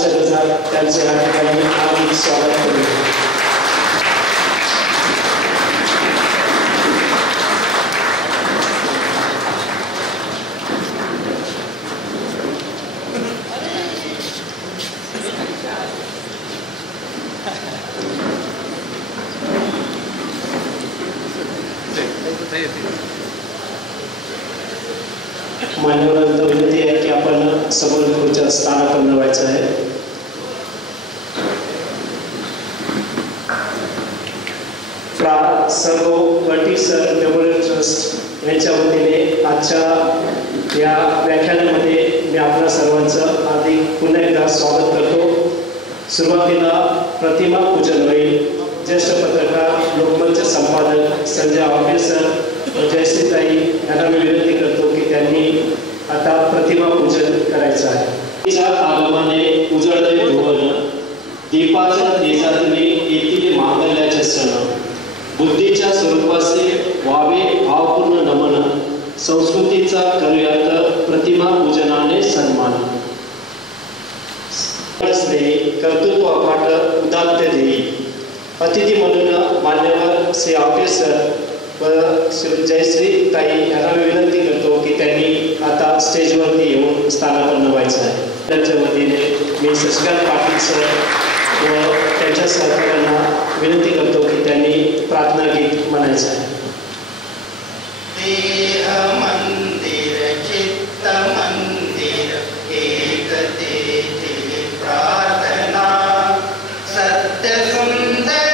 टाळ्यांच्या गजरात त्यांचे या ठिकाणी हार्दिक स्वागत करू. मान्यवरांना विनंती आहे की आपण समोर खुर्च्या स्थानापन्न व्हायचं आहे. सर्व वटीसर मेमोरियल ट्रस्ट यांच्या वतीने आजच्या या व्याख्यानामध्ये मी आपल्या सर्वांचं हार्दिक पुन्हा एकदा स्वागत करतो. सुरुवातीला प्रतिमा पूजन होईल. ज्येष्ठ पत्रकार लोकमंच संपादक संजय आवटे सर जयश्रीताई यांना मी विनंती करतो की त्यांनी आता प्रतिमा पूजन करायचं आहे. तिच्या आगमने उजळते भुवन, दीपाच्या तेजातले येथील मांगल्याचे सण, बुद्धीच्या स्वरूपाचे व्हावे भावपूर्ण नमन, संस्कृतीचा करूयात प्रतिमा पूजनाने सन्मान. कर्तृत्व अफाट उदात्त देई. अतिथी म्हणून मान्यवर श्री आवटे सर व श्री जयश्री ताई यांना मी विनंती करतो की त्यांनी आता स्टेजवरती येऊन स्थानापन्न व्हायचं आहे. त्यांच्या वतीने मी शशिकांत पाटील सर व त्यांच्या सहकार्यांना विनंती करतो की त्यांनी प्रार्थना गीत म्हणायचं आहे. देह मंदिर चित्त मंदिर एक तेथे प्रार्थना, सत्य सुंदर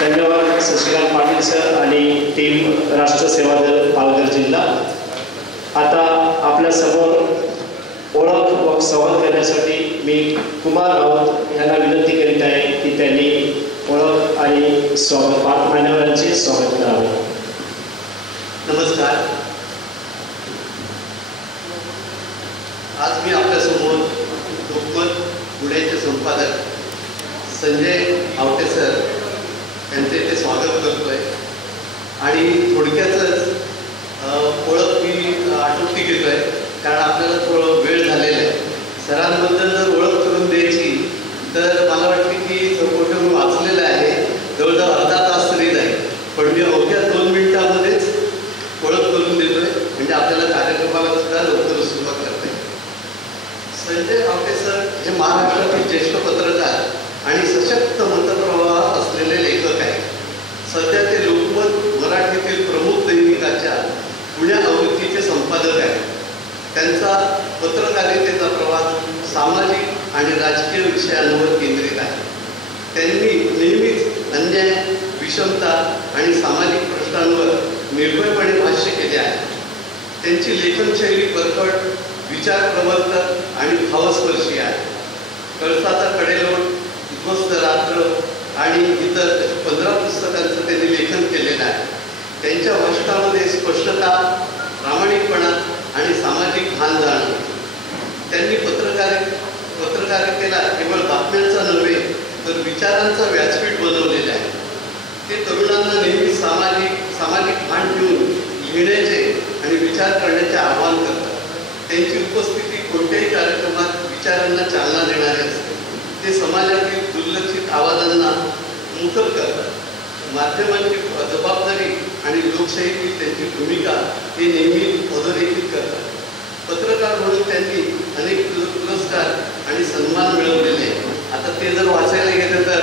धन्यवाद शशिकांत पाटील सर आणि टीम राष्ट्र सेवा दल पालघर जिल्हा. आता आपल्या समोर ओळख व संवाद करण्यासाठी मी कुमार राऊत यांना विनंती करीत आहे की त्यांनी ओळख आणि स्वागत मान्यवरांचे स्वागत करावे. नमस्कार. आज मी आपल्यासमोर लोकमत पुण्याचे संपादक संजय आवटे सर आणि थोडक्यातच ओळख मी आटोपती घेतोय, कारण आपल्याला थोडं वेळ झालेला आहे. सरांबद्दल जर ओळख करून द्यायची तर मला वाटते की कुठे मी वाचलेलं आहे, जवळजवळ अर्धा तास तरी जाईल, पण मी अवघ्या 2 मिनिटांमध्येच ओळख करून देतोय, म्हणजे आपल्याला कार्यक्रमाला सुद्धा लवकर सुरुवात करता येईल. संजय आवटे सर हे महाराष्ट्रातील ज्येष्ठ पत्रकार आणि सशक्त मतप्रवाह असलेले लेखक आहेत. सध्या ते लोकमत मराठीतील प्रमुख दैनिकाच्या पुण्या आवृत्तीचे संपादक आहेत. त्यांचा पत्रकारितेचा प्रवास सामाजिक आणि राजकीय विषयांवर केंद्रित आहे. त्यांनी नेहमीच अन्याय, विषमता आणि सामाजिक प्रश्नांवर निर्भयपणे भाष्य केले आहे. त्यांची लेखनशैली परखड, विचार प्रवर्तक आणि भावस्पर्शी आहे. कळसाचा कडेलोट, उद्ध्वस्त रात्र आणि इतर 15 पुस्तकांचं त्यांनी लेखन केलेलं आहे. त्यांच्या भाषणामध्ये स्पष्टता, प्रामाणिकपणा आणि सामाजिक भान जाणवते. त्यांनी पत्रकारितेला केवळ बातम्यांचा नव्हे तर विचारांचा व्यासपीठ बनवलेला आहे. ते तरुणांना नेहमी सामाजिक भान ठेवून लिहिण्याचे आणि विचार करण्याचे आवाहन करतात. त्यांची उपस्थिती कोणत्याही कार्यक्रमात विचारांना चालना देणारी असते. ते समाजातील दुर्लक्षित आवाजांना मुखर करतात. माध्यमांची जबाबदारी आणि लोकशाहीतील त्यांची भूमिका हे नेहमी अधोरेखित करतात. पत्रकार म्हणून त्यांनी अनेक पुरस्कार आणि सन्मान मिळवलेले. आता ते जर वाचायला गेलं तर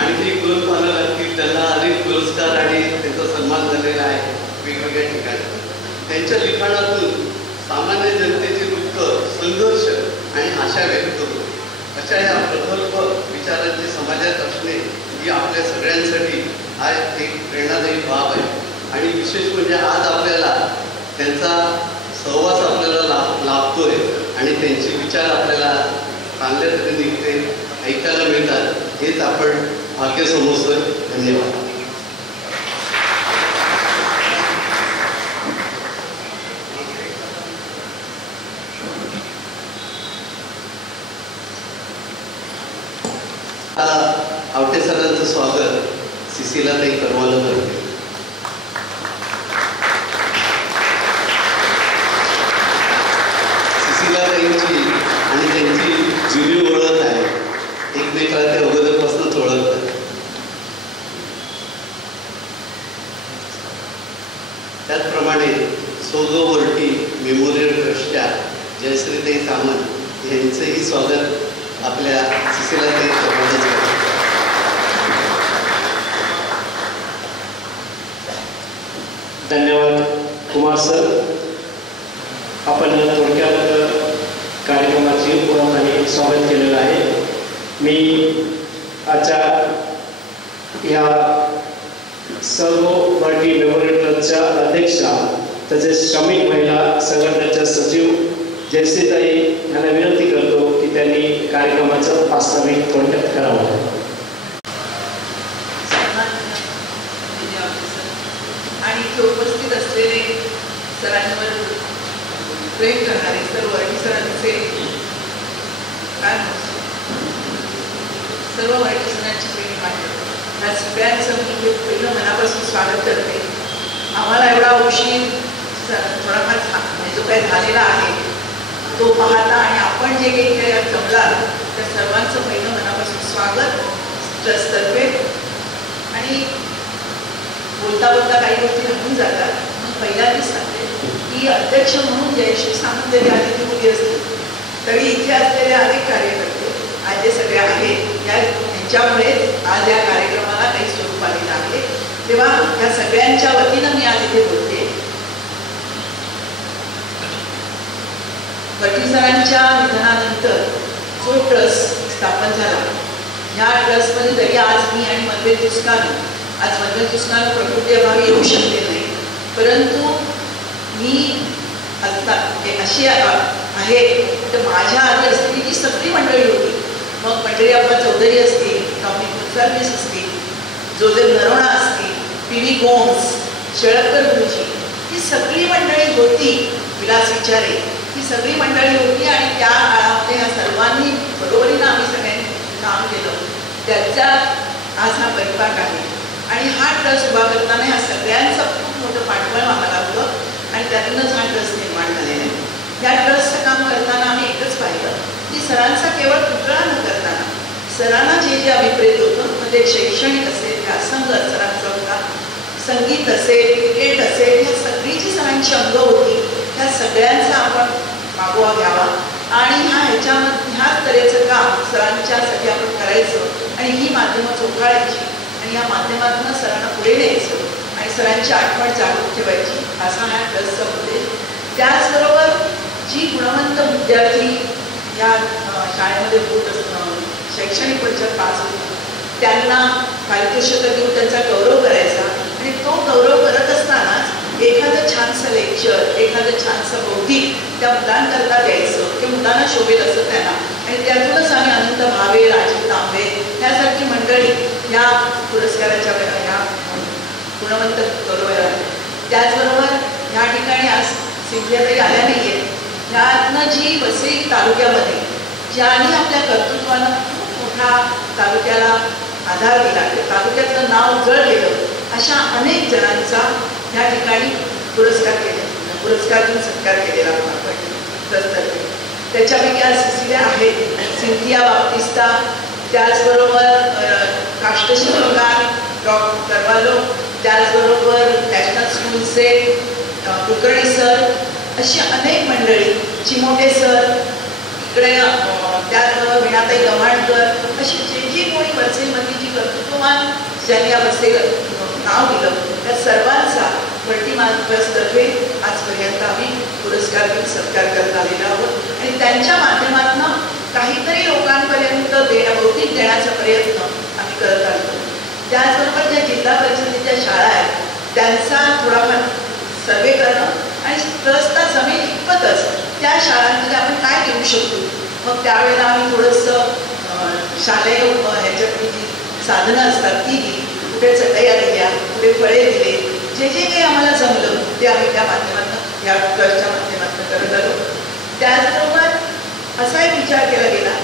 आणखी ग्रंथ पाहायला लागतील. त्यांना अनेक पुरस्कार आणि त्यांचा सन्मान झालेला आहे वेगवेगळ्या ठिकाणी. त्यांच्या लिखाणातून सामान्य जनतेचे दुःख, संघर्ष आणि आशा व्यक्त होतो. अशा या प्रगल्भ विचारांचे समाजात असणे ही आपल्या सगळ्यांसाठी आज एक प्रेरणादायी बाब आहे. आणि विशेष म्हणजे आज आपल्याला त्यांचा सहवास आपल्याला लाभतोय आणि त्यांचे विचार आपल्याला चांगल्या तऱ्हेने ऐकायला मिळतात, हेच आपण भाग्य समजतोय. धन्यवाद. आवटे सरांचं स्वागत सिसिलाताई करवाला करते. सिसिलाताईंची आणि त्यांची जुनी ओळख आहे. एकमेकाला त्या अगोदरपासूनच ओळखतात. त्याचप्रमाणे सोगोवर्टी मेमोरियल ट्रस्टच्या जयश्रीताई सामंत यांचंही स्वागत आपल्या सिसिलाताई करवालाच करतात. धन्यवाद कुमार सर. आपण थोडक्यात कार्यक्रमाची ओळख आणि स्वागत केलेलं आहे. मी आजच्या या सर्व मराठी मेमोरियल ट्रस्टच्या अध्यक्षा तसेच श्रमिक महिला संघटनेच्या सचिव जयश्रीताई यांना विनंती करतो की त्यांनी कार्यक्रमाचं वास्तविक थोडक्यात करावं. आणि इथे उपस्थित असलेले सरांवर प्रेम करणारे सर्व सरांचे काय सर्व मराठी सणांची प्रेमी वाटते. ह्या सगळ्यांचं मी पहिलं मनापासून स्वागत करते. आम्हाला एवढा उशीर थोडाफार जो काही झालेला आहे तो पाहता आणि आपण जे काही इथे जमलात त्या सर्वांचं पहिलं मनापासून स्वागत ट्रस्टतर्फे. आणि बोलता बोलता काही गोष्टी राहून जातात. मग पहिल्यांदाच सांगते की अध्यक्ष म्हणून जयश्री सामंत जरी आदिती मुली असतील तरी इथे असलेले अनेक कार्यकर्ते आज जे सगळे आहेत यांच्यामुळे आज या कार्यक्रमाला काही स्वरूप आलेलं आहे. तेव्हा या सगळ्यांच्या वतीनं मी आज इथे बोलते. पाटील सरांच्या निधनानंतर जो ट्रस्ट स्थापन झाला, ह्या ट्रस्टमध्ये जरी आज मी आणि मनवेद दुष्काळ प्रकृती अभावी येऊ शकते नाही, परंतु मी आता अशी आहे तर माझ्या आधी असलेली जी सगळी मंडळी होती, मग पंढरी अप्पा चौधरी असतील, टॉमी कुलकर्णी असतील, जोसेफ नरोणा असतील, पी.व्ही. गोम्स, शेळकर गुरुजी, ही सगळी मंडळी होती. विलास विचारे, ही सगळी मंडळी होती आणि त्या काळामध्ये या सर्वांनी बरोबरीनं आम्ही सगळ्यांनी काम केलं. त्याचा आज हा परिपाक आहे. आणि हा ट्रस्ट उभा करताना ह्या सगळ्यांचा सरांना जे जे अभिप्रेत होतं मग ते शैक्षणिक असेल, व्यासंग सरांचा होता, संगीत असेल, क्रिकेट असेल, ह्या सगळी जी सरांची अंग होती त्या सगळ्यांचा आपण मागोवा घ्यावा आणि ह्याच तऱ्हेचं काम सरांच्यासाठी आपण करायचं आणि ही माध्यमं चोखाळायची आणि या माध्यमातून सरांना पुढे न्यायचं आणि सरांची आठवण जागृत ठेवायची असा हा ट्रस्टचा उद्देश. त्याचबरोबर जी गुणवंत विद्यार्थी या शाळेमध्ये होत शैक्षणिक वर्षात पास होतात त्यांना पारितोषिक देऊन त्यांचा गौरव करायचा आणि तो गौरव करत असतानाच एखादं छानसं लेक्चर, एखादं छानसं बौद्धिक त्या मुलांकरता द्यायचं, ते मुलांना शोभेल असं त्यांना आणि त्यातूनच आम्ही अनंत भावे, राजीव तांबे यासारखी मंडळी या पुरस्काराच्या या गुणवंत गौरव. त्याचबरोबर या ठिकाणी आज सिंधियाताई आल्या नाही आहेत, ह्यातनं जी वसई तालुक्यामध्ये ज्यांनी आपल्या कर्तृत्वानं खूप मोठा तालुक्याला आधार दिला, तालुक्यातलं नाव जळ केलं, अशा अनेक जणांचा या ठिकाणी पुरस्कार देऊन सत्कार केलेला आपण. त्याच्यापैकी आज सिसिलिया आहेत, सिंथिया बाप्तिस्ता, त्याचबरोबर काष्टशिल्पकार डॉक्टर करवालो, त्याचबरोबर नॅशनल स्कूलचे कुलकर्णी सर, अशी अनेक मंडळी, चिमोटे सर, इकडे त्याचबरोबर वीणाताई गव्हाणकर, अशी जे कोणी वसईमधली जी कर्तृत्ववान ज्यांनी या वसईला नाव दिलं त्या सर्वांचा ट्रस्टतर्फे आजपर्यंत आम्ही पुरस्कार देऊन सत्कार करत आलेला आहोत आणि त्यांच्या माध्यमातून काहीतरी लोकांपर्यंत भौतिक देण्याचा प्रयत्न आम्ही करत आलो. त्याचबरोबर ज्या जिल्हा परिषदेच्या शाळा आहेत त्यांचा थोडाफार सर्वे करणं आणि ट्रस्टला जमेल इतपतच त्या शाळांमध्ये आपण काय देऊ शकतो. मग त्यावेळेला आम्ही थोडंसं शालेय ह्याच्यातली जी साधनं असतात ती दिली, कुठे चटया दिल्या, कुठे फळे दिले, जे जे काही आम्हाला जमलं ते आम्ही त्या माध्यमातून या ट्रस्टच्या माध्यमातून करत आलो. त्याचबरोबर असा एक विचार केला गेला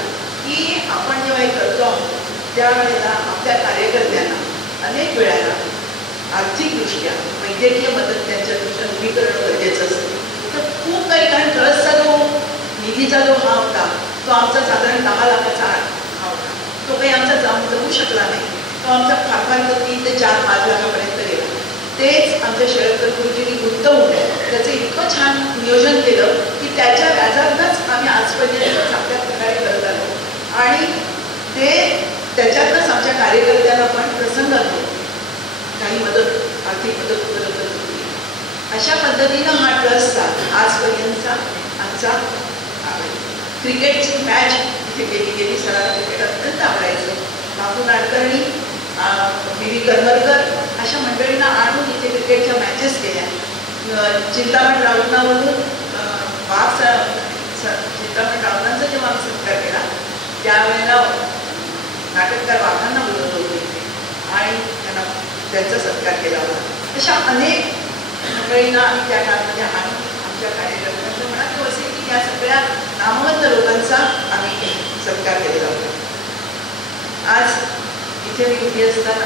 की आपण जेव्हा हे करतो आहोत त्यावेळेला आपल्या कार्यकर्त्यांना अनेक वेळेला आर्थिकदृष्ट्या वैद्यकीय मदत त्यांच्या दृष्ट्या उभी करणं गरजेचं असतं. तर खूप काही, कारण ट्रस्टचा जो निधीचा जो हा होता तो आमचा साधारण 10 लाखाचा हा होता, तो काही आमचा जमू शकला नाही. तो आमचा फार तर 3 ते 4-5 लाखापर्यंत गेला. तेच आमच्या शेळकर गुरुजींनी गुंतवून त्याचं इतकं छान नियोजन केलं की त्याच्या व्याजातच आम्ही आजपर्यंत चांगल्या प्रकारे करत आलो आणि ते त्याच्यातच आमच्या कार्यकर्त्यांना पण प्रसंगात काही मदत, आर्थिक मदत उपलब्ध होती. अशा पद्धतीनं हा ट्रस्टचा आजपर्यंतचा आमचा क्रिकेटची मॅच इथे गेली. सरांना क्रिकेट अत्यंत आवडायचं. बापू नाडकर्णी, बी.व्ही. करमरकर अशा मंडळींना आणून इथे क्रिकेटच्या मॅचेस केल्या. चिंतामण राऊतांवरून चिंतामण राऊतांचा जेव्हा आम्ही सत्कार केला त्यावेळेला नाटककार वाघांना बोलवलं होतं इथे आणि त्यांना त्यांचा सत्कार केला होता. अशा अनेक मंडळींना आम्ही त्या काळामध्ये आणून आमच्या कार्यकर्त्यांच्या म्हणा किंवा असे की या सगळ्या नामवंत लोकांचा आम्ही सत्कार केलेला होता. आज इथे मी उभी असताना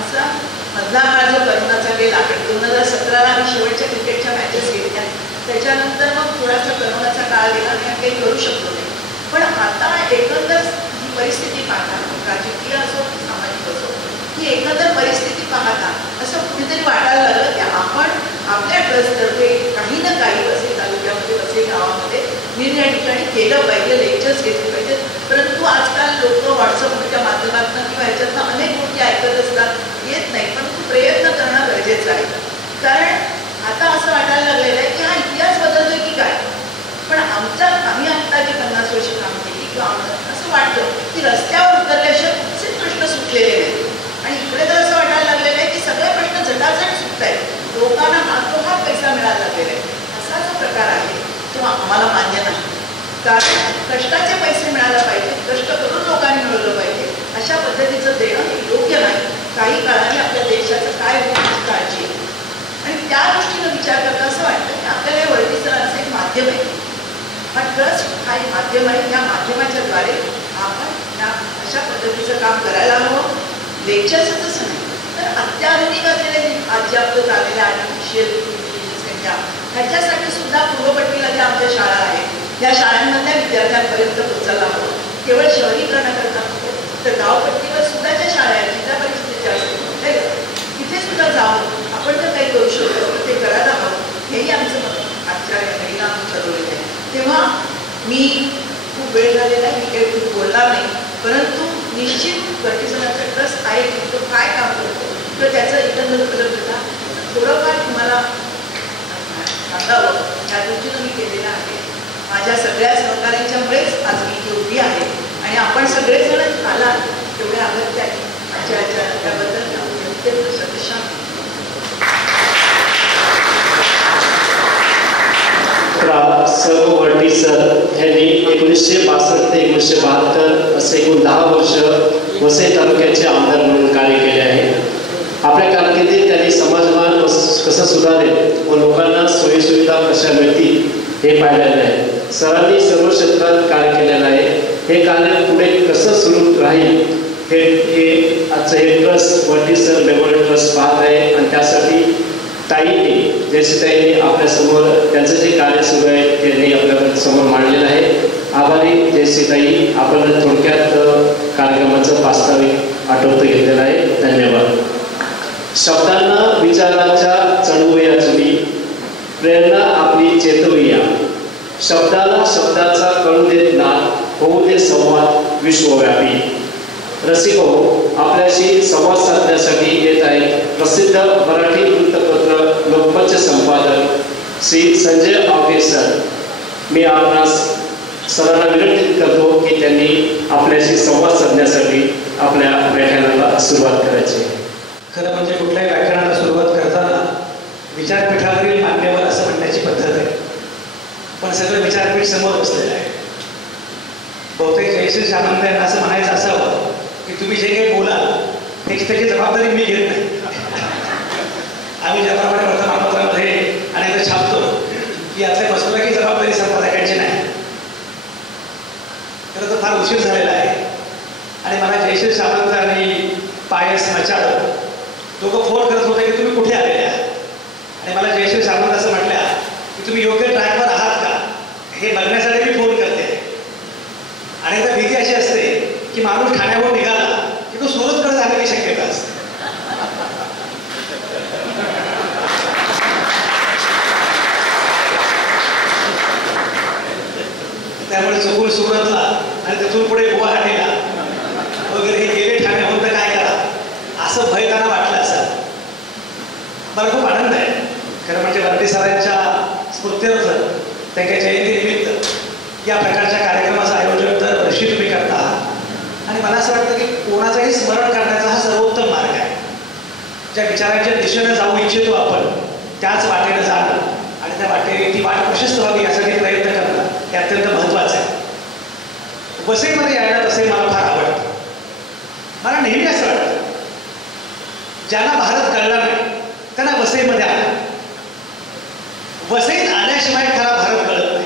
असा मधला काळ जो करोनाचा गेला, 2017ला आम्ही शेवटच्या क्रिकेटच्या मॅचेस घेतल्या, त्याच्यानंतर मग थोडासा करोनाचा काळ गेला आणि काही करू शकलो नाही. पण आता एकंदर ही परिस्थिती पाहता, राजकीय असो सामाजिक असो, ही एकंदर परिस्थिती पाहता असं कुठेतरी वाटायला लागलं की आपण आपल्या ट्रस्टतर्फे काही ना काही वसई तालुक्यामध्ये, वसई गावामध्ये या ठिकाणी केलं पाहिजे, लेक्चर्स घेतले पाहिजेत. परंतु आजकाल लोक व्हॉट्सअपच्या माध्यमातून किंवा ह्याच्यातनं अनेक गोष्टी ऐकत असतात, येत नाही. पण प्रयत्न करणं गरजेचं आहे. कारण आता असं वाटायला लागलेलं आहे की हा इतिहास बदलतोय की काय. पण आम्ही आता जे 50 वर्ष काम केली किंवा असं वाटतं की रस्त्यावर उतरल्याशिवाय कुठचेच प्रश्न सुटलेले नाहीत आणि इकडे तर असं वाटायला लागलेलं आहे की सगळे प्रश्न झटाझट सुटत आहेत, लोकांना हातोहात पैसा मिळायला लागलेला आहे. असा जो प्रकार आहे तो आम्हाला मान्य नाही. कारण कष्टाचे पैसे मिळायला पाहिजे, कष्ट करून लोकांनी मिळवलं पाहिजे. अशा पद्धतीचं देणं हे योग्य नाही. काही काळाने आपल्या देशाचं काय होईल काळजी आहे आणि त्या दृष्टीनं विचार करता असं वाटतं की आपल्याला हे वळती सरांचं एक माध्यम आहे. हा ट्रस्ट हा एक माध्यम आहे. या माध्यमाच्या द्वारे आपण या अशा पद्धतीचं काम करायला हवं. लेक्चरचं तसं नाही तर अत्याधुनिक असलेले अध्यापक आलेल्या आर्टिफिशियल संख्या ह्याच्यासाठी सुद्धा पूर्वपट्टीला ज्या आमच्या शाळा आहेत त्या शाळांमधल्या विद्यार्थ्यांपर्यंत पोहोचायला हवं. केवळ शहरीकरणाकरता नको तर गावपट्टीवर सुद्धा ज्या शाळा आहेत जिल्हा परिषदेच्या असतील तिथे सुद्धा जाऊन आपण जर काही करू शकतो ते करायला हवं, हेही आमचं मत आजच्या घडीला आम्ही ठरवलेलं आहे. तेव्हा मी खूप वेळ झालेला आहे, मी काही खूप बोलणार नाही, परंतु निश्चित वर्टीसनाचा ट्रस्ट आहे की तो काय काम करतो तर त्याचं एकंदर उपलब्धता थोडंफार तुम्हाला सांगावं या दृष्टीनं मी केलेलं आहे. माझ्या सगळ्या सहकार्यांच्यामुळेच आज मी इथे उभी आहे आणि आपण सगळेजणच आलात तेवढे अगत्य आहे. माझ्या त्याबद्दल सदिच्छा. सर्व वर्टी सर यांनी 1962 ते 1972 असे एकूण 10 वर्ष वसई तालुक्याचे आमदार म्हणून कार्य केले आहे. आपल्या कारकिर्दीत त्यांनी समाजमान कसं सुधारेल व लोकांना सोयीसुविधा कशा मिळतील हे पाहिलेलं आहे. सरांनी सर्व क्षेत्रात कार्य केलेलं आहे. हे कार्य पुढे कसं सुरू राहील हे आजचं हे trust Varti sir memorial trust पाहत आहे आणि त्यासाठी ताईंनी जयश्रीताईंनी आपल्यासमोर त्यांचं जे कार्य सुरू आहे त्यांनी आपल्या समोर मांडलेलं आहे. आभारी जयश्रीताई, आपण थोडक्यात कार्यक्रमाचं प्रास्ताविक आटोपत घेतलेलं आहे. धन्यवाद. शब्दांना विचाराच्या चढवूया जुनी, प्रेरणा आपली चेतवूया. शब्दाला शब्दाचा कळू देत नाद, होऊ दे संवाद विश्वव्यापी. रसिक हो, आपल्याशी संवाद साधण्यासाठी येत आहेत प्रसिद्ध मराठी वृत्तपत्र लोकमतचे संपादक श्री संजय आवटे सर. मी आपणास सरांना विनंती करतो की त्यांनी आपल्याशी संवाद साधण्यासाठी आपल्या व्याख्यानाला सुरुवात करायची. खरं म्हणजे कुठल्याही व्याख्यानाला सुरुवात करताना विचारपीठावरील मान्यवर असं म्हणण्याची पद्धत आहे, पण सगळं विचारपीठ समोर बसलेलं आहे. बहुतेक जयश्री सामंत यांना असं म्हणायचं असावं की तुम्ही जे काही बोलाल त्याची जबाबदारी मी घेत नाही. आम्ही ज्याप्रमाणे वर्तमानपत्रामध्ये अनेकदा छापतो की यातल्या मसुलाची जबाबदारी संपादकांची नाही. खरं तर फार उशीर झालेला आहे आणि मला जयश्री सामंत आणि पायस मचाळ दोघं फोन करत होते की तुम्ही कुठे आलेल्या, आणि मला जयश्री सामंत असं म्हटल्या की तुम्ही योग्य ट्रॅकवर आहात का हे बघण्यासाठी मी फोन करते. आणि एकदा भीती अशी असते की माणूस ठाण्यावर निघाला की तो सुरतकडे जाण्याची शक्यता असते. त्यामुळे चुकून सुरतला आणि तिथून पुढे गुवाहाटीला वगैरे हे गेले ठाण्याहून तर काय करा असं भय त्यांना वाटलं असं. मला खूप आनंद आहे. खरं म्हणजे वर्टी सरांच्या स्फूर्त्यर्थ त्यांच्या जयंतीनिमित्त या प्रकारच्या कार्यक्रमाचं आयोजन दरवर्षी तुम्ही करता आहात. आणि मला असं वाटतं की कोणाचंही स्मरण करण्याचा हा सर्वोत्तम मार्ग आहे. ज्या विचारांच्या दिशेनं जाऊ इच्छितो आपण त्याच वाटेनं जाणं आणि त्या वाटेने ती वाट प्रशस्त व्हावी यासाठी प्रयत्न करणं हे अत्यंत महत्त्वाचं आहे. वसईमध्ये यायला तसे मला फार आवडतं. मला नेहमी असं वाटतं ज्यांना भारत कळला नाही त्यांना वसईमध्ये आला. वसईत आल्याशिवाय खरा भारत कळत नाही.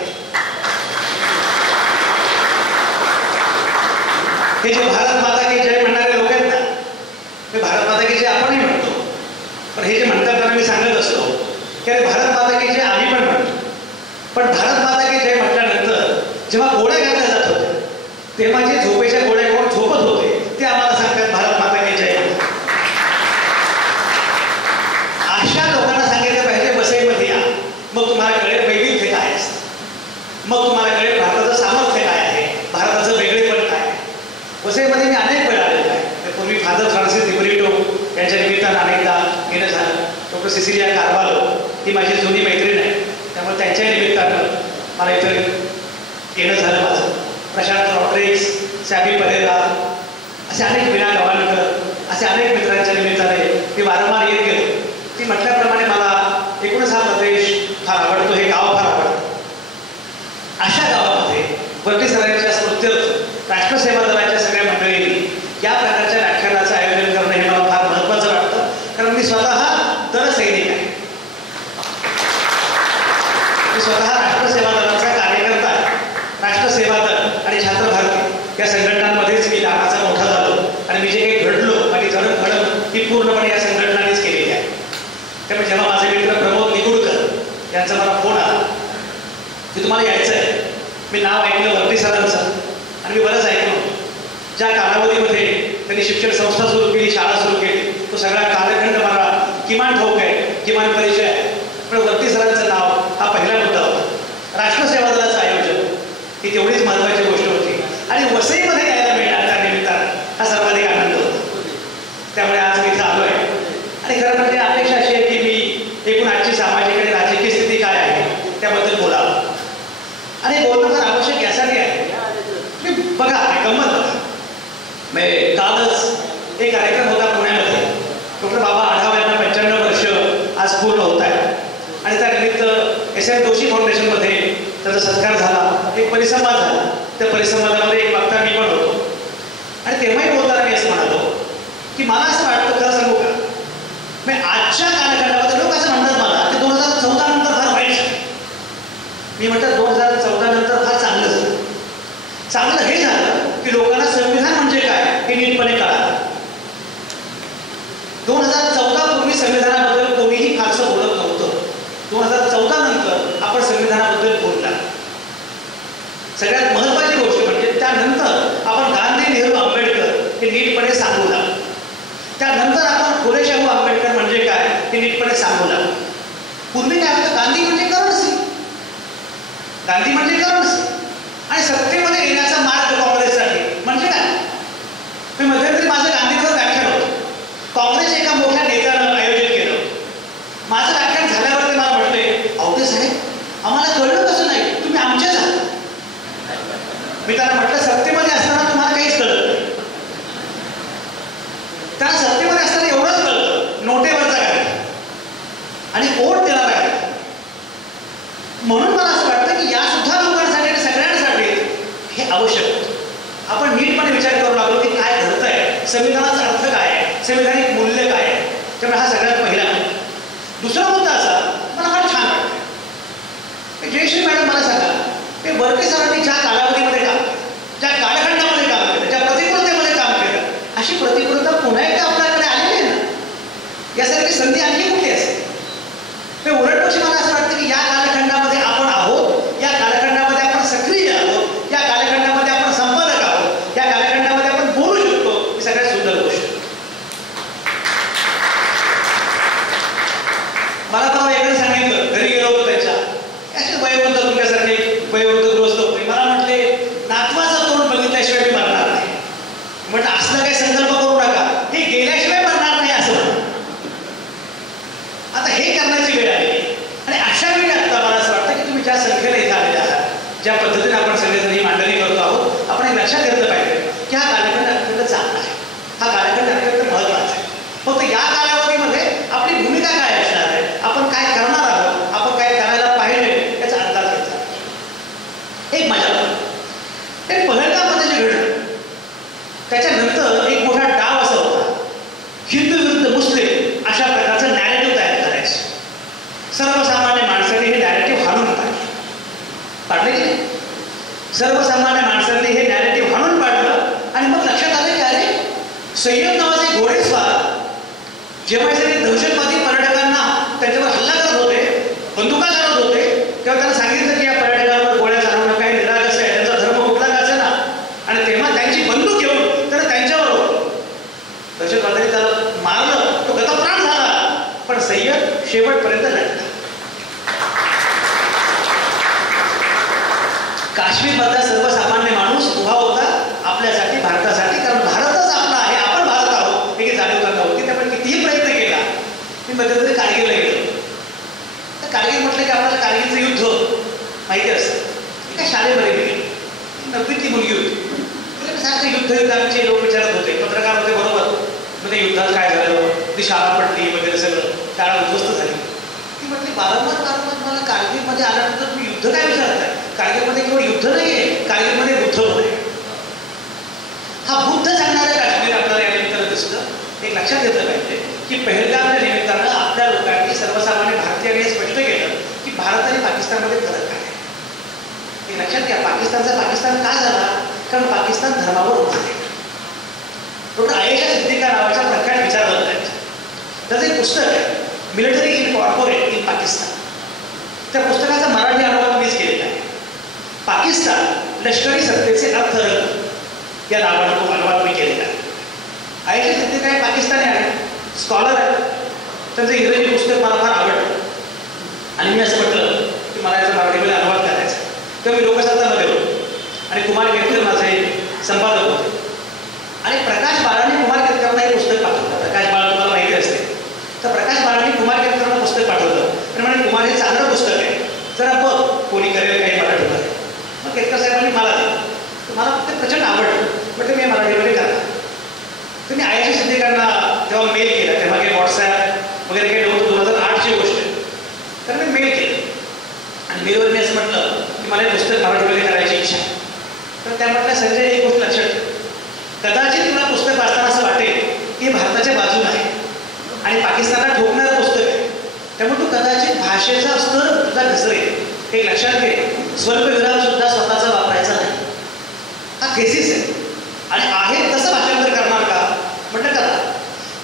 हे जे भारत माता की जय म्हणणारे लोक आहेत ना, हे भारत माता की जय आपणही म्हणतो, पण हे जे म्हणतात त्यांना मी सांगत असतो की अरे भारत माता की जय आम्ही पण म्हणतो, पण भारत माता की जय म्हटल्यानंतर जेव्हा गोळ्या घातल्या जात होत्या तेव्हा जे झोपेच्या गोळ्या कोण झोपत होते ते आम्हाला सांगतात भारत माता की जय. अशा लोकांना सांगितलं पाहिजे वसईमध्ये या, मग तुम्हाला कळेल वैविध्य काय असतं, मग तुम्हाला कळेल भारताचं सामर्थ्य काय आहे, भारताचं वेगळेपण काय आहे. वसईमध्ये मी अनेक वेळा आलेलो आहे. पूर्वी फादर फ्रान्सिस दिब्रिटो यांच्या निमित्तानं अनेकदा येणं झालं. डॉक्टर सिसिलिया कार्वालो ही माझी जुनी मैत्रीण आहे, त्यामुळे त्यांच्या निमित्तानं मला इथं येणं झालं माझं. प्रशांत रॉड्रिक्स, सॅबी परेरा, असे अनेक विना गवाणकर, असे अनेक मित्रांच्या निमित्ताने मी वारंवार येत गेलो. ती म्हटल्याप्रमाणे मला एकूणच हा प्रदेश फार आवडतो, हे गाव फार आवडतं. अशा गावामध्ये वर्टी सरांच्या स्मृत्यर्थ राष्ट्रसेवा दलाच्या सगळ्या मंडळींनी या प्रकारच्या व्याख्यानाचं आयोजन करणं हे मला फार महत्त्वाचं वाटतं. कारण मी स्वतः दल सैनिक आहे. मी स्वतः राष्ट्रसेवा दलाचा कार्यकर्ता आहे. राष्ट्रसेवा दल आणि छात्र भारती या संघटनांमध्येच मी लहानाचा मोठा झालो आणि मी जे काही घडलो माझी जडणघडण ही पूर्णपणे या संघटनांनीच केलेली आहे. त्यामुळे जेव्हा माझे मित्र प्रमोद निगुडकर यांचा मला फोन आला की तुम्हाला यायचं आहे, मी नाव ऐकलं वर्टी सरांचं आणि मी बरंच ऐकलं. ज्या कालावधीमध्ये त्यांनी शिक्षण संस्था सुरू केली, शाळा सुरू केली. तो सगळा कालखंड मला किमान ठाऊक आहे, किमान परिचय आहे. पण वर्ती सरांचं नाव हा पहिला मुद्दा होता. राष्ट्रसेवा दलाचं आयोजन ही तेवढीच महत्त्वाची गोष्ट होती आणि वसईमध्ये यायला मिळणार त्या निमित्तानं हा सर्वाधिक आनंद होता. त्यामुळे आज मी इथं आलो आहे आणि खरं म्हणजे अपेक्षा अशी आहे की मी एकूण आजची सामाजिक आणि राजकीय स्थिती काय आहे त्याबद्दल बोलावं. आणि बोलणं तर आवश्यक यासाठी आहे की बघा गंमत बघा, म्हणजे कालच एक कार्यक्रम होता पुण्यामध्ये. डॉक्टर बाबा आढाव यांना 95 वर्ष आज पूर्ण होत आहे आणि त्यानिमित्त SM जोशी फाउंडेशनमध्ये त्याचा सत्कार झाला, एक परिसंवाद झाला. त्या परिसंवादामध्ये एक वक्ता मी पण होतो आणि तेव्हाही बोलताना मी असं म्हणालो की मला असं वाटतं, खरं सांगू का, म्हणजे आजच्या कालखंडामध्ये लोक असं म्हणतात मला की 2014 नंतर फार वाईट झालं. मी म्हणतात 2014 नंतर फार चांगलं झालं. चांगलं हे झालं की लोकांना संविधान म्हणजे काय हे नीटपणे कळालं. 2014 पूर्वी संविधानाबद्दल कोणीही फारसं बोलत नव्हतं. 2014 नंतर आपण संविधानाबद्दल बोलला. सगळ्यात महत्वाची गोष्ट म्हणजे त्यानंतर आपण गांधी, नेहरू, आंबेडकर हे नीटपणे सांगू लागलो. त्यानंतर आपण फुले शाहू आंबेडकर म्हणजे काय हे नीटपणे सांगू लागलो. पूर्वी काय होतं, गांधी म्हणजे करन्सी, गांधी म्हणजे करन्सी आणि सत्तेमध्ये येण्याचा मार्ग काँग्रेससाठी म्हणजे काय. मी मध्यंतरी माझं गांधीचं व्याख्यान होतं, काँग्रेस एका मोठ्या नेत्यानं आयोजित केलं. माझं व्याख्यान झाल्यावर ते मला म्हटले, आवडे साहेब आम्हाला कळलं कसं नाही, तुम्ही आमचेच आहात. मी त्यांना म्हटलं सत्तेमध्ये असताना तुम्हाला काहीच कळत नाही. त्यांना सत्तेमध्ये असताना एवढंच कळतं नोटेवरचा काय आणि ओट देणार आहे. म्हणून मला असं वाटतं की या सुद्धा लोकांसाठी सगळ्यांसाठी हे आवश्यक होतं. आपण नीटपणे विचार करू लागलो की काय घडतंय, संविधानाचा अर्थ काय आहे, संविधानिक मूल्य काय आहे. त्यामुळे हा सगळ्यात पहिला मुद्दा. दुसरा मुद्दा असा मला फार छान वाटतं, जयश्री मॅडम मला सांगा, ते वर्के सरांनी ज्या कालावधीमध्ये काम केलं, ज्या कालखंडामध्ये काम केलं, ज्या प्रतिकूलतेमध्ये काम केलं, अशी प्रतिकूलता पुन्हा एकदा आपल्याकडे आलेली आहे ना. यासारखी संधी आणखी कुठे असते. ते उलटपक्षी मला असं वाटतं की या कालखंडामध्ये आपण आहोत, या कालखंडामध्ये आपण सक्रिय आहोत, या कालखंडामध्ये आपण संपादक आहोत, या कालखंडामध्ये आपण बोलू शकतो. ही सगळ्यात सुंदर गोष्ट. मला तेव्हा एकाने सांगितलं, घरी गेलो होतो त्यांच्या, असे वयोवृद्ध तुमच्यासारखे वयोवृद्ध गृहस्थ होते. मला म्हटले नातवाचं तोंड बघितल्याशिवाय मी मरणार नाही. म्हटलं असलं काही संकल्प करू नका, हे गेल्याशिवाय मरणार नाही असं म्हणा. आता हे करण्याची वेळ आली आणि अशा वेळी आता मला असं वाटतं की तुम्ही ज्या संख्येला इथं आलेले आहात, ज्या पद्धतीने आपण सगळेजण ही मांडणी करतो आहोत, आपण हे लक्षात घेतलं पाहिजे की हा कालखंड अत्यंत चांगला आहे, हा कालखंड अत्यंत महत्त्वाचा आहे. फक्त या कालावधीमध्ये आपली भूमिका काय असणार आहे, आपण काय करणार आहोत, आपण काय करायला पाहिजे याचा अंदाज घ्यायचा. एक मजा एक पहलगाममध्ये जे घडलं त्याच्यानंतर एक मोठा डाव असा होता, हिंदू विरुद्ध मुस्लिम अशा प्रकारचं नॅरेटिव्ह तयार करायचं. सर्वसामान्य माणसाने हे नॅरेटिव्ह हाणून पाडले की नाही. सर्वसामान्य माणसांनी हे नॅरेटिव्ह हाणून पाडलं आणि मग लक्षात आलं की अरे सय्यद नावाचे घोडेस्वार जेव्हा दहशतवादी पर्यटकांना त्यांच्यावर हल्ला करत होते, बंदुका करत होते, तेव्हा त्यांना सांगितलं की या पर्यटकांवर गोळ्या चालवू नका, हे निरागस आहे, त्यांचा धर्म कुठला का ना. आणि तेव्हा त्यांची बंदूक घेऊन त्यानं त्यांच्यावर दहशतवाद्यांनी त्याला मारलं, तो गतप्राण झाला, पण सय्यद शेवटपर्यंत लढला. काश्मीरमधला सर्वसामान्य माणूस उभा होता आपल्यासाठी, भारतासाठी, कारण भारतच आपला आहे, आपण भारत आहोत हे जाणीव त्यांना होती. त्यामुळे कितीही प्रयत्न केला मी मध्यंतरी कारगिलला गेलो. तर कारगिल म्हटलं की आपल्याला कारगिलचं युद्ध माहिती असतं. एका शाळेमध्ये गेली, 9वीतली मुलगी होती. तिला कसं युद्ध आमचे लोक विचारत होते, पत्रकार होते बरोबर, मग ते युद्धात काय झालं, ती शाळा पडली वगैरे सगळं, शाळा उद्ध्वस्त झाली. ती म्हटली वारंवार मला कारगिलमध्ये आल्यानंतर तुम्ही युद्ध काय विचारताय, कारगिलमध्ये केवळ युद्ध नाहीये, कारगिलमध्ये बुद्ध होते. हा बुद्ध सांगणारे काश्मीर आपल्याला या निमित्तानं दिसतं. एक लक्षात घेतलं पाहिजे की पहलगामच्या निमित्तानं आपल्या लोकांनी, सर्वसामान्य भारतीयांनी हे स्पष्ट केलं की भारत आणि पाकिस्तानमध्ये फरक काय आहे. हे लक्षात घ्या, पाकिस्तान का झाला, कारण पाकिस्तान धर्मावर उभा आहे. डॉक्टर आयेशा सिद्दीका नावाच्या प्रख्यात विचारवंत आहेत. त्याचं एक पुस्तक आहे, military in corporate in Pakistan. त्या पुस्तकाचा मराठी अनुवाद मीच केलेला आहे. पाकिस्तान लष्करी सत्तेचे अर्थरंग या नावाने तो अनुवाद मी केलेला आहे. आयचे सध्या काही पाकिस्तानी आहे, स्कॉलर आहे, त्यांचं इंग्रजी पुस्तक मला फार आवडलं आणि मी असं म्हटलं की मला याचा मराठीमध्ये अनुवाद करायचा. तेव्हा मी लोकशास्त्रामध्ये होतो आणि कुमार केतकर माझे संपादक होते आणि प्रकाश बाळांनी कुमार केतकरांना हे पुस्तक पाठवलं. प्रकाश बाळ तुम्हाला माहिती असते, तर प्रकाश बाळांनी कुमार केतकरांना पुस्तक पाठवलं आणि म्हणे कुमार हे चांगलं पुस्तक आहे, जरा बघ कोणी करेल काही मराठीमध्ये. मग केतकर साहेबांनी मला दिलं, तर मला ते प्रचंड आवडलं, म्हटलं मी मराठीमध्ये करणार. तर मी आयआयटी सिद्धिकांना जेव्हा मेल केला, तेव्हा काही व्हॉट्सॲप वगैरे काही नव्हतं, 2008ची गोष्ट आहे, तर मी मेल केलं आणि मेलवर मी असं म्हटलं की मला हे पुस्तक मराठीमध्ये करायची इच्छा आहे. तर त्या म्हटलं संजय एक गोष्ट लक्षात ठेव, कदाचित तुला पुस्तक वाचताना असं वाटेल की हे भारताच्या बाजूला आहे आणि पाकिस्तानला ठोकणारं पुस्तक आहे, त्यामुळे तू कदाचित भाषेचा स्तर तुझा घसरेल. हे लक्षात घे, स्वल्पविराम सुद्धा स्वतःचा वापरायचा नाही. हा थेसिस आहे आणि आहे तसं भाषांतर करणार का? म्हटलं करा.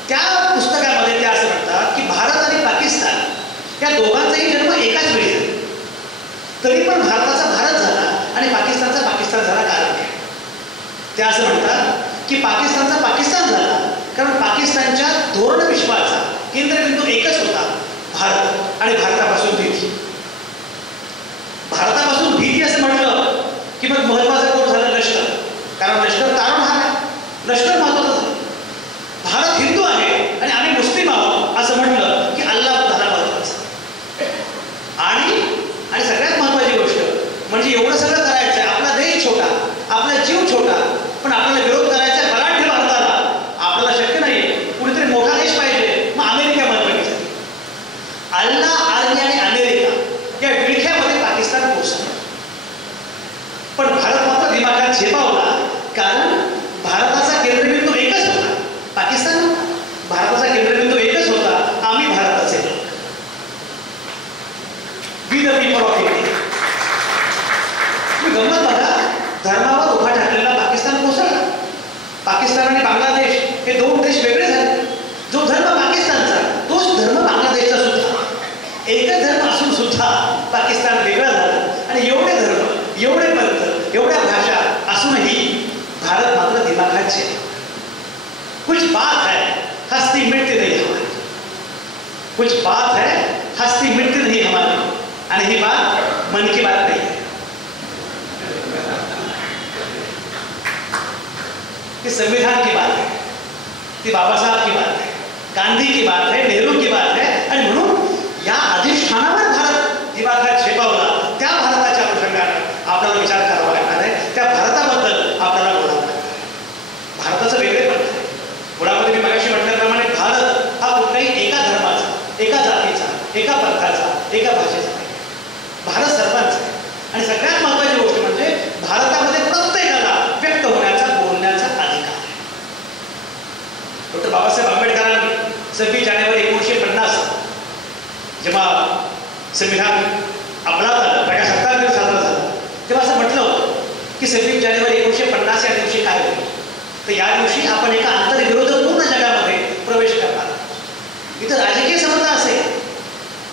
त्या पुस्तकामध्ये ते असं म्हणतात की भारत आणि पाकिस्तान या दोघांचाही जन्म एकाच वेळी झाला, तरी पण भारताचा भारत झाला आणि पाकिस्तानचा पाकिस्तान झाला. कारण काय? ते असं म्हणतात की पाकिस्तानचा पाकिस्तान झाला कारण पाकिस्तानच्या धोरण विश्वाचा केंद्रबिंदू एकच होता, भारत, आणि भारतापासून भीती. भारतापासून भीती असं म्हटलं की मग महत्वाचं कोण झालं? लष्कर. कारण लष्कर तारणहार आहे, लष्कर महत्वाचं झालं. भारत हिंदू आहे आणि आम्ही मुस्लिम आहोत असं म्हटलं की अल्लाह झाला महत्वाचा. आणि सगळ्यात महत्वाची गोष्ट म्हणजे एवढं सगळं करायचं आहे, आपला देश छोटा, आपला जीव छोटा, पण आपल्याला विरोध करायचा आहे बलाढ्य भारताला. आपल्याला शक्य नाही, कुणीतरी मोठा देश पाहिजे, मग अमेरिका महत्वाची झाली. अल्लाह, आर्मी आणि अमेरिका या विळख्यामध्ये पाकिस्तान पोहोचला. पण भारत मात्र दिमागात झेपावला, कारण भारताचा केंद्रबिंदू एकच होता, पाकिस्तान नव्हता. भारताचा केंद्रबिंदू एकच होता, आम्ही भारताचे लोक. We the people of India. तुम्ही गंमत बघा, धर्मावर उभा ठाकलेला पाकिस्तान कोसळला. पाकिस्तान आणि बांगलादेश हे दोन देश वेगळे झाले. जो धर्म पाकिस्तानचा तोच धर्म बांगलादेशचा सुद्धा. एकच धर्म असून सुद्धा पाकिस्तान वेगळा झाला आणि एवढे धर्म, एवढे पंथ, एवढ्या भाषा असूनही भारत मात्र दिमागात छे. कुछ बात है हस्ती मिटती नहीं हमारी, कुछ बात है हस्ती मिटती नहीं हमारी. आणि ही बात मन की बात नाही, ती संविधान की बात है, ती बाबासाहेब की बात है, गांधी की बात है, नेहरू की बात है. आणि म्हणून या अधिष्ठानावर भारत दिमागात झेपावला. त्या भारताच्या अनुषंगाने आपल्याला विचार करावा लागणार आहे, त्या भारताबद्दल आपल्याला बोलावं लागणार. भारताचं वेगळेपण आहे. मुळामध्ये मी मगाशी म्हटल्याप्रमाणे भारत हा कुठल्याही एका धर्माचा, एका जातीचा, एका पंथाचा, एका भाषेचा नाही. भारत सर्वांचा आहे. आणि सगळ्यात महत्त्वाची गोष्ट म्हणजे भारतामध्ये प्रत्येकाला व्यक्त होण्याचा, बोलण्याचा अधिकार आहे. डॉक्टर बाबासाहेब आंबेडकरांनी 26 जानेवारी 1950 जेव्हा संविधान अंमलात आलं, प्रजासत्ताक दिन साजरा झाला, तेव्हा असं म्हटलं होतं की 26 जानेवारी 1950 या दिवशी काय होईल? तर या दिवशी आपण एका आंतरविरोधपूर्ण जगामध्ये प्रवेश करणार. इथं राजकीय समता असेल,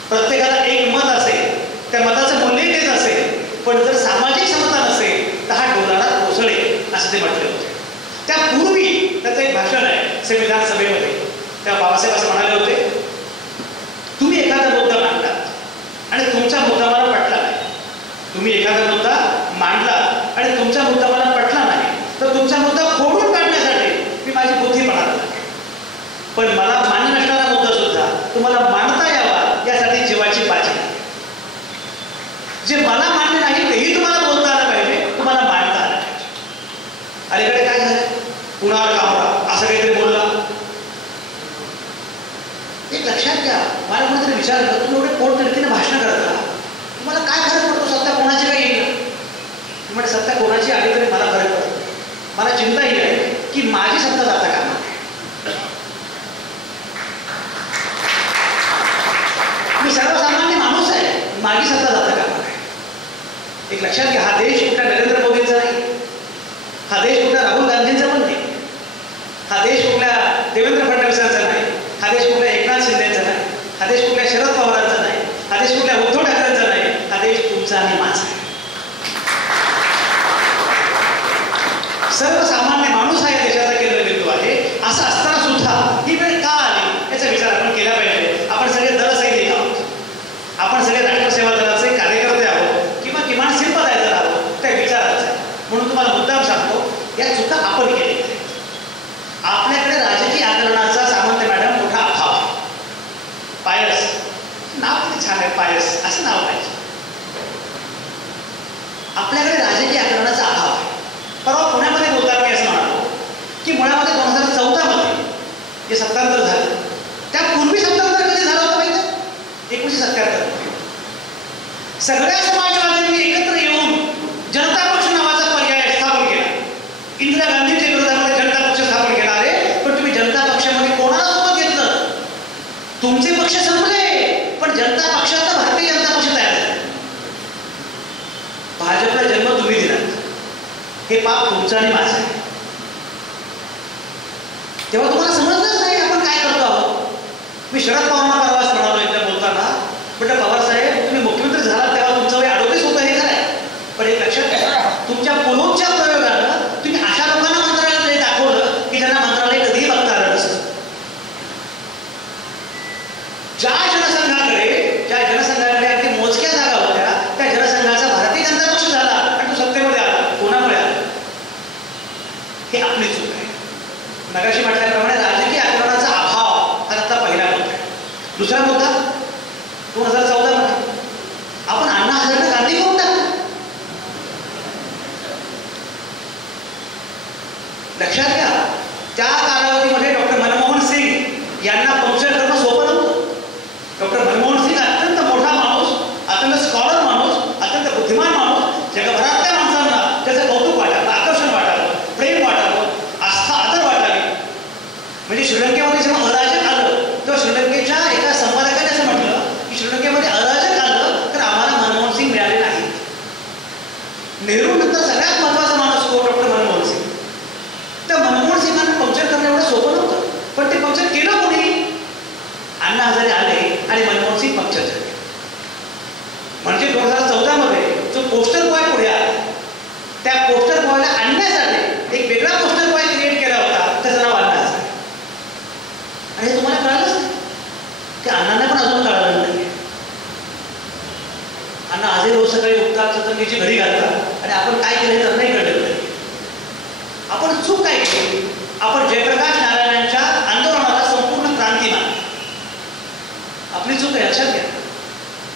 प्रत्येकाला एक मत असेल, त्या मताचं मूल्य तेच असेल, पण जर सामाजिक समता नसेल तर हा डोलारा कोसळेल असं ते म्हटले होते. त्यापूर्वी त्याचं एक भाषण आहे संविधान सभेमध्ये, तेव्हा बाबासाहेब असं म्हणाले होते, तुम्ही एखादा मुद्दा मांडला आणि तुमचा मुद्दा मला पटला नाही, तुम्ही एखादा मुद्दा मांडला आणि तुमचा मुद्दा मला पटला नाही, तर तुमचा मुद्दा खोडून काढण्यासाठी मी माझी बुद्धी पणाला लागेल. पण मला मान्य नसणारा मुद्दा सुद्धा तुम्हाला मांडता यावा यासाठी जीवाची बाजी आहे. जे मला मान्य नाही तेही तुम्हाला बोलता आलं पाहिजे, तुम्हाला मांडता आलं पाहिजे. अलीकडे काय झालं? कुणाल कामरा असं काहीतरी बोलला. एक लक्षात घ्या, मला कोणीतरी विचारलं, तुम्ही एवढे पोटतिडकीने भाषण करता, तुम्हाला काय फरक पडतो? सत्ता कोणाची काही येईल? म्हणजे सत्ता कोणाची आली तरी मला फरक पडतो. मला चिंता ही आहे की माझी सत्ता जाता का नाही. मी सर्वसामान्य माणूस आहे, माझी सत्ता जाता का नाही. एक लक्षात घ्या, हा देश कुठल्या नरेंद्र मोदींचा नाही, हा देश कुठल्या राहुल गांधींचा पण नाही, हा देश कुठल्या देवेंद्र फडणवीसांचा नाही, हा देश कुठल्या एकनाथ शिंदेचा नाही, हा देश कुठल्या शरद पवारांचा नाही, हा देश कुठल्या उद्धव ठाकरेंचा नाही, हा देश तुमचा आणि माझा आहे. सर्वसामान्य माणूस हा या देशाचा केंद्रबिंदू आहे. असं असताना आपण सगळे राष्ट्रसेवा दलाचे कार्यकर्ते आहोत किंवा किमान सिंपदायझर आहोत त्या विचाराचे. म्हणून तुम्हाला मुद्दाम सांगतो, या चुका आपण केल्या. आपल्याकडे राजकीय आकलनाचा सामंत मॅडम मोठा अभाव आहे. पायस नाव किती छान आहे, पायस असं नाव पाहिजे. आपल्याकडे राजकीय आकलनाचा अभाव आहे. परवा पुण्यामध्ये बोलताना मी असं म्हणालो की मुळामध्ये 2014 मध्ये जे सत्तांतर झालं त्यापूर्वी सत्तांतर कधी झालं होतं माहिती? 1977 सगळ्या समाजवाद्यांनी एकत्र येऊन जनता पक्ष नावाचा पर्याय स्थापन केला. इंदिरा गांधींच्या विरोधामध्ये जनता पक्ष स्थापन केला. अरे पण तुम्ही जनता पक्षामध्ये कोणाला सोबत घेतलं? तुमचे पक्ष संपले पण जनता पक्षाचा भारतीय जनता पक्ष तयार झाला. भाजपला जन्म तुम्ही दिला, हे पाप तुमचं आणि माझं आहे. तेव्हा तुम्हाला समजलंच नाही आपण काय करतो आहोत. मी शरद पवारांना परवाच म्हणालो एकदा बोलताना, म्हटलं पवार साहेब तुम्ही मुख्यमंत्री झाला तेव्हा तुमचं वय 38 होतं हे खरं आहे. पण एक लक्षात घ्या, तुमच्या पोलोच्या प्रयोगानं तुम्ही अशा लोकांना मंत्रालयात दाखवलं की ज्यांना मंत्रालय कधीही बघता आलं नसतं. ज्या जनसंघाकडे अगदी मोजक्या जागा होत्या त्या जनसंघाचा भारतीय जनता पक्ष झाला आणि तो सत्तेमध्ये आला. कोणामुळे आला? हे आपली चूक आहे. मगाशी म्हटल्याप्रमाणे राजकीय आकलनाचा अभाव हा आता पहिला मुद्दा आहे. दुसरा मुद्दा 2014 मध्ये आपण अण्णा हजारे गांधी करून टाकलं. लक्षात घ्या, त्या कालावधीमध्ये डॉक्टर मनमोहन सिंग यांना पंक्चर करणं सोपं नव्हतं. डॉक्टर मनमोहन सिंग अत्यंत मोठा माणूस, अत्यंत स्कॉलर माणूस, अत्यंत बुद्धिमान माणूस, जगभरातल्या माणसांना त्याचं कौतुक वाटावं, आकर्षण वाटावं, प्रेम वाटावं, आस्था आदर वाटावी. म्हणजे श्रीलंकेमध्ये जेव्हा अराजक आलं तेव्हा श्रीलंकेच्या एका संपादकाने असं म्हटलं की श्रीलंकेमध्ये अराजक आलं तर आम्हाला मनमोहन सिंग मिळाले नाही. नेहरू नंतर सगळ्यात महत्वाचा माणूस कोण? डॉक्टर मनमोहन सिंग. तर मनमोहन सिंगांना पंक्चर करणं एवढं सोपं नव्हतं, पण ते पंक्चर केलं कोणी? अण्णा हजारे आले आणि मनमोहन सिंग पंक्चर झाले. म्हणजे 2014 मध्ये जो पोस्टर बॉय पुढे आला त्या पोस्टर बॉयला आणण्यासाठी एक वेगळा पोस्टर बॉय क्रिएट केला होता, त्याचं नाव अण्णा हजारे. आणि हे तुम्हाला कळालंच नाही की अण्णांना पण अजून कळालं नाही. अण्णा हजारे रोज सकाळी उठतात, सतंगीची घडी घालतात आणि आपण काय केलं तर नाही कळलं नाही. आपण चूक काय केली? आपण जयप्रकाश नारायणांच्या आंदोलनाला संपूर्ण क्रांती मानली. आपली चूक आहे, लक्षात घ्या.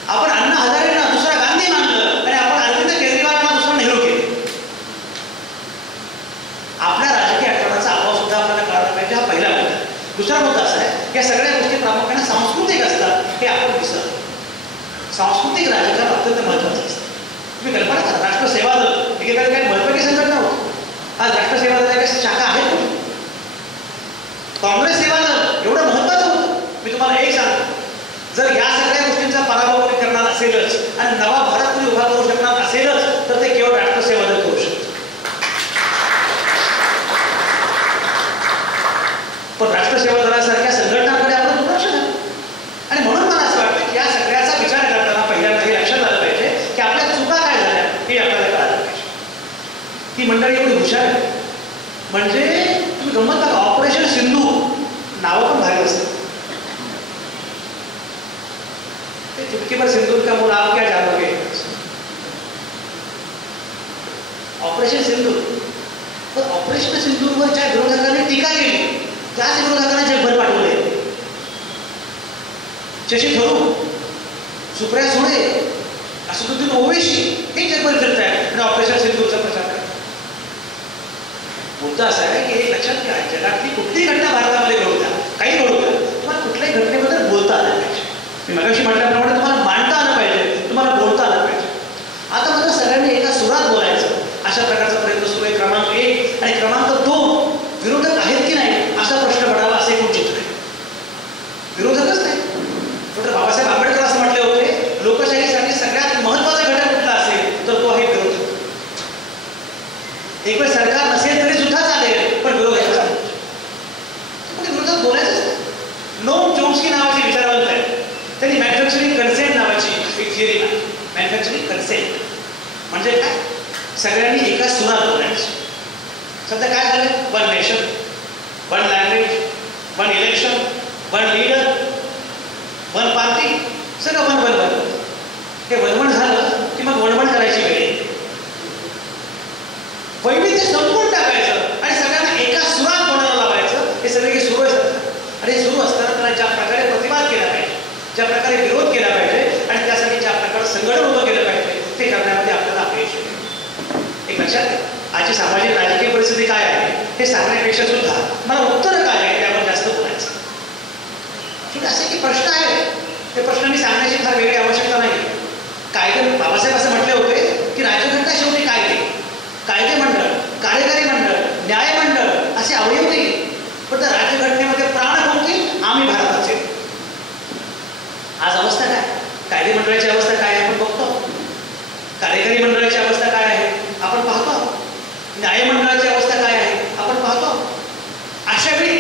आपण अण्णा हजारेंना दुसरा गांधी मानलं आणि आपण अरविंद केजरीवालांना दुसरा नेहरू केले. आपल्या राजकीय आकलनाचा अभाव सुद्धा आपल्याला कळायला पाहिजे, हा पहिला मुद्दा. दुसरा मुद्दा असा आहे, या सगळ्या गोष्टी प्रामुख्याने सांस्कृतिक असतात हे आपण विसरतो. सांस्कृतिक राजकारण अत्यंत महत्वाचं असतं. तुम्ही कल्पना करा, राष्ट्रसेवा दल एकेकाळी काही महत्वाची संघटना होती. आज राष्ट्रसेवा दलाच्या शाखा आहेत कुठे? काँग्रेस सेवा दल एवढं महत्वाचं होतं. मी तुम्हाला एक सांगतो, जर या सगळ्या गोष्टींचा पराभव करणार असेलच आणि नवा भारत तुम्ही उभा करू शकणार असेलच तर ते केवळ राष्ट्रसेवा दल करू शकतो. पण राष्ट्रसेवा दलासारख्या संघटनांकडे आपण दुर्लक्ष झालं. आणि म्हणून मला असं वाटतं की या सगळ्याचा विचार करताना पहिल्यांदा हे लक्षात आलं पाहिजे की आपल्या चुका काय झाल्या हे आपल्याला कळालं पाहिजे. ती मंडळी एवढी हुशार आहे म्हणजे तुम्ही गंमत करा, ऑपरेशन सिंधू नावं पण भारी असतात. ते चुटकी भर सिंदूर का मूल आप क्या जानोगे. ऑपरेशन सिंधूर. पण ऑपरेशन सिंधूरवर ज्या विरोधकांनी टीका केली त्याच विरोधकांना जगभर पाठवले. शशी थरूर, सुप्रिया सुळे, असदुद्दीन ओवैसी हे जगभर फिरत आहेत आणि ऑपरेशन सिंधूरचा प्रचार करतात. मुद्दा असा आहे की हे लक्षात घ्या, जगातली कुठलीही घटना भारतामध्ये घडू द्या, काही घडू द्या, तुम्हाला कुठल्याही घटनेबद्दल बोलता आलं पाहिजे. मी मगाशी म्हटल्याप्रमाणे तुम्हाला मांडता आलं पाहिजे, तुम्हाला बोलता आलं पाहिजे. आता मला सगळ्यांनी एका सुरात बोलायचं अशा प्रकारचा प्रयत्न सुरू आहे. क्रमांक 1 आणि क्रमांक 2 विरोधक आहेत की नाही असा प्रश्न पडावा असे कोण चित्र आहे? विरोधकच नाही. डॉक्टर बाबासाहेब आंबेडकर असं म्हटले होते, लोकशाहीसाठी सगळ्यात महत्वाचा घटक कुठला असेल तर तो आहे विरोधक. एक वेळ सरकार नसेल तरी सुद्धा चालेल पण विरोध यायचा म्हणजे विरोधात बोलायचंच नाही. नोम चोम्स्की नावाचे विचारवंत आहेत, त्यांनी मॅन्युफॅक्चरिंग कन्सेंट नावाची एक थिअरी आहे. मॅन्युफॅक्चरिंग कन्सेंट म्हणजे काय? सगळ्यांनी एका सुरात बोलायचं. सध्या काय झालं? One nation, one language, one election, one leader, one party, सगळं वन वन वन. हे वणवण झालं की मग वणवण करायची वेळ येते. वैविध्य संपून टाकायचं आणि सगळ्यांना एका सुरात कोणाला लावायचं. हे सगळे सुरू असतात आणि सुरू असताना त्याला ज्या प्रकारे प्रतिवाद केला पाहिजे, ज्या प्रकारे विरोध केला पाहिजे आणि त्यासाठी ज्या प्रकारे संघटन उभं केलं पाहिजे ते करण्यामध्ये आपल्याला अपयश येते. एक लक्षात घ्या, आजची सामाजिक राजकीय परिस्थिती काय आहे हे सांगण्यापेक्षा सुद्धा मला उत्तर काय आहे त्यावर जास्त बोलायचं. ठीक असे की प्रश्न आहे, ते प्रश्न मी सांगण्याची फार वेगळी आवश्यकता नाही. कायदे बाबासाहेब असं म्हटले होते की राज्यघटना शेवटी कायदे मंडळ, कार्यकारी मंडळ, न्यायमंडळ असे अवयव नाही, पण त्या राज्यघटनेमध्ये प्राण कोणते? आम्ही भारताचे. आज अवस्था काय? कायदे मंडळाची अवस्था काय आहे आपण बघतो. कार्यकारी मंडळाची अवस्था काय आहे आपण पाहतो. न्यायमंडळाची अवस्था काय आहे आपण पाहतो. अशा वेळी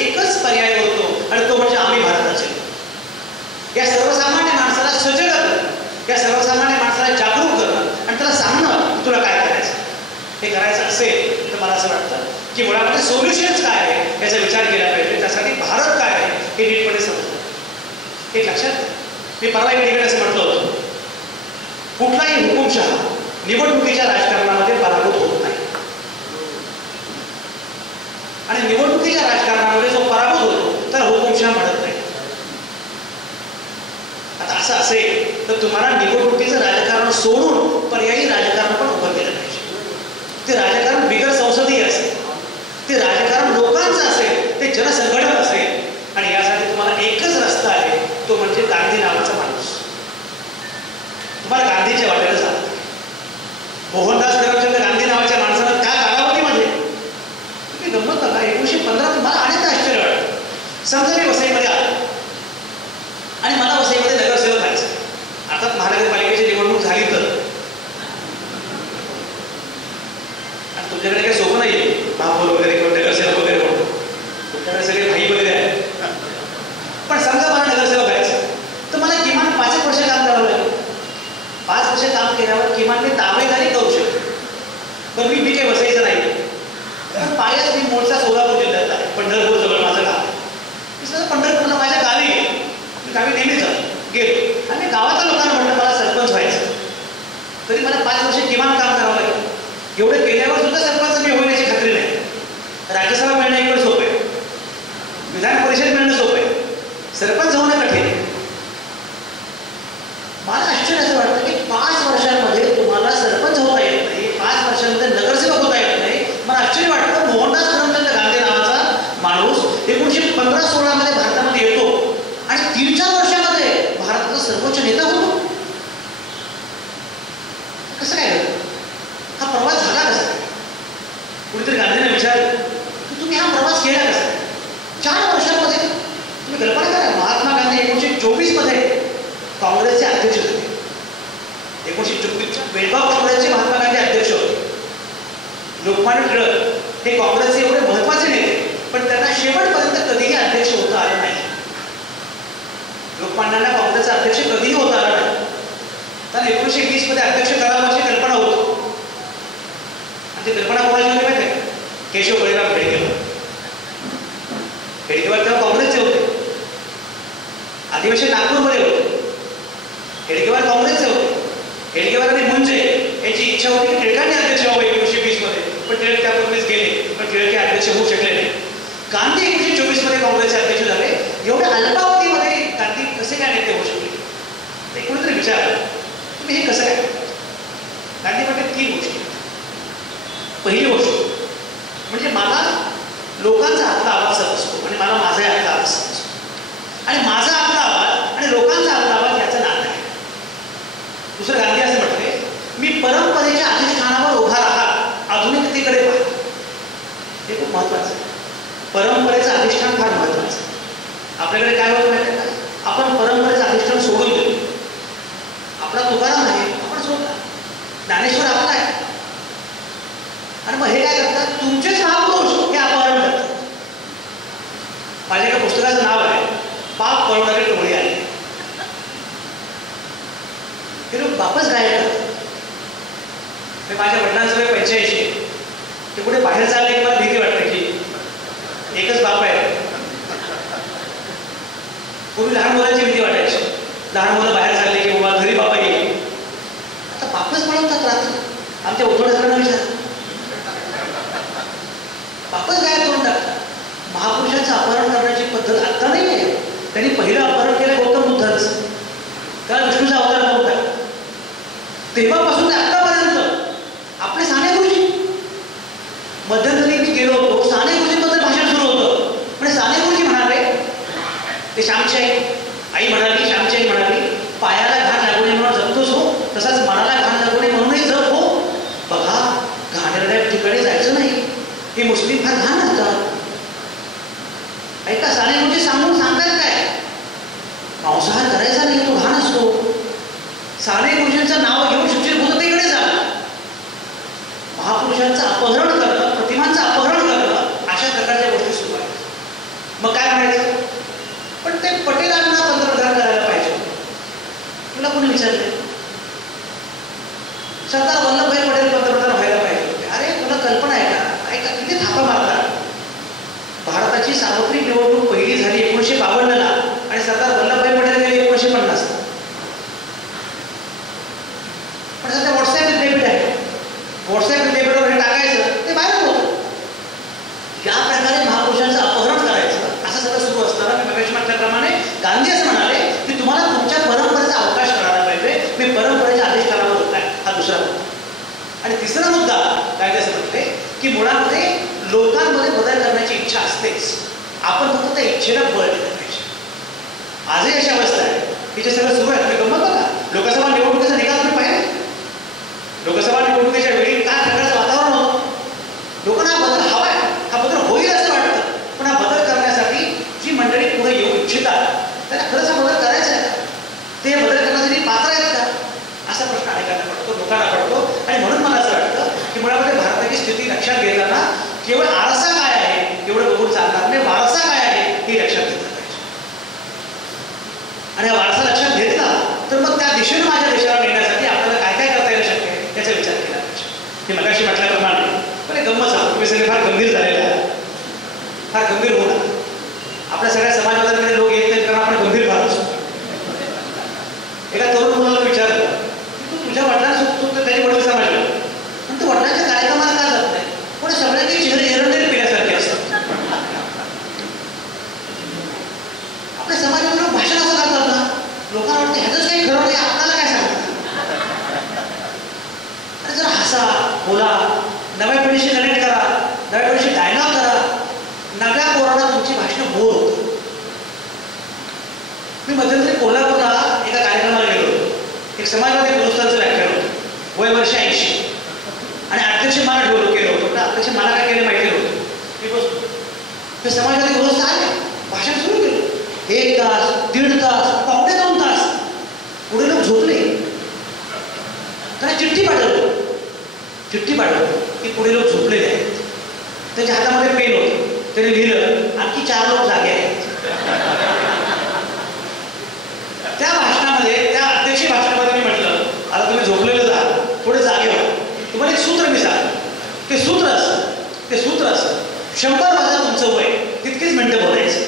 एकच पर्याय होतो आणि तो म्हणजे आम्ही भारताचे. या सर्वसामान्य माणसाला सजग करणं, या सर्वसामान्य माणसाला जागरूक करणं आणि त्याला सांगणं की तुला काय करायचं. हे करायचं असेल तर मला असं वाटतं की मुळामध्ये सोल्युशन्स काय आहे याचा विचार केला पाहिजे. त्यासाठी भारत काय आहे हे नीटपणे समजलं. एक लक्षात, मी परवा एका ठिकाणी असं म्हटलं होतं, कुठलाही हुकुमशहा निवडणुकीच्या राजकारणामध्ये पराभूत होत नाही आणि निवडणुकीच्या राजकारणामध्ये जो पराभूत होतो त्याला हुकुमशहा म्हणत नाही. आता असं असेल तर तुम्हाला निवडणुकीचं राजकारण सोडून पर्यायी राजकारण पण उभं केलं पाहिजे. ते राजकारण बिगर संसदीय असेल, ते राजकारण लोकांचं असेल, ते जनसंघटन असेल आणि यासाठी तुम्हाला एकच रस्ता आहे, तो म्हणजे गांधी नावाचा माणूस. तुम्हाला गांधीच्या वाटेला जात. मोहनदास करमचंद गांधी नावाच्या माणसानं त्या कालावधीमध्ये तुम्ही गंमत बघा, 1915 तुम्हाला अनेक आश्चर्य वाटतं. समजा मी वसईमध्ये आलो आणि मला वसईमध्ये नगरसेवक व्हायचं. अर्थात महानगरपालिकेची निवडणूक झाली तर, आणि तुमच्याकडे काही सोपं नाही महापौर वगैरे किंवा नगरसेवक वगैरे म्हणतो, तुमच्याकडे सगळे भाई वगैरे आहेत. पण समजा मला नगरसेवक व्हायचं तर मला किमान 5 वर्ष काम करावं लागेल. 5 वर्ष काम केल्यावर किमान मी ताबेदारी करू शकतो. पण मी काही वसायचं नाही, कारण पायाच मी मूळचा सोलापूर जिल्ह्यात आहे, पंढरपूर जवळ माझं गाव आहे. पंढरपूरला माझ्या गावी गेलो, मी गावी नेहमी गेलो आणि गावाच्या लोकांना म्हटलं मला सरपंच व्हायचं, तरी मला 5 वर्ष किमान काम करावं लागेल. एवढं केल्यावर सुद्धा सरपंच मी होईल याची खात्री नाही. राज्यसभा मिळणं इकडे सोपं आहे, विधान परिषद मिळणं सोपं आहे, सरपंच होणं कठीण आहे. मला आश्चर्य असं वाटतं की 5 वर्षांमध्ये तुम्हाला सरपंच होता येत नाही, 5 वर्षांमध्ये नगरसेवक होता येत नाही. मला आश्चर्य वाटतं मोहनदास करमचंद गांधी नावाचा माणूस 1915-16 मध्ये भारतामध्ये येतो आणि 3-4 वर्षामध्ये भारताचा सर्वोच्च नेता होतो. कसं काय झालं? हा प्रवास झाला कसा? कुणीतरी गांधींना विचारलं की तुम्ही हा प्रवास केला कसा? 4 वर्षांमध्ये तुम्ही कल्पना करा. महात्मा गांधी 1924 मध्ये काँग्रेसचे अध्यक्ष होते. 1924च्या बेळगाव काँग्रेसचे महात्मा गांधी अध्यक्ष होते. लोकमान्य टिळक हे काँग्रेसचे एवढे महत्वाचे नेते, पण त्यांना शेवटपर्यंत कधीही अध्यक्ष होता आलं नाही. लोकमान्यांना काँग्रेसचा अध्यक्ष कधीही होता आला नाही. त्यांना 1920 मध्ये अध्यक्ष करावं अशी कल्पना होती. आणि ती कल्पना कोणाची होती माहिती आहे? केशव बळीराम हेडगेवार. हेडगेवार तेव्हा काँग्रेसचे होते. अधिवेशन नागपूरमध्ये होते. हेडगेवार काँग्रेसचे होते. हेडगेवार आणि मुंजे याची इच्छा होती की टिळकांनी अध्यक्ष व्हावं 1920 मध्ये, पण टिळक त्यापूर्वीच गेले, पण टिळक हे अध्यक्ष होऊ शकले नाही. गांधी 1924 मध्ये काँग्रेसचे अध्यक्ष झाले. एवढ्या अल्पावधीमध्ये गांधी कसे काय नेते होऊ शकले? ते कोणीतरी विचारलं तुम्ही हे कसं काय? गांधी म्हणते 3 गोष्टी. पहिली गोष्ट म्हणजे मला लोकांचा आपला आवाज समजतो आणि मला माझा आपला आवाज समजतो आणि माझा आपला आवाज आणि लोकांचा आपला आवाज याचं नातं आहे. दुसरं गांधी असं म्हटले मी परंपरेच्या अधिष्ठानावर उभा राहा, आधुनिकतेकडे पाहा. हे खूप महत्वाचं आहे. परंपरेचं अधिष्ठान फार महत्वाचं आहे. आपल्याकडे काय होतं माहिती आहे का? आपण परंपरेचं अधिष्ठान सोडून देतो. आपला तुकाराम आहे, आपण सोडला. ज्ञानेश्वर आपला आहे आणि मग हे काय करतात? तुमचेच महापुरुष हे अपहरण करतात. माझ्या एका पुस्तकाचं नाव आहे पाप पळवणारे टोळी आले. हे लोक वापस गायब करतात. माझ्या वडिलांचं वय 85. ते कुठे बाहेर चालले की मला भीती वाटते की एकच बाप आहे. पूर्वी लहान मुलांची भीती वाटायची. लहान मुलं बाहेर चालले की बाबा घरी बाबा तेव्हापासून ते आतापर्यंत आपले साने गुरुजी. मध्यंतरी मी गेलो होतो, साने गुरुजींबद्दल भाषण सुरू होतं. म्हणजे साने गुरुजी म्हणाले, ते श्यामची आई म्हणाली, श्यामची आई म्हणाली, पायाला घाण लागू नये म्हणून जगतोच हो, तसाच मनाला घाण लागू नये म्हणूनही जग हो. बघा, घाणेरड्या ठिकाणी जायचं नाही, हे मुस्लिम फार घाण असतात. ऐका, साने गुरुजी सांगतात काय, मांसाहार करायचा नाही, तो घाण असतो. साने गुरुजींचं नाव घेऊन शुचिर्भूततेकडे जाणं, महापुरुषांचं अपहरण करणं, प्रतिमांचं अपहरण करणं, अशा प्रकारच्या गोष्टी सुरू आहेत. मग काय म्हणायचं, पण ते पटेलांना पंतप्रधान करायला पाहिजे. तुला कोणी विचारले, सरदार वल्लभभाई पटेल पंतप्रधान व्हायला पाहिजे होते. अरे तुला कल्पना आहे का, ऐका किती थापा मारतात. भारताची सार्वत्रिक निवडणूक पहिली झाली 1952ला आणि सरदार वल्लभभाई पटेल गेले 1950. पण सध्या व्हॉट्सॲप विद्यापीठ आहे, व्हॉट्सॲप विद्यापीठावर हे टाकायचं, ते बाहेर होतं. या प्रकारे महापुरुषांचं अपहरण करायचं असं सगळं सुरू असताना मी मगाशी म्हटल्याप्रमाणे गांधी असं म्हणाले की तुम्हाला तुमच्या परंपरेचा अवकाश करायला पाहिजे. मी परंपरेच्या अधिष्ठानावर होत आहे, हा दुसरा मुद्दा. आणि तिसरा मुद्दा काय असं म्हटले की मुळामध्ये लोकांमध्ये बदल करण्याची इच्छा असतेच, आपण फक्त त्या इच्छेला बळ दिलं पाहिजे. आजही अशी अवस्था आहे की जे सगळं सुरू आहे. गमत बघा, लोकसभा निवडणुकीचा निकाल तुम्ही पाहिजे. लोकसभा निवडणुकीच्या वेळी काय प्रकारचं वातावरण होतं. लोकांना हा बदल हवा आहे, हा बदल होईल असं वाटतं. पण हा बदल करण्यासाठी जी मंडळी पुढे येऊ इच्छितात त्यांना खरंच हा बदल करायचा आहे का, ते बदल करण्यासाठी पात्र आहेत का, असा प्रश्न अनेकांना पडतो, लोकांना पडतो. आणि म्हणून मला असं वाटतं की मुळामध्ये भारताची स्थिती लक्षात घेताना केवळ आरसा काय आहे एवढं बघून चालणार नाही, वारसा काय आहे हे लक्षात घेतलं पाहिजे. आणि हा वारसा लक्षात घेतला तर मग त्या दिशेने माझ्या देशाला नेण्यासाठी आपल्याला काय काय करता येणं शक्य आहे याचा विचार केला पाहिजे. की मगाशी म्हटल्याप्रमाणे पण एक गंमत सांगतो, तुम्ही सगळे फार गंभीर झालेले आहे, फार गंभीर होऊ नका. आपल्या सगळ्या समाजामध्ये लोक येत नाहीत कारण आपण गंभीर फार असतो. एका तरुण मुलाला विचारलं की तू तुझ्या वडिलांना तू त्याची वडील समजलं पण तू वडिलांच्या कार्यक्रमाला का जात नाही. पण सगळ्यांचे चेहरे एरंडेल पिण्यासारखे असतात. आपल्या समाजामध्ये लोक भाषण असं करतात ना, लोकांना वाटतं ह्याचंच काही खरं नाही, आपल्याला काय सांगतात. अरे जरा हसा, बोला, नव्या पिढीशी कनेक्ट करा, नव्या पिढीशी डायलॉग करा. नव्या पोरांना तुमची भाषणं बोर होतं. मी मध्यंतरी कोल्हापूरला एका कार्यक्रमाला गेलो होतो. एक समाजवादी गुरुस्थांचं व्याख्यान होतं, वय वर्ष 80. आणि अध्यक्ष मला केलं होतं. तर अध्यक्ष मला काय केलं माहिती नव्हतं. मी बसलो, ते समाजवादी गुरुस्थ आले, भाषण सुरू केलं. 1 तास, 1.5 तास, पावणे 2 तास. पुढे लोक झोपले. त्यांना चिठ्ठी पाठवली की पुढे लोक झोपलेले आहेत. त्याच्या हातामध्ये पेन होतं, त्याने लिहिलं आणखी 4 लोक जागे आहेत. त्या भाषणामध्ये, त्या अध्यक्षीय भाषणामध्ये मी म्हटलं आता तुम्ही झोपलेलं जा, थोडे जागे व्हा. तुम्हाला एक सूत्र मी सांग, ते सूत्र असं 100 वाजा तुमचं वय तितकीच मिनिटं बोलायचं.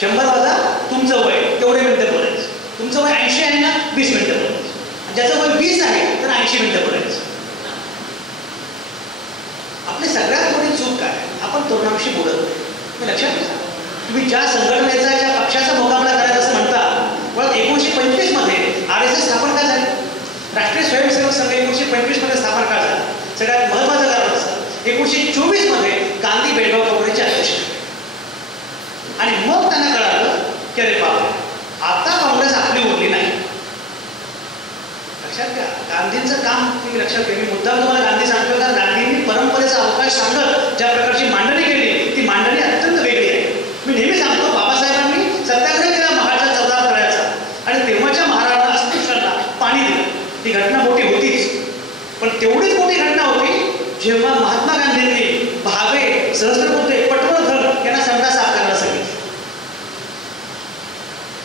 100 वाजा तुमचं वय तेवढे मिनिटं बोलायचं. तुमचं वय 80 आहे ना, 20 मिनिटं बोलायचं. ज्याचं वय 20 आहे तर 80 मिनिटं बोलायचं. आपली सगळ्यात मोठी चूक काय, आपण तरुणांशी बोलत नाही. लक्षात घ्या, तुम्ही ज्या संघटनेचा, ज्या पक्षाचा मुकाबला करायचा असं म्हणता, पण 1925 मध्ये RSS स्थापन का झाली, राष्ट्रीय स्वयंसेवक संघ 1925 मध्ये स्थापन का झाला. सगळ्यात महत्वाचं कारण असं 1924 मध्ये गांधी बेळगाव काँग्रेसचे अध्यक्ष. आणि मग त्यांना कळालं की अरे बापरे, आता काँग्रेस आपली उरली नाही. लक्षात घ्या, गांधींचं काम तुम्ही लक्षात घ्या. मी मुद्दाम तुम्हाला गांधी सांगतो का, गांधींनी परंपरेचा अवकाश सांगत ज्या प्रकारची मांडणी केली ती मांडणी अत्यंत वेगळी आहे. मी नेहमी सांगतो, बाबासाहेबांनी सत्याग्रह केला महाराष्ट्रात सरदार करायचा आणि तेव्हाच्या महाराजांना अस्पृश्यांना पाणी दिलं. ती घटना मोठी होतीच, पण तेवढीच मोठी घटना होती जेव्हा महात्मा गांधींनी भावे, सहस्त्रबुद्धे, पटवर्धन यांना संडास साफ करायला सांगितलं.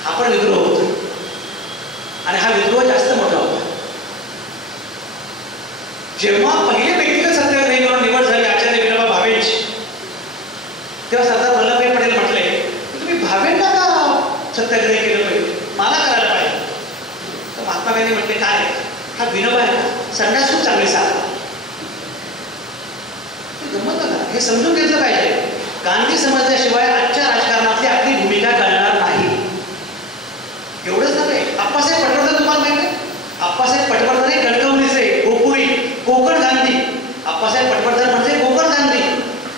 हा पण विद्रोह होता आणि हा विद्रोह जास्त मोठा होता. जेव्हा पहिले व्यक्तिगत सत्याग्रही म्हणून निवड झाली आचार्य विनोबा भावेंची, तेव्हा सरदार वल्लभभाई पटेल म्हटले तुम्ही भावेंना का सत्याग्रही केलं पाहिजे, मला करायला पाहिजे. तर महात्मा गांधी म्हटले काय, हा विनोबा आहे ना, संडास खूप चांगली साफ. गमत बघा, हे समजून घेतलं पाहिजे. गांधी समजल्याशिवाय आजच्या राजकारणातली आपली भूमिका कळणार नाही. एवढंच नव्हे, आप्पासाहेब पटवर्धन तुम्हाला माहिती आहे, आप्पासाहेब पटवर्धन कणकवलीचे गोपुरी कोकण गांधी. आप्पासाहेब पटवर्धन म्हणजे कोकण गांधी.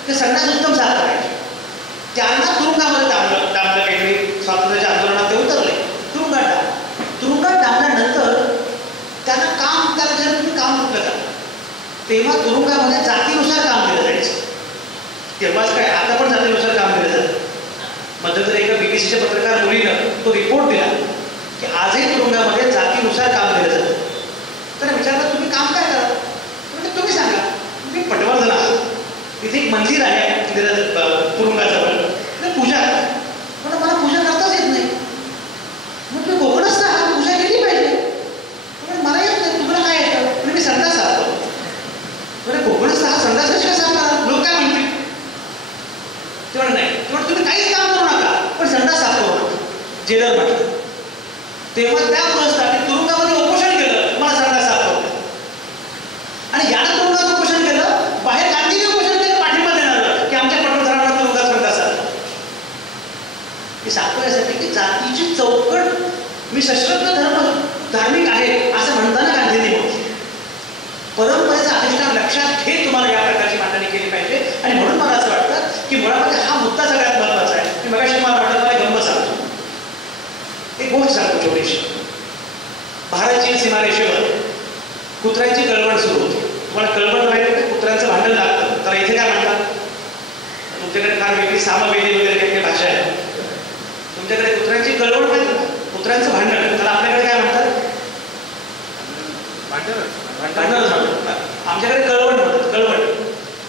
ते संडास उत्तम साफ करायचे. त्यांना तुरुंगामध्ये डांबलं काहीतरी स्वातंत्र्याच्या आंदोलनात ते उतरले. तुरुंगात डांबल्यानंतर त्यांना तुम्ही काम कुठलं करा. तेव्हा तुरुंगामध्ये जातीनुसार काम केलं जायचं. तेव्हाच काय, आता पण जातीनुसार काम केलं जातं. मध्यंतरी एका बीबीसीच्या पत्रकार मुलीनं तो रिपोर्ट दिला की आजही तुरुंगामध्ये जातीनुसार काम केलं जातं. तर विचारलं तुम्ही काम काय करा, म्हणजे तुम्ही सांगा. तुम्ही पटवर्धन आहात, तिथे एक मंदिर आहे तुरुंगाजवळ, पूजा पण मला पूजा करताच येत नाही. मग तुम्ही कोकणच ना, पूजा केली पाहिजे. मला येत नाही, तुम्हाला काय येतं. म्हणजे मी संडास साफ करतो. म्हणजे कोकणच हा संडास कशा साफ करा, लोक काय म्हणतील. तेवढं नाही, तेवढं तुम्ही काहीच काम करू नका, पण संडास साफ करू नका, जेलर म्हटलं. तेव्हा त्या पुरस्काराने तुरुंगामध्ये उपोषण केलं, मला संडास साफ करू. आणि यानं तुरुंगात उपोषण केलं, बाहेर गांधीने उपोषण केलं पाठिंबा देणार की आमच्या पटवर्धनांना तुरुंगात संडास साफ. हे सांगतो यासाठी की जातीची चौकट मी सशस्त्र धार्मिक आहे असं म्हणताना गांधींनी म्हटलं. परंपरेचं अधिष्ठान लक्षात घेत तुम्हाला या प्रकारची मांडणी केली पाहिजे. आणि म्हणून मला असं वाटतं की मुळामध्ये हा मुद्दा सगळ्यात महत्वाचा आहे. मी मगाशी मला वाटतं मला गंमत सांगतो, एक गोष्ट सांगतो छोटीशी. भारत चीन सीमारेषेवर कुत्र्यांची कळवण सुरू होती. तुम्हाला कळवण माहिती आहे, कुत्र्यांचं भांडण लागतं. तर इथे काय म्हणतात, तुमच्याकडे फार वेगळी सामवेदी वगैरे काही भाषा आहे. तुमच्याकडे कुत्र्यांची कळवण माहिती ना, कुत्र्यांचं भांडण. तर आपल्याकडे काय म्हणतात, भांडणच म्हणतात. आमच्याकडे कळवण म्हणतात, कळवण.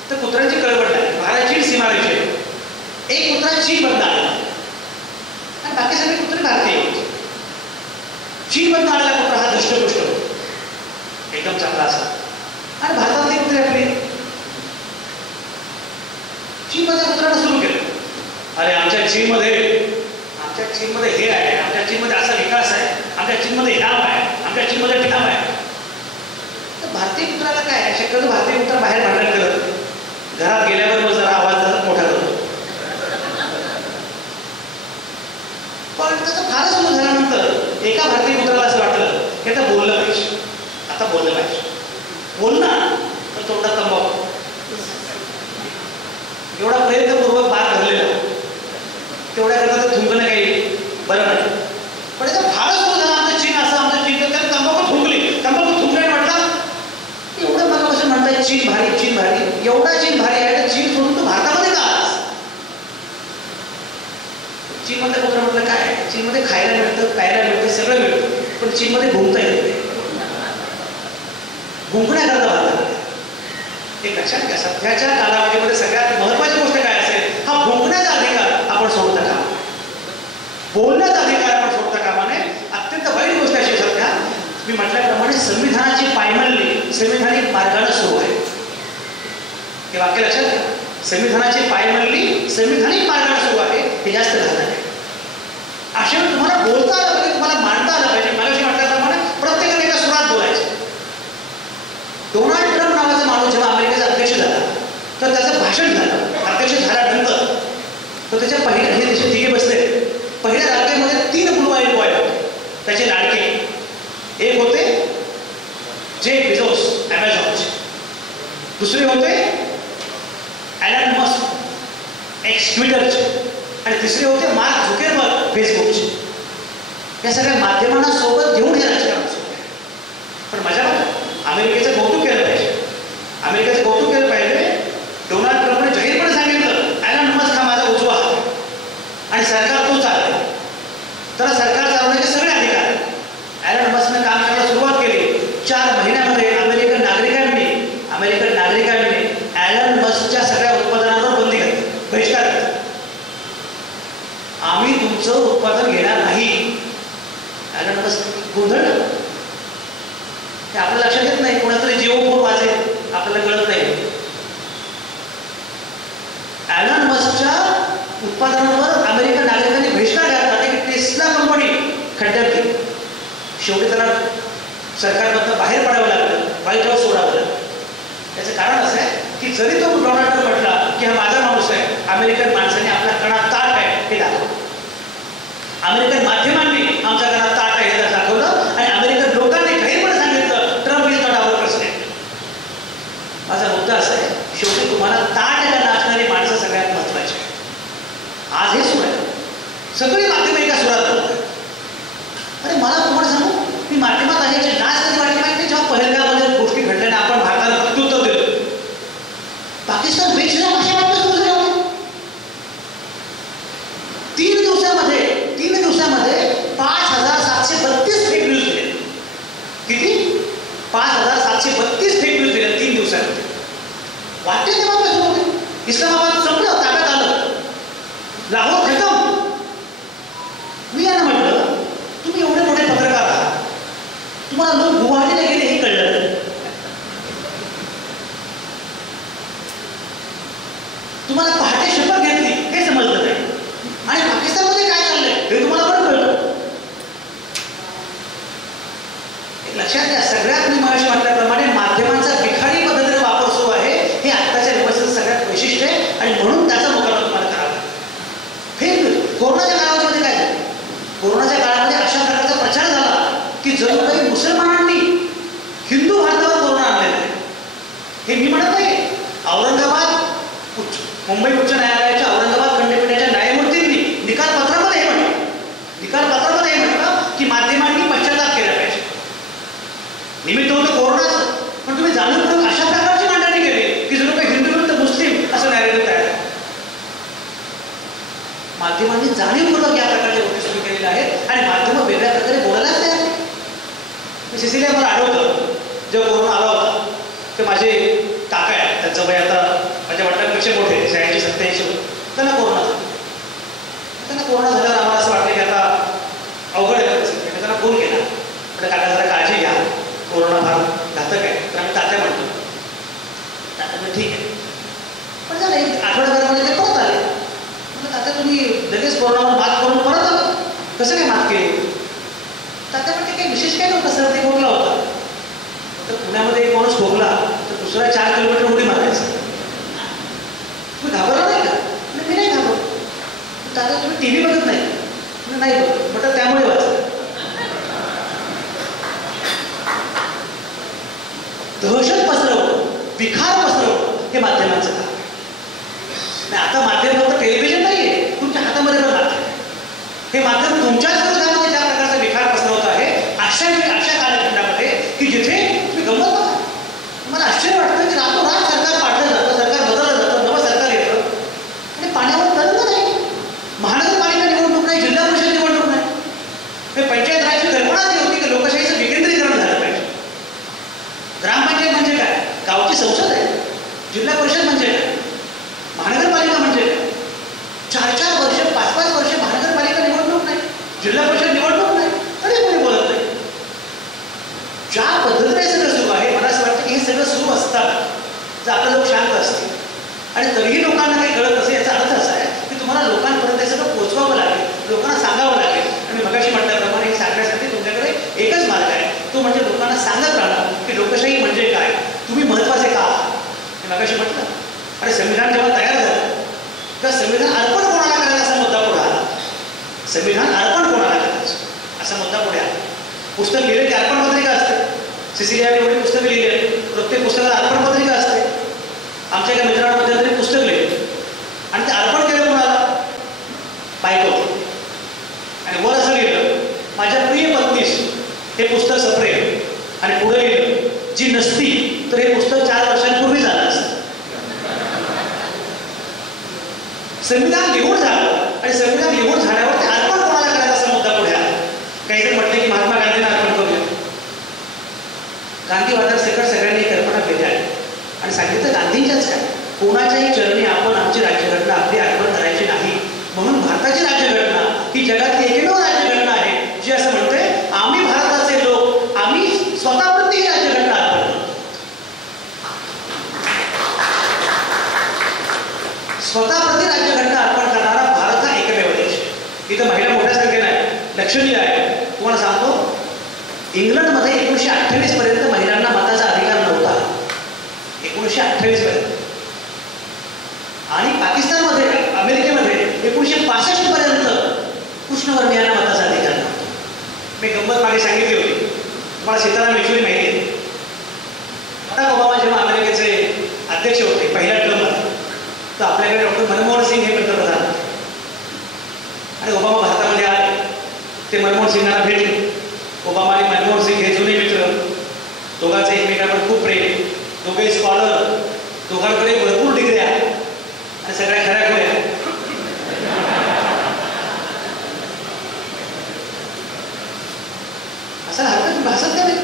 तर कुत्र्यांची कळवण नाही. भारत चीन सीमारेषेवर एक कुत्रा चीनमधून आला आणि बाकी सगळे कुत्रे भारतीय होते. चीनमधून आलेला कुत्रा हा दष्टपुष्ट होता, एकदम चांगला असा. आणि भारतातले कुत्रे आपले चीनमधल्या कुत्र्यानं सुरू केलं, अरे आमच्या चीनमध्ये हे आहे, आमच्या चीनमध्ये असा विकास आहे, आमच्या चीनमध्ये ह्याम आहे, आमच्या चीनमध्ये ठिकाण आहे. तर भारतीय कुत्राला काय आहे, शक्यतो भारतीय कुत्रा बाहेर भांडण करत, घरात गेल्याबरोबर जरा आवाज जरा मोठा करतो. पण त्याचं फारच सुरू झाल्यानंतर एका भारतीय कुत्राला असं वाटलं की आता बोललं पाहिजे, आता बोललं पाहिजे. बोलणार तर तोंडात तंबाखू, एवढा प्रयत्नपूर्वक बाग धरलेला, तेवढ्या करता थुंकणं काही बरं नाही. पण याचा फारच सुरू झाला आमचं चीन असं, आमचं चीन तर त्याने तंबाखू थुंकले म्हटलं. एवढं मला कसं म्हणताय चीन भारी, चीन भारी, एवढा चीन भारी आहे तर चीन सोडून तू भारतामध्ये का? चीनमध्ये कुत्रा म्हटलं काय, चीनमध्ये खायला मिळतं, प्यायला मिळतं, सगळं मिळतं, पण चीनमध्ये भुंकता येत नाही. भुंकण्याकरता भारतात एक लक्षात घ्या, सध्याच्या कालावधीमध्ये सगळ्यात महत्वाची गोष्ट काय असेल, हा भुंकण्याचा अधिकार आपण सोडता कामा, बोलण्याचा अधिकार आपण सोडता कामा नये. अत्यंत वाईट गोष्ट अशी सध्या मी म्हटल्याप्रमाणे संविधानाची पायमल्ली संविधानिक मार्गाने सुरू आहे. हे वाक्य लक्षात घ्या, संविधानाची पायमल्ली संविधानिक मार्गाने सुरू आहे. हे जास्त घातक आहे. अशा वेळी तुम्हाला बोलता आलं पाहिजे, तुम्हाला मांडता आलं पाहिजे. मला जे म्हटल्याप्रमाणे प्रत्येकाने एका सुरात बोलायचं. डोनाल्ड ट्रम्प नावाचा माणूस जेव्हा अमेरिकेचा अध्यक्ष झाला तर त्याचं भाषण झालं. अध्यक्ष झाल्यानंतर तर त्याच्या पहिल्या, हे त्याचे तिघे बसले, पहिल्या रांगेमध्ये 3 ब्लू आईड बॉय होते, त्याचे लाडके. एक होते जेफ बेझोस ॲमेझॉनचे, दुसरे होते ॲलन मस्क एक्स ट्विटरचे, आणि तिसरे होते मार्क झुकरबर्ग फेसबुकचे. या सगळ्या माध्यमांना सोबत घेऊन हे राजकारण सुरू आहे. पण माझ्या अमेरिकेचं कौतुक केलं पाहिजे, अमेरिकेचं कौतुक केलं पाहिजे. डोनाल्ड ट्रम्पने जाहीरपणे सांगितलं ॲलन मस्क हा माझा उजवा हात आणि सरकार तो चालला, तर सरकार चालवण्याचे सगळे अधिकार आहेत. ॲलन मस्कने काम करायला सुरुवात केली. 4 महिन्यामध्ये अमेरिकन नागरिकांनी ॲलन मस्कच्या सगळ्या उत्पादनांवर बंदी घातली, बहिष्कार घातला. आम्ही तुमचं उत्पादन घेणार नाही. ॲलन मस्क गोंधळलं. हे आपल्या लक्षात येत नाही, कोणातरी जीव फोन वाचेल आपल्याला कळत नाही. ॲलन मस्कच्या उत्पादनांवर अमेरिकन नागरिकांनी बहिष्कार घातला. टेस्ला कंपनी खड्ड्यात गेली. शेवटी त्याला सरकारमधनं बाहेर पडावं लागलं, व्हाईट हाऊस सोडावं लागलं. याचं कारण असं आहे की जरी तो डोनाल्ड ट्रम्प म्हटला की हा माझा माणूस आहे, अमेरिकन माणसाने आपला कणात ताट आहे हे दाखवलं. अमेरिकन माध्यमांनी आमच्या कणात ताट आहे हे दाखवलं आणि अमेरिकन लोकांनी जाहीरपणे तुम्हाला लोक गुवाहाटीला गेले हे कळलं, तुम्हाला पहाटे शपथ घेतली हे समजलं नाही, आणि पाकिस्तानमध्ये काय चाललंय हे तुम्हाला पण कळलं. लक्षात घ्या, सगळ्यात मी मगाशी म्हटल्याप्रमाणे माध्यमांचा भिखारी पद्धतीने वापर सुरू आहे. हे आत्ताच्या व्यवस्थेचं सगळ्यात वैशिष्ट्य आहे, आणि म्हणून त्याचा मुकाबला तुम्हाला करावा. हे कोरोनाच्या काळामध्ये काय झालं, कोरोनाच्या काळामध्ये अशा प्रकारचा प्रचार झाला की जणू काही मुसलमानांनी हिंदू भारतावर कोरोना आणलेला आहे. हे मी म्हणत नाही, मुंबई उच्च न्यायालयाच्या औरंगाबाद खंडपीठाच्या न्यायमूर्तींनी निकालपत्रामध्ये हे म्हटलं की माध्यमांनी पश्चाताप केला पाहिजे. निमित्त होतं कोरोनाचं, पण तुम्ही जाणूनपूर्वक अशा प्रकारची मांडणी केली की जणू काही हिंदू विरुद्ध मुस्लिम असं नॅरेटिव्ह तयार. माध्यमांनी जाणीवपूर्वक या प्रकारच्या गोष्टी सुरू केलेल्या आहेत, आणि माध्यमं वेगळ्या प्रकारे बोलायलाच तयार नाही. सिसिलिया मला आठवतं, जेव्हा कोरोना आला होता ते माझे काका आहेत, त्यांचं वय आता माझ्या वडिलांपेक्षा मोठे 86-87 होते. त्यांना कोरोना झाल्यावर आम्हाला असं वाटलं की आता अवघड आहे परिस्थिती. मी त्यांना फोन केला, म्हटलं काका जरा काळजी घ्या, कोरोना फार घातक आहे. तर आम्ही तात्या म्हणतो, तात्या म्हणजे ठीक आहे. पण झालं एक आठवड्याभरामध्ये ते परत आले. म्हटलं तात्या तुम्ही लगेच कोरोनावर मात करून परत आला, कसं काय मात केली? तात्या म्हणजे काही विशेष काय नव्हतं, सर्दी खोकला होता. तर पुण्यामध्ये एक माणूस खोकला तर दुसरा 4 किलोमीटर उडी मारायचा. तुम्ही घाबरला नाही का? मी नाही घाबरलो. तात्या तुम्ही टी व्ही बघत नाही? नाही बघत. म्हटलं त्यामुळे वाचलं. दहशत पसरवणं, विखार पसरवणं हे माध्यमांचं काम आहे. आता माध्यम फक्त टेलिव्हिजन नाही आहे, तुमच्या हातामध्ये पण माध्यम. हे माध्यम तुमच्याच विरोधामध्ये ज्या प्रकारचा विखार पसरवत आहे, अशा कालखंडामध्ये की जिथे तुम्ही गंमत बघा, मला आश्चर्य वाटतं की रातोरात सरकार पाडलं जातं, सरकार बदललं जातं, नवं सरकार येतं, आणि पाण्यावर तरंग नाही. महानगरपालिका निवडणूक नाही, जिल्हा परिषद निवडणूक नाही. हे पंचायत राजची कल्पनाच ही होती की लोकशाहीचं विकेंद्रीकरण झालं पाहिजे. ग्रामपंचायत म्हणजे काय? गावची संसद आहे. जिल्हा परिषद म्हणजे काय? महानगरपालिका म्हणजे काय? 4-4 वर्ष 5-5 वर्ष महानगरपालिका निवडणूक नाही, जिल्हा परिषद निवडणूक नाही, तरी कोणी बोलत नाही. ज्या पद्धतीने सगळं सुरू आहे, मला असं वाटतं की हे सगळं सुरू असताना जर आपले लोक शांत असतील आणि तरीही लोकांना काही कळत नसेल, याचा अर्थ असा आहे की तुम्हाला लोकांपर्यंत हे सगळं पोचवावं लागेल, लोकांना सांगावं लागेल. आणि मगाशी म्हटल्याप्रमाणे हे सांगण्यासाठी तुमच्याकडे एकच मार्ग आहे, तो म्हणजे लोकांना सांगत राहणं की लोकशाही म्हणजे काय, तुम्ही महत्वाचे का आहात. हे मगाशी म्हटलं. आणि संविधान जेव्हा तयार झालं तेव्हा संविधान अर्पण कोणाला करायचं असा मुद्दा पुढे आला. संविधान अर्पण कोणाला करायचं असा मुद्दा पुढे आला. पुस्तक लिहिलं की अर्पण पत्रिका असते. सिसिलियाने एवढी पुस्तकं लिहिली आहेत, प्रत्येक पुस्तकाला अर्पण पत्रिका असते. आमच्या एका मित्रांमध्ये तरी पुस्तक लिहिलं आणि ते अर्पण केलं कोणाला? बायको. आणि वर असं लिहिलं, माझ्या प्रिय पत्नीस हे पुस्तक सप्रेम. आणि पुढे लिहिलं, जी नसती तर हे पुस्तक 4 वर्षांपूर्वी झालं असतं. संविधान लिहून झालं, आणि संविधान लिहून झाल्यावर ते अर्पण कोणाला करायचा असा मुद्दा पुढे आला. काहीतरी म्हटलं की महात्मा गांधींना अर्पण करूया. गांधीवादासकट सगळ्यांनी कल्पना केल्या आणि सांगितलं गांधींच्याच काय, कोणाच्याही चरणी आपण आमची राज्यघटना आपली अर्पण करायची नाही. म्हणून भारताची राज्यघटना ही जगातली एकमेव राज्यघटना आहे जी असं म्हणते, आम्ही भारताचे लोक आम्ही स्वतःप्रती ही राज्यघटना अर्पण करतो. स्वतःप्रती राज्यघटना अर्पण करणारा भारत हा एकमेव देश आहे. इथं महिला मोठ्या संख्येने आहे, लक्षणीय आहे. तुम्हाला सांगतो, इंग्लंडमध्ये 1928 पर्यंत महिलांना मताचा अधिकार नव्हता. 1928 पर्यंत. आणि पाकिस्तानमध्ये, अमेरिकेमध्ये 1965 पर्यंत कृष्णवर्णीयांना मताचा अधिकार नव्हता. मी गंमत मागे सांगितली होती. तुम्हाला सीताराम येचुरी माहिती आहे. बराक ओबामा जेव्हा अमेरिकेचे अध्यक्ष होते पहिल्या टर्मला, तर आपल्याकडे डॉक्टर मनमोहन सिंग हे पंतप्रधान होते. आणि ओबामा भारतामध्ये आले, ते मनमोहन सिंगांना भेटले. ओबामा आणि मनमोहन सिंग हे जुने मित्र, दोघांचे एकमेकांवर खूप प्रेम, दोघे स्कॉलर, दोघांकडे भरपूर डिग्र्या आणि सगळ्या खऱ्या खोऱ्या. असं हरकत भासत नाही.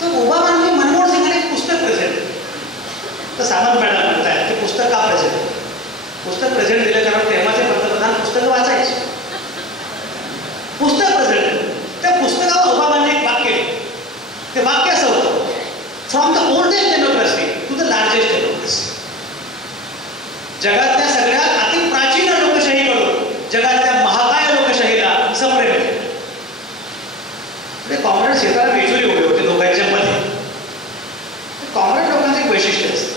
तर ओबामांनी मनमोहन सिंगांना एक पुस्तक प्रेझेंट, तर सामंत मॅडम म्हणतात ते पुस्तक का प्रेझेंट? पुस्तक प्रेझेंट दिलं कारण तेव्हाचे पंतप्रधान पुस्तकं वाचायचे. ते वाक्य असं होतं, from the oldest democracy to the largest democracy. जगातल्या सगळ्यात अति प्राचीन लोकशाहीकडून जगातल्या महाकाय लोकशाहीला संप्रेम केलं. कॉम्रेड शेताला वेचुरी उभे होते लोकांच्या मध्ये. कॉम्रेड लोकांचं एक वैशिष्ट्य असतं,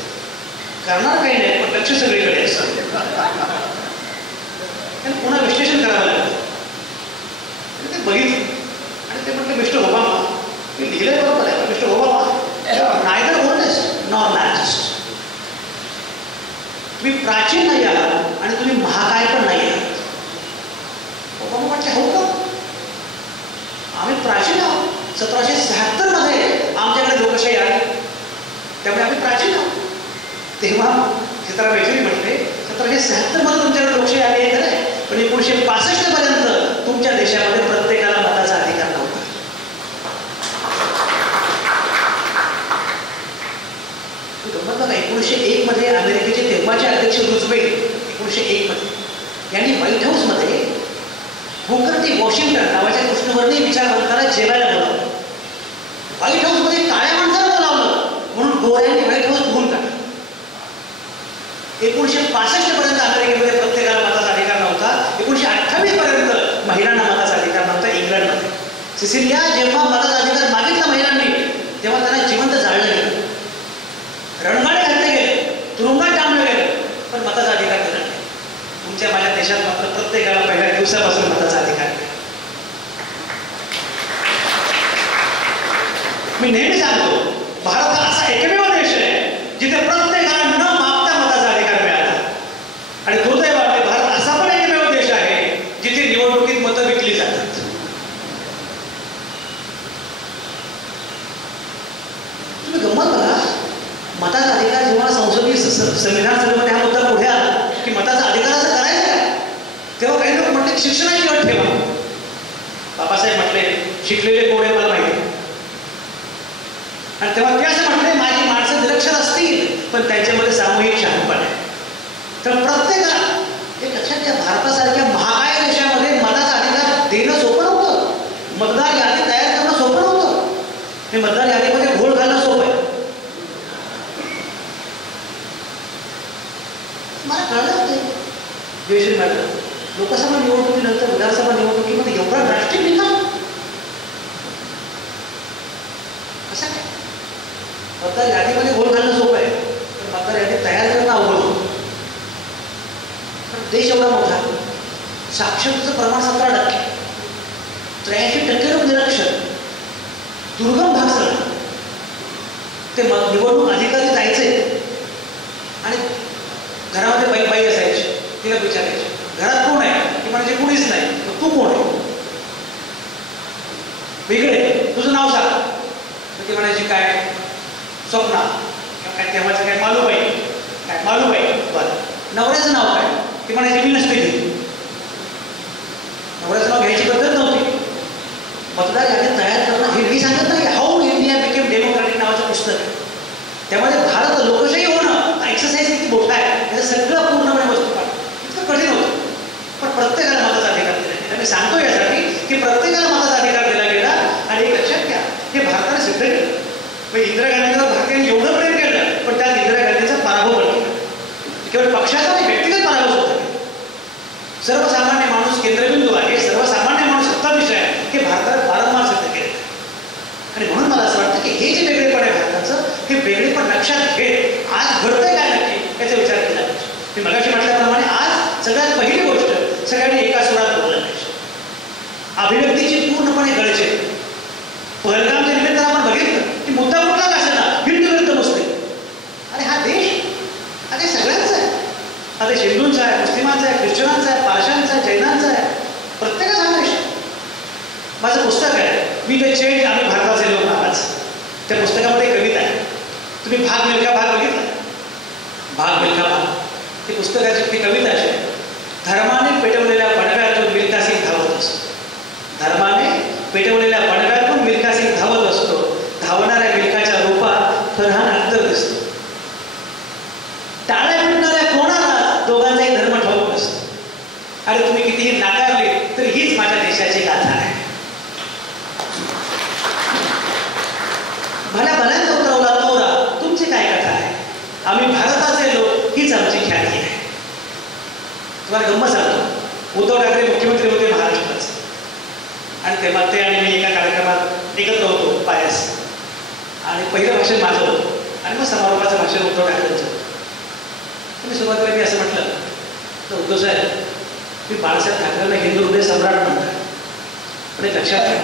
करणार काही नाही पण लक्ष सगळीकडे असतं. पुन्हा विश्लेषण करावं लागतं. ते बघितलं आणि ते म्हटलं मिस्टर ओबामा, मी लिहिलंय बरोबर आहे, mister Obama neither oldest nor largest. तुम्ही प्राचीन नाही आहात आणि तुम्ही महाकाय पण नाही आहात. ओबामा म्हटले हो का, आम्ही प्राचीन आहोत. 1776 मध्ये आमच्याकडे लोकशाही आली, त्यामुळे आम्ही प्राचीन आहोत. तेव्हा सीताराम येचुरी म्हटले 1776 मध्ये तुमच्याकडे लोकशाही आली आहे खरं, पण 1965 पर्यंत तुमच्या देशामध्ये प्रत्येकाला मताचा अधिकार नव्हता. गंमत बघा, 1901 मध्ये अमेरिकेचे तेव्हाचे अध्यक्ष रूझवेल्ट 1901 मध्ये यांनी व्हाईट हाऊस मध्ये बुकर टी वॉशिंग्टन नावाच्या कृष्णवर्णीय विचारवंताला जेवायला बोलावलं. व्हाईट हाऊस मध्ये काळ्या माणसाला बोलावलं म्हणून गोऱ्यांनी व्हाईट हाऊस धुवून काढलं. 1965 पर्यंत अमेरिकेमध्ये प्रत्येकाला मताचा अधिकार नव्हता. 1928 पर्यंत महिलांना मताचा अधिकार नव्हता. इंग्लंडमध्ये सिसिलिया जेव्हा मताचा अधिकार मागितला महिलांनी, तेव्हा त्यांना जिवंत जाळलं गेलं, रणगाडे घातले गेले, तुरुंगात टांगलं गेलं, पण मताचा अधिकार दिला नाही. तुमच्या माझ्या देशात मात्र प्रत्येकाला पहिल्या दिवसापासून मताचा अधिकार आहे. मी नेहमी सांगतो, भारत हा असा एकमेव देश आहे जिथे प्रत्येकाला न मागता मताचा अधिकार मिळाला. आणि दुर्दैवाने भारत असा पण एकमेव देश आहे जिथे निवडणुकीत मतं विकली जातात. तुम्ही गंमत बघा, मताचा अधिकार जेव्हा संसदीय संविधान सभेमध्ये हा मुद्दा पुढे आला की मताचा अधिकार असं करायचं काय, तेव्हा काही लोक म्हटले शिक्षणाची अट ठेवा. बाबासाहेब म्हटले शिकलेले कोण आहे मला माहिती, आणि तेव्हा ते असं म्हटले माझी माणसं निरक्षर असतील पण त्यांच्यामध्ये सामूहिक शहाणपण आहे. तर प्रत्येकाला एक लक्षात घ्या, भारतासारख्या महाकाय देशामध्ये मताचा अधिकार देणं सोपं नव्हतं. मतदार यादी तयार करणं सोपं नव्हतं. हे मतदार यादीमध्ये घोळ घालणं सोपं आहे. मला कळलं होते जयश्री मॅडम, लोकसभा निवडणुकीनंतर विधानसभा निवडणुकीमध्ये एवढा राष्ट्रीय निकाल कसा काय? मतदार यादीमध्ये घोळ घालणं सोपं आहे, पण मतदार यादी तयार करणं अवघड होतं. देश एवढा मोठा, साक्षरतेचं प्रमाण 17%, 83% लोक निरक्षर, दुर्गम भाग सगळा. ते निवडणूक अधिकारी जायचे आणि घरामध्ये बाई असायची, तिला विचारायची घरात कोण आहे, ती म्हणायची कुणीच नाही, तू कोण आहे, वेगळे तुझं नाव सांग. ती म्हणायची काय स्वप्ना, काय तेव्हाचं काय मालूबाई, काय मालूबाई. बरं, नवऱ्याचं नाव काय, ती म्हणायची मी नसते घेतली. नवऱ्याचं नाव घ्यायची पद्धत नव्हती. मतदार यादी तयार करणं हे मी सांगत नाही, हाऊ इंडिया बिकेम डेमोक्रॅटिक नावाचं पुस्तक आहे. त्यामध्ये भारत लोकशाही होणं एक्सरसाइज किती मोठा आहे याचं सगळं पूर्णपणे वस्तू पाहिजे. इतकं कठीण होतं, पण प्रत्येकाला मताचा अधिकार दिला गेला. मी सांगतो यासाठी की प्रत्येकाला मताचा अधिकार दिला गेला. आणि एक लक्षात घ्या, हे भारताने सिद्ध केलं. इंदिरा गांधींवर भारतीयांनी एवढं प्रेम केलं, पण त्यात इंदिरा गांधींचा पराभव पण केला. केवळ पक्षाचा नाही, व्यक्तिगत पराभव सुद्धा केला. सर्वसामान्य माणूस केंद्रबिंदू आहे, सर्वसामान्य माणूस सत्ताधीश आहे, हे भारताने वारंवार सिद्ध केलं. आणि म्हणून मला असं वाटतं की हे जे वेगळेपण आहे भारताचं, हे वेगळेपण लक्षात घेत आज घडतंय काय नक्की याचा विचार केला पाहिजे. मी मगाशी म्हटल्याप्रमाणे आज सगळ्यात पहिली गोष्ट, सगळ्यांनी एका सुरात बोललं पाहिजे. अभिव्यक्तीची पूर्णपणे गळचेल. पहलगामच्या निमित्तानं आपण बघितलं की मुद्दा कुठला का ना, हिंदू विरुद्ध मुस्लिम. अरे हा देश अरे सगळ्यांचा आहे. हा देश हिंदूंचा आहे, मुस्लिमांचा आहे, ख्रिश्चनांचा आहे, पारशांचा आहे, जैनांचा आहे, प्रत्येकाचा हा देश. माझं पुस्तक आहे मी द चेंज आम्ही भारताचे लोक नावाचं. त्या पुस्तकामध्ये कविता आहे. तुम्ही भाग मिल्खा भाग बघितला, भाग मिल्खा भाग, ती पुस्तकाची ती कविता अशी, धर्माने पेटवलेल्या बडव्यातून मिल्खा सिंग धावत असतो. धर्माने पेटवलेल्या बडव्यातून मिल्खा सिंग धावत असतो. धावणाऱ्या मिल्खाच्या रूपात फरहान अख्तर दिसतो. टाळ्या पिटणाऱ्या कोणाला दोघांचाही धर्म ठाऊक नसतो. आणि तुम्ही कितीही नाकारले तरी हीच माझ्या देशाची गाथा आहे. भल्या भल्यांदा उतरवला तोरा, तुमची काय कथा आहे? आम्ही भारताचे लोक, हीच आमची ख्याती आहे. तुम्हाला गंमत सांगतो, उद्धव ठाकरे मुख्यमंत्री होते महाराष्ट्राचे, आणि तेव्हा ते आणि मी एका कार्यक्रमात एकत्र होतो पायस, आणि पहिलं भाषण माझं होतं आणि मग समारोपाचं भाषण उद्धव ठाकरेंचं होतं. तुम्ही सुरुवातीला मी असं म्हटलं तर उद्धव साहेब, मी बाळासाहेब ठाकरेंना हिंदू हृदय सम्राट म्हणतात, पण एक लक्षात घ्या,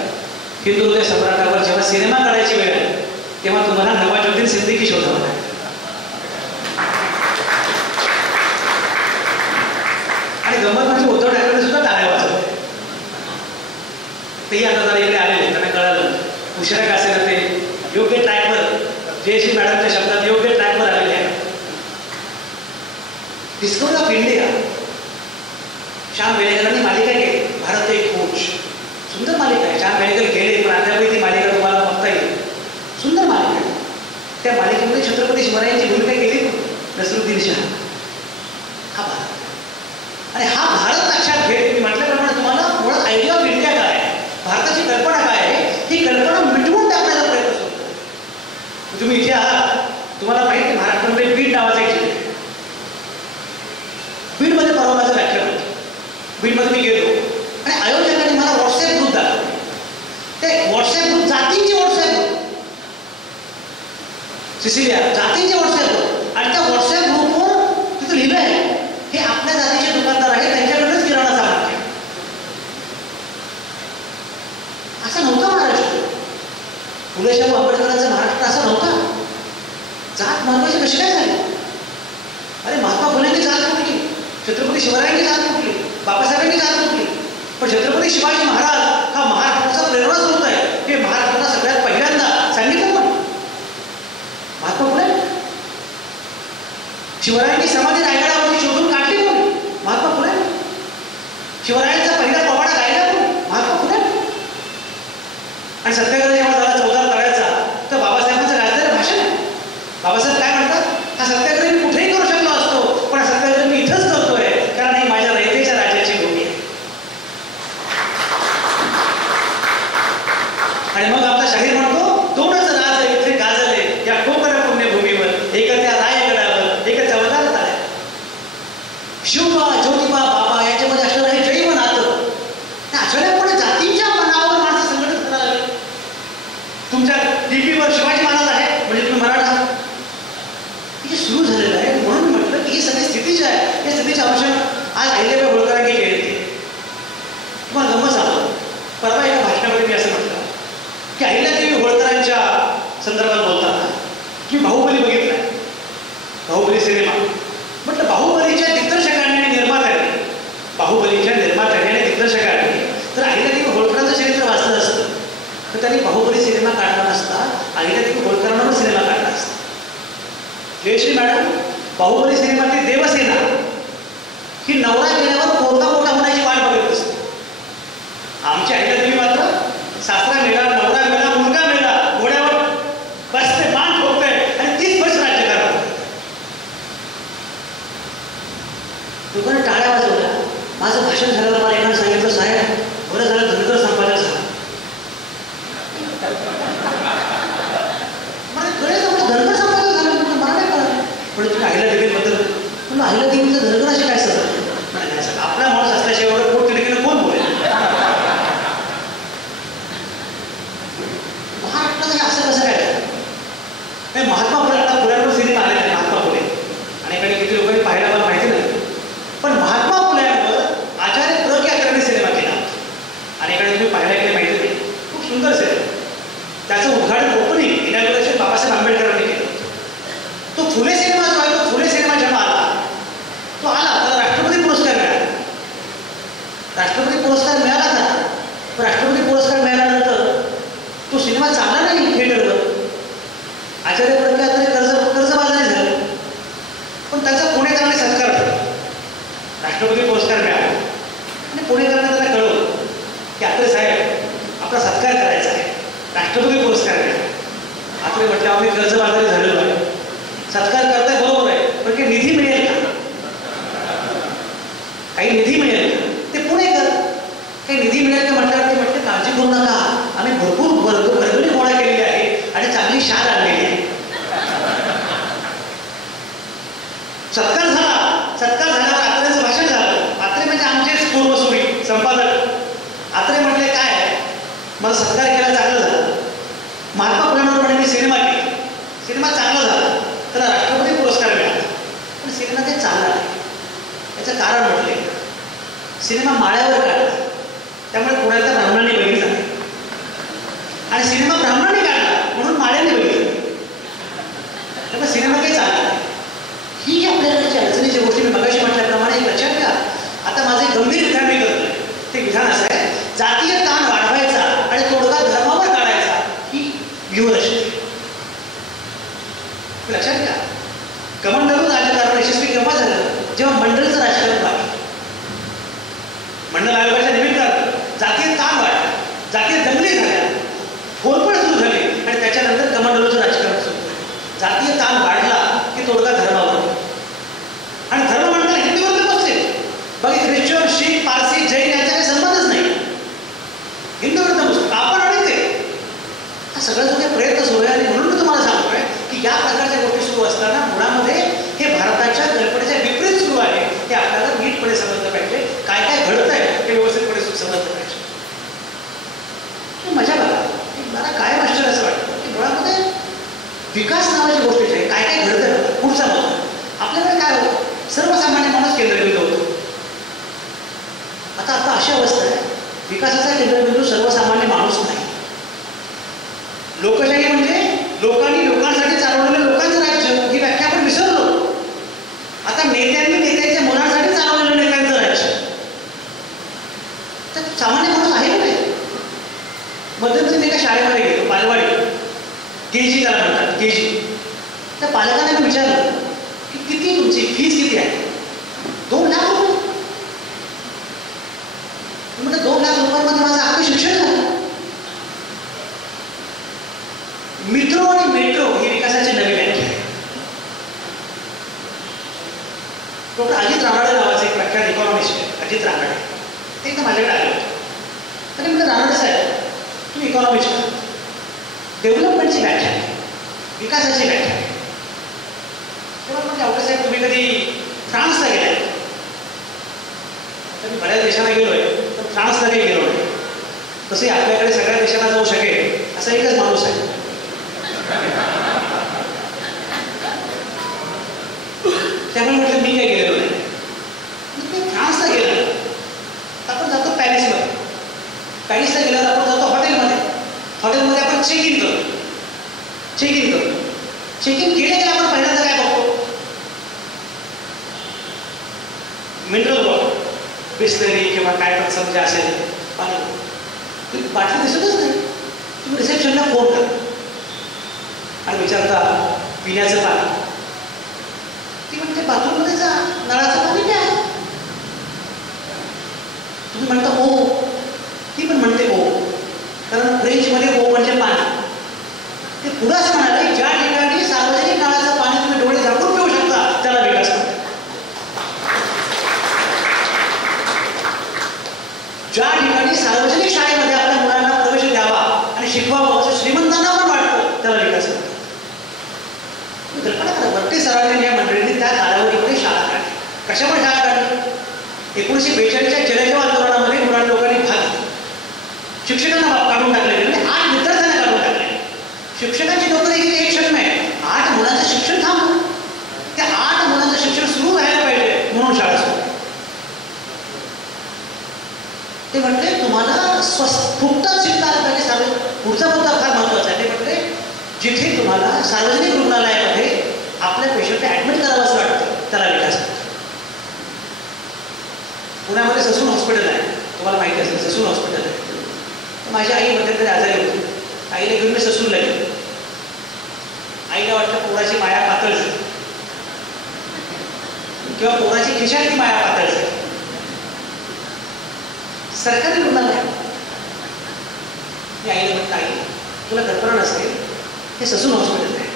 हिंदू हृदय सम्राटावर जेव्हा सिनेमा काढायची वेळ आहे तेव्हा तुम्हाला नवाजुद्दीन सिद्दीकी शोधावं लागेल. आणि गंमत म्हणजे उद्धव ठाकरे सुद्धा टाळ्या वाजवते. तेही आता जरा इकडे आलेले, त्यांना कळालं उशिरा का असेल ते योग्य ट्रॅकवर, जयश्री मॅडमच्या शब्दात योग्य ट्रॅकवर आलेले आहे. डिस्कव्हरी ऑफ इंडिया श्याम बेनेगरांनी मालिका केली, भारत एक खोज, सुंदर मालिका आहे. श्याम बेनेगर गेले पण अद्यापही ती मालिका तुम्हाला बघता येईल, सुंदर मालिका आहे. त्या मालिकेमध्ये छत्रपती शिवरायांची भूमिका केली नसरुद्दीन शाह. हा भारत, आणि हा भारत लक्षात घेत मी म्हटल्याप्रमाणे तुम्हाला मुळात आयडिया ऑफ इंडिया काय आहे, भारताची कल्पना काय आहे, ही कल्पना मिटवून टाकण्याचा प्रयत्न सुरू. तुम्ही इथे आहात, तुम्हाला माहिती महाराष्ट्रामध्ये बीड नावाचा एक जिल्हा आहे. बीडमध्ये परवा माझं व्याख्यान होतं. बीडमध्ये मी गेलो आणि आयोजकांनी मला व्हॉट्सअप ग्रुप दाखवले. ते व्हॉट्सअप ग्रुप जातींचे व्हॉट्सअप ग्रुप, सिसिलिया जातींचे व्हॉट्सअप ग्रुप, आणि त्या व्हॉट्सअप ग्रुपवर तिथं लिहिलं आहे हे आपल्या जातीचे दुकानदार आहेत, त्यांच्याकडूनच किराणा सामान घ्या. असं नव्हतं महाराष्ट्र. फुलेशाहू आंबेडकरांचं महाराष्ट्र असं नव्हता. जात महत्वाची कशी काय झाली? अरे महात्मा फुलेंची जात कुठली, छत्रपती शिवरायांची जात कुठली, बाबासाहेबांची जात कुठली, पण छत्रपती शिवाजी महाराज हा महाराष्ट्राचा प्रेरणास्रोत आहे हे महाराष्ट्राला सगळ्यात पहिल्यांदा सांगितलं. पण महात्मा फुले, शिवरायांची समाधी रायगडावरती शोधून काढली कोणी? महात्मा फुले. शिवरायांचा पहिला पोवाडा गायला कोणी? महात्मा फुले. आणि सत्याग्रह जेव्हा झाला 14 तळ्याचा, तर बाबासाहेबांचं गाजलेलं भाषण आहे. बाबासाहेब काय म्हणतात, हा सत्याग्रह मी कुठेही करू शकलो असतो, पण हा सत्याग्रह मी इथंच करतोय कारण ही माझ्या रयतेच्या राज्याची भूमी आहे. आणि मग आपला शाहीर म्हणतो, दोनच राज इथे गाजले या कोकण पुण्यभूमीवर, एक त्या रायगडावर, एक चवदार तळ्या. शिवबा, ज्योतिबा, बाबा याच्यामध्ये असणारं हे जैव नातं, त्या अचानकपणे जातींच्या मनावर माणसं संघटित करायला लागली. तुमच्या डीपीवर शिवाजी महाराज आहे म्हणजे तुम्ही मराठा. हे सुरू झालेलं आहे. म्हणून म्हटलं की ही सगळी स्थिती जी आहे, या स्थितीचे अंशन आज अहिल्याबाई होळकरांनी केले. तुम्हाला गंमत सांगतो, परवा एका भाषणामध्ये मी असं म्हटलं की अहिल्यादेवी होळकरांच्या संदर्भात बोलताना मी बाहुबली बघितलाय, बाहुबली सिनेमा. म्हटलं बाहुबलीच्या दिग्दर्शकांनी आणि निर्मात्यांनी, बाहुबलीच्या निर्मात्यांनी आणि दिग्दर्शकांनी जर अहिल्यादेवी होळकरांचं चरित्र वाचलं असतं तर त्यांनी बाहुबली सिनेमा काढला नसता, अहिल्यादेवी होळकरांवर सिनेमा काढला असता. जयश्री मॅडम, बाहुबली सिनेमातली देवसेना ही नवरा गेल्यावर पोरगा मोठा होण्याची वाट बघत असते. आमची अहिल्यादेवी मात्र सासरा मेला, नवरा मेला, मुलगा मेला, घोड्यावर बसते, मान ठोकते आणि 30 वर्ष राज्य करतात. लोकांनी टाळ्या वाजवल्या. माझं भाषण झाल्यावर मला एकाने सांगितलं, साहेब बरं झालं धनगर संपादक झाला. मला कळेल धनगर संपादक झालं, मला नाही कळलं. पण तुम्ही अहिल्यादेवीबद्दल म्हणून अहिल्यादेवीचं धनगराशी काय सर नाही, आपला माणूस असल्याशिवाय एवढं पोट तिरकीनं कोण बोलेल? महाराष्ट्रात असं कसं काय झालं? महात्मा फुले, आता फुल्यांवर सिनेमा आलेला आहे महात्मा फुले, आणि किती लोकांनी पाहायला मला माहिती नाही, पण महात्मा फुल्यांवर आचार्य प्र केसरीने सिनेमा केला आणि इकडे तुम्ही पाहायला गेले माहिती नाही, खूप सुंदर सिनेमा. त्याचं उद्घाटन ओपनिंग इनॉग्रेशन बाबासाहेब आंबेडकरांनी केलं. तो फुले सिनेमा जो आहे, तो फुले सिनेमा जेव्हा आला, तो आला त्याला राष्ट्रपती पुरस्कार मिळाला. राष्ट्रपती पुरस्कार मिळाला ना, पण राष्ट्रपती पुरस्कार मिळाल्यानंतर तो सिनेमा चालला नाही थिएटरवर. आचार्य प्रज्ञा कर्जबाजारी झाले, पण त्याचा पुणेकरांनी सत्कार केला. राष्ट्रपती पुरस्कार मिळाला आणि पुणेकरांना त्यांना कळवलं की आपले साहेब आपला सत्कार करायचा आहे, राष्ट्रपती पुरस्कार मिळाला. आपले म्हटलं आम्ही कर्जबाजारी झालेलो आहे, सत्कार करताय बरोबर आहे, पण काही निधी मिळेल का? काही निधी मिळेल का? ते पुणेकर काही निधी मिळेल का म्हटल्यावर ते म्हटले काळजी करू नका, आम्ही भरपूर वर्गणी गोळा केलेली आहे आणि चांगली चांगली शाल आणलेली आहे. सत्कार झाल्यावर आत्रेचं भाषण झालं. आत्रे म्हणजे आमचेच पूर्वसुरी संपादक. आत्रे म्हटले काय मला सत्कार केला चांगलं झालं. महात्मा फुलेंवर मी सिनेमा केला, सिनेमा चांगला झाला, त्याला राष्ट्रपती पुरस्कार मिळाला. पण सिनेमा काही चांगला नाही. त्याचं कारण म्हटले सिनेमा माळ्यावर काढला, त्यामुळे पुण्याच्या ब्राह्मणांनी बघितला आणि सिनेमा ब्राह्मणांनी काढला म्हणून माळ्याने बघितलं. त्यामुळे सिनेमा काही चांगला नाही. ही आपल्याकडची अडचणीची गोष्टी मी मगाशी म्हटल्याप्रमाणे एक लक्षात घ्या. आता माझं एक गंभीर विधान मी करतोय. ते विधान असं आहे, जातीय ताण वाढवायचा आणि तोडगा धर्मावर काढायचा ही व्यूहरचना. लक्षात घ्या, कमंडलू राजकारण यशस्वी केव्हा झालं जेव्हा मंडळचं राजकारण वाढलं. मंडल आयोगाच्या निमित्तानं जातीय ताण वाढला, जातीय दंगली झाल्या, फोडपड सुरू झाली आणि त्याच्यानंतर कमंडलूचं राजकारण सुरू झालं. जातीय ताण वाढला की तोडगा धर्मावर आणि धर्म म्हणताना हिंदूवर बसले. बघा ख्रिश्चन, शीख, पारसी, जैन याचा काही संबंधच नाही. हिंदूवर मुस्लिम आपण आणि ते हा सगळा जो काही प्रयत्न सुरू आहे. आणि म्हणून मी तुम्हाला सांगतोय की या प्रकारच्या गोष्टी सुरू असताना मुळामध्ये हे भारताच्या कल्पनेच्या विपरीत सुरू आहे. हे आपल्याला नीटपणे समजलं पाहिजे. काय काय घडत आहे हे व्यवस्थितपणे समजलं पाहिजे. मजा बघा, मला काय आश्चर्य असं वाटतं की मुळामध्ये विकास नावाची गोष्ट आहे. काय काय घडत आहे पुढचा मुद्दा. आपल्याकडे काय होतं, सर्वसामान्य माणूस केंद्रबिंदू होतो. आता अशी अवस्था आहे, विकासाचा केंद्रबिंदू सर्वसामान्य माणूस नाही. लोकशाही म्हणजे लोकांनी लोकांसाठी चालवलेलं लोकांचं राज्य ही व्याख्या आपण विसरलो. आता नेत्यांनी नेत्यांच्या मुलांसाठी चालवलेलं नेत्यांचं राज्य. तर सामान्य माणूस आहे का नाही. मध्यंतरी मी एका शाळेमध्ये गेलो, बालवाडी, केजी त्याला म्हणतात, केजी. त्या पालकांना मी विचारलं की किती तुमची फीस किती आहे. 2 लाख रुपये. म्हणजे 2 लाख रुपयांमध्ये माझं अख्खं शिक्षण झालं. मित्रो आणि मेट्रो ही विकासाची नवी व्याख्या आहे. डॉक्टर अजित रानडे नावाचे एक प्रख्यात इकॉनॉमिस्ट आहे, अजित रानडे. ते एकदा माझ्याकडे आले होते. तरी म्हणजे रानडे साहेब तुम्ही इकॉनॉमिस्ट का. डेव्हलपमेंटची व्याख्या आहे, विकासाची व्याख्या आहे. तेव्हा म्हणजे अवघड साहेब तुम्ही कधी फ्रान्सला गेलाय. तर मी बऱ्याच देशांना गेलोय पण फ्रान्सला काही गेलो नाही. तसे आपल्याकडे सगळ्या देशांना जाऊ शकेल असा एकच माणूस आहे. त्यामुळे म्हटलं मी काही गेलेलो नाही. फ्रान्सला गेला आपण जातो पॅरिसमध्ये. पॅरिसला गेल्यावर आपण जातो हॉटेलमध्ये. हॉटेलमध्ये आपण चेक इन करतो. चेक इन केलं आपण पहिल्यांदा काय बघतो, मिनरल वॉटर, बिस्लरी किंवा काय पण समजा असेल पाणी, बाटली दिसतच नाही. तुम्ही रिसेप्शनला फोन करा आणि विचारता पिण्याचं पाणी. ती म्हणते बाथरूममध्ये जा, नळाचं पाणी प्या. तुम्ही म्हणता ओ, ती पण म्हणते ओ, कारण फ्रेंचमध्ये ओ म्हणजे पाणी. ते पुढंच म्हणाले ज्या ठिकाणी सार्वजनिक नळाचं पाणी तुम्ही डोळे झाकून पिऊ शकता त्याला विकास करतो. ज्या ठिकाणी सार्वजनिक शाळेमध्ये आपल्या मुलांना प्रवेश द्यावा आणि शिकवावं असं श्रीमंतांना पण वाटतं त्याला विकास करतो. कल्पना करा, भट्टे सरांनी या मंडळींनी त्या कालावधीमध्ये शाळा काढली. कशामुळे शाळा काढली. 1942च्या चेन्नईच्या आंदोलनामध्ये मुलांना लोकांनी भाग घेतला. शिक्षकांना काढून टाकले, म्हणजे 8 विद्यार्थ्यांना काढून टाकले. शिक्षकांची नोकरी गेली एक क्षण नाही, 8 मुलांचं शिक्षण थांबलं. त्या 8 मुलांचं शिक्षण सुरू राहायला पाहिजे म्हणून शाळा सुरू. ते म्हटले तुम्हाला फुकटात शिकता आलं पाहिजे. पुढचा मुद्दा फार महत्वाचा आहे. ते म्हटले जिथे तुम्हाला सार्वजनिक रुग्णालयामध्ये आपल्या पेशंटला ऍडमिट करावं असं वाटतं त्याला विकास करतो. पुण्यामध्ये ससून हॉस्पिटल आहे, तुम्हाला माहिती असेल ससून हॉस्पिटल आहे. माझी आई मध्यंतरी आजारी होती. आईला घेऊन मी ससूनला गेलो. आईला वाटलं पोराची माया पातळ झाली किंवा पोराची खिशातली माया पातळ झाली. सरकारी रुग्णालय. मी आईला म्हटलं आई तुला कल्पना नसेल हे ससून हॉस्पिटल आहे,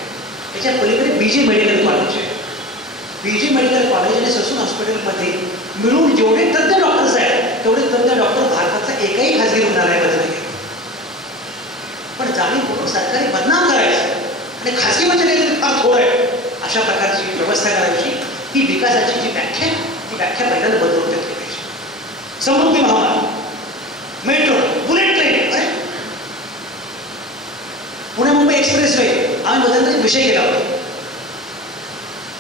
त्याच्या पलीकडे BG मेडिकल कॉलेज आहे. BG मेडिकल कॉलेज आणि ससून हॉस्पिटलमध्ये मिळून जेवढे तज्ञ डॉक्टर्स आहेत तेवढे तज्ञ डॉक्टर भारताचा एकही खाजगी रुग्णालयामध्ये नाही. पण जाणीवपूर्वक सरकारी बदनाम करायचं आणि खाजगी म्हणजे काहीतरी फार थोडं आहे अशा प्रकारची व्यवस्था करायची. ही विकासाची जी व्याख्या ती व्याख्या पहिल्यांदा बदलवून घेतली पाहिजे. समृद्धी महामार्ग, मेट्रो, बुलेट ट्रेन, अरे पुणे मुंबई एक्सप्रेस वे आम्ही मध्यंतरी विषय केला होता,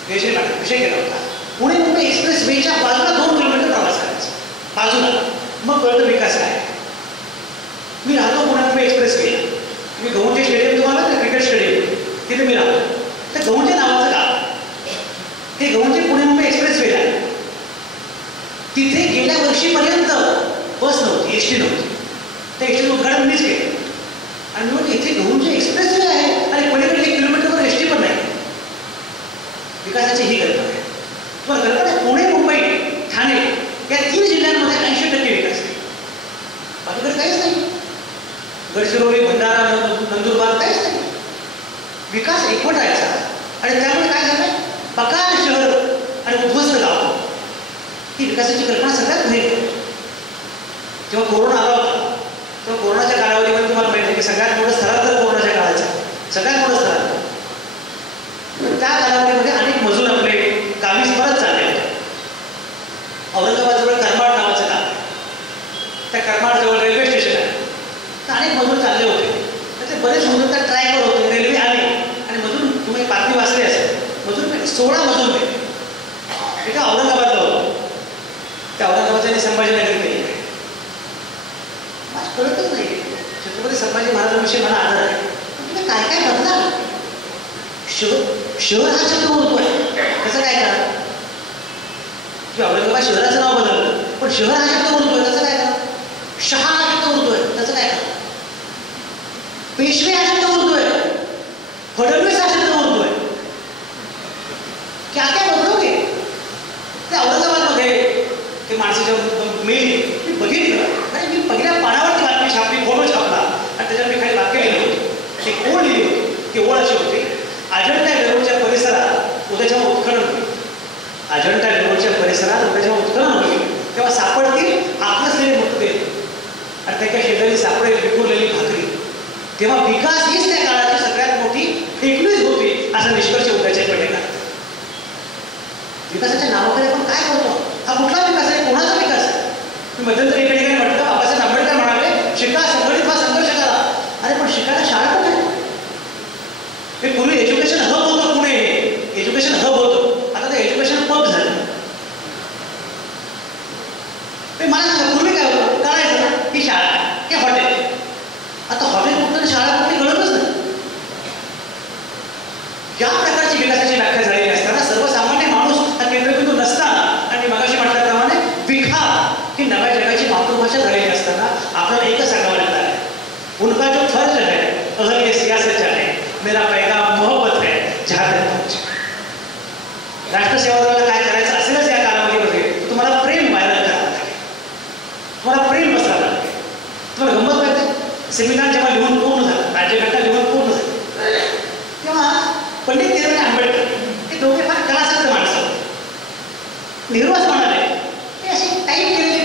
विषय केला होता. पुणे मुंबई एक्सप्रेस वेच्या बाजूला 2 किलोमीटर प्रवास करायचा, बाजूला. मग कळतं विकास काय. मी राहतो पुणे मुंबई एक्सप्रेस वे. मी गहुंजे स्टेडियम तुम्हाला ना, क्रिकेट स्टेडियम, तिथे मी राहतो. तर गहुंजे नावाचं गाव, हे गहुंजे पुणे मुंबई एक्सप्रेस वे आहे. तिथे गेल्या वर्षीपर्यंत बस नव्हती, एसटी नव्हती. त्या एसटीचं उद्घाटन मीच केलं. आणि मग इथे गहुंजे एक्सप्रेस वे आहे आणि पलीकडे 1 किलोमीटरवर एसटी पण नाही. विकासाची ही कल्पना आहे. तुम्हाला कल्पना आहे, पुणे मुंबई ठाणे या 3 जिल्ह्यांमध्ये 80% विकास आहे. बाकीकडे काहीच नाही. गडचिरोली, भंडारा, नंदुरबार काहीच नाही. विकास एकवटायचा आणि त्यामुळे काय झालं, बकार शहर आणि उद्ध्वस्त गाव, ही विकासाची कल्पना सगळ्यात नाही. जेव्हा कोरोना आला होता तेव्हा कोरोनाच्या कालावधीमध्ये तुम्हाला माहिती आहे की सगळ्यात मोठं स्थलांतर कोरोनाच्या काळाचं, सगळ्यात मोठं स्थलांतर. त्या कालावधीमध्ये अनेक मजूर आपले गावीच परत चालले होते. औरंगाबादजवळ करमाड नावाचं गाव आहे, त्या करमाडजवळ रेल्वे स्टेशन आहे. तर अनेक मजूर चालले होते. तर ते बरेच मजूर त्या ट्रॅकवर होते. रेल्वे आली आणि मजूर, तुम्ही बातमी वाचली असेल, मजूर 16 मजूर होते. एका औरंगाबादला होतो. त्या औरंगाबादच्या संभाजीनगर केली. मला कळतच नाही छत्रपती संभाजी महाराजांविषयी मला आदर आहे, पण तुम्ही काय काय बदला. शहर हा शब्द उरतो आहे, त्याचं काय करा. किंवा औरंगाबाद शहराचं नाव बदललं, पण शहर हा शब्द उरतोय, त्याचं काय करा. शहा हा शब्द उरतोय, त्याचं काय करा. पेशवे हा शब्द उरतोय, फडणवीस हा शब्द उरतोय. क्या क्या बदलवले ते औरंगाबादमध्ये. ते माणसाच्या मी बघितलं आणि मी पहिल्या पानावरती बातमी छापली, फोटो छापला आणि त्याच्यावर मी काही वाक्य लिहिली होती, एक ओळ लिहिली होती. ती ओळ अशी होती, अजंठा वेरूळच्या परिसरात उद्या जेव्हा उत्खनन होईल, अजंठा वेरूळच्या परिसरात उद्या जेव्हा उत्खनन होईल तेव्हा सापडतील आकसलेले मृतदेह आणि त्याच्या शेजारी सापडेल विखुरलेली भाकरी. तेव्हा विकास हीच त्या काळाची सगळ्यात मोठी फेकलीच होती असा निष्कर्ष उद्याच्या पिढीला. विकासाच्या नावाकडे आपण काय करतो. हा कुठला विकास आहे, कोणाचा विकास आहे. मी मध्यंतरी एका ठिकाणी म्हटलं, बाबासाहेब आंबेडकर म्हणाले शिका, संघटित व्हा, संघर्ष करा. अरे पण शिकायला शाळा कुठे आहे. हे पूर्वी एज्युकेशन हब होतं पुणे, हे एज्युकेशन हब होतं. आता ते एज्युकेशन पब झालं. ते मला सांगा, पूर्वी काय होतं, करायचं ना ही शाळा, हे हॉटेल. आता हॉटेल कुठं, शाळा कुठे कळतच नाही. या प्रकारची विकासाची व्याख्या झालेली असताना सर्वसामान्य माणूस हा केंद्रबिंदू नसताना आणि मगाशी म्हटल्याप्रमाणे विखार ही नव्या जगाची मातृभाषा झालेली असताना आपल्याला एकच सांगावं लागणार आहे, उनका जो फर्ज है अहल ये सियासत जाने, मेरा पैगाम मोहब्बत है जहां तक पहुंचे. राष्ट्रसेवा दलाला काय करायचं असेलच या कालावधीमध्ये, तुम्हाला प्रेम व्हायरल करावं लागेल, तुम्हाला प्रेम बसवावं लागेल. तुम्हाला गंमत माहिती, सेमिनार जेव्हा लिहून पूर्ण झालं, राज्यघटना लिहून पूर्ण झाली, तेव्हा पंडित नेहरू आणि आंबेडकर हे दोघे फार कलासक्त माणसं होते. नेहरू असं म्हणाले की अशी टाईप केलेली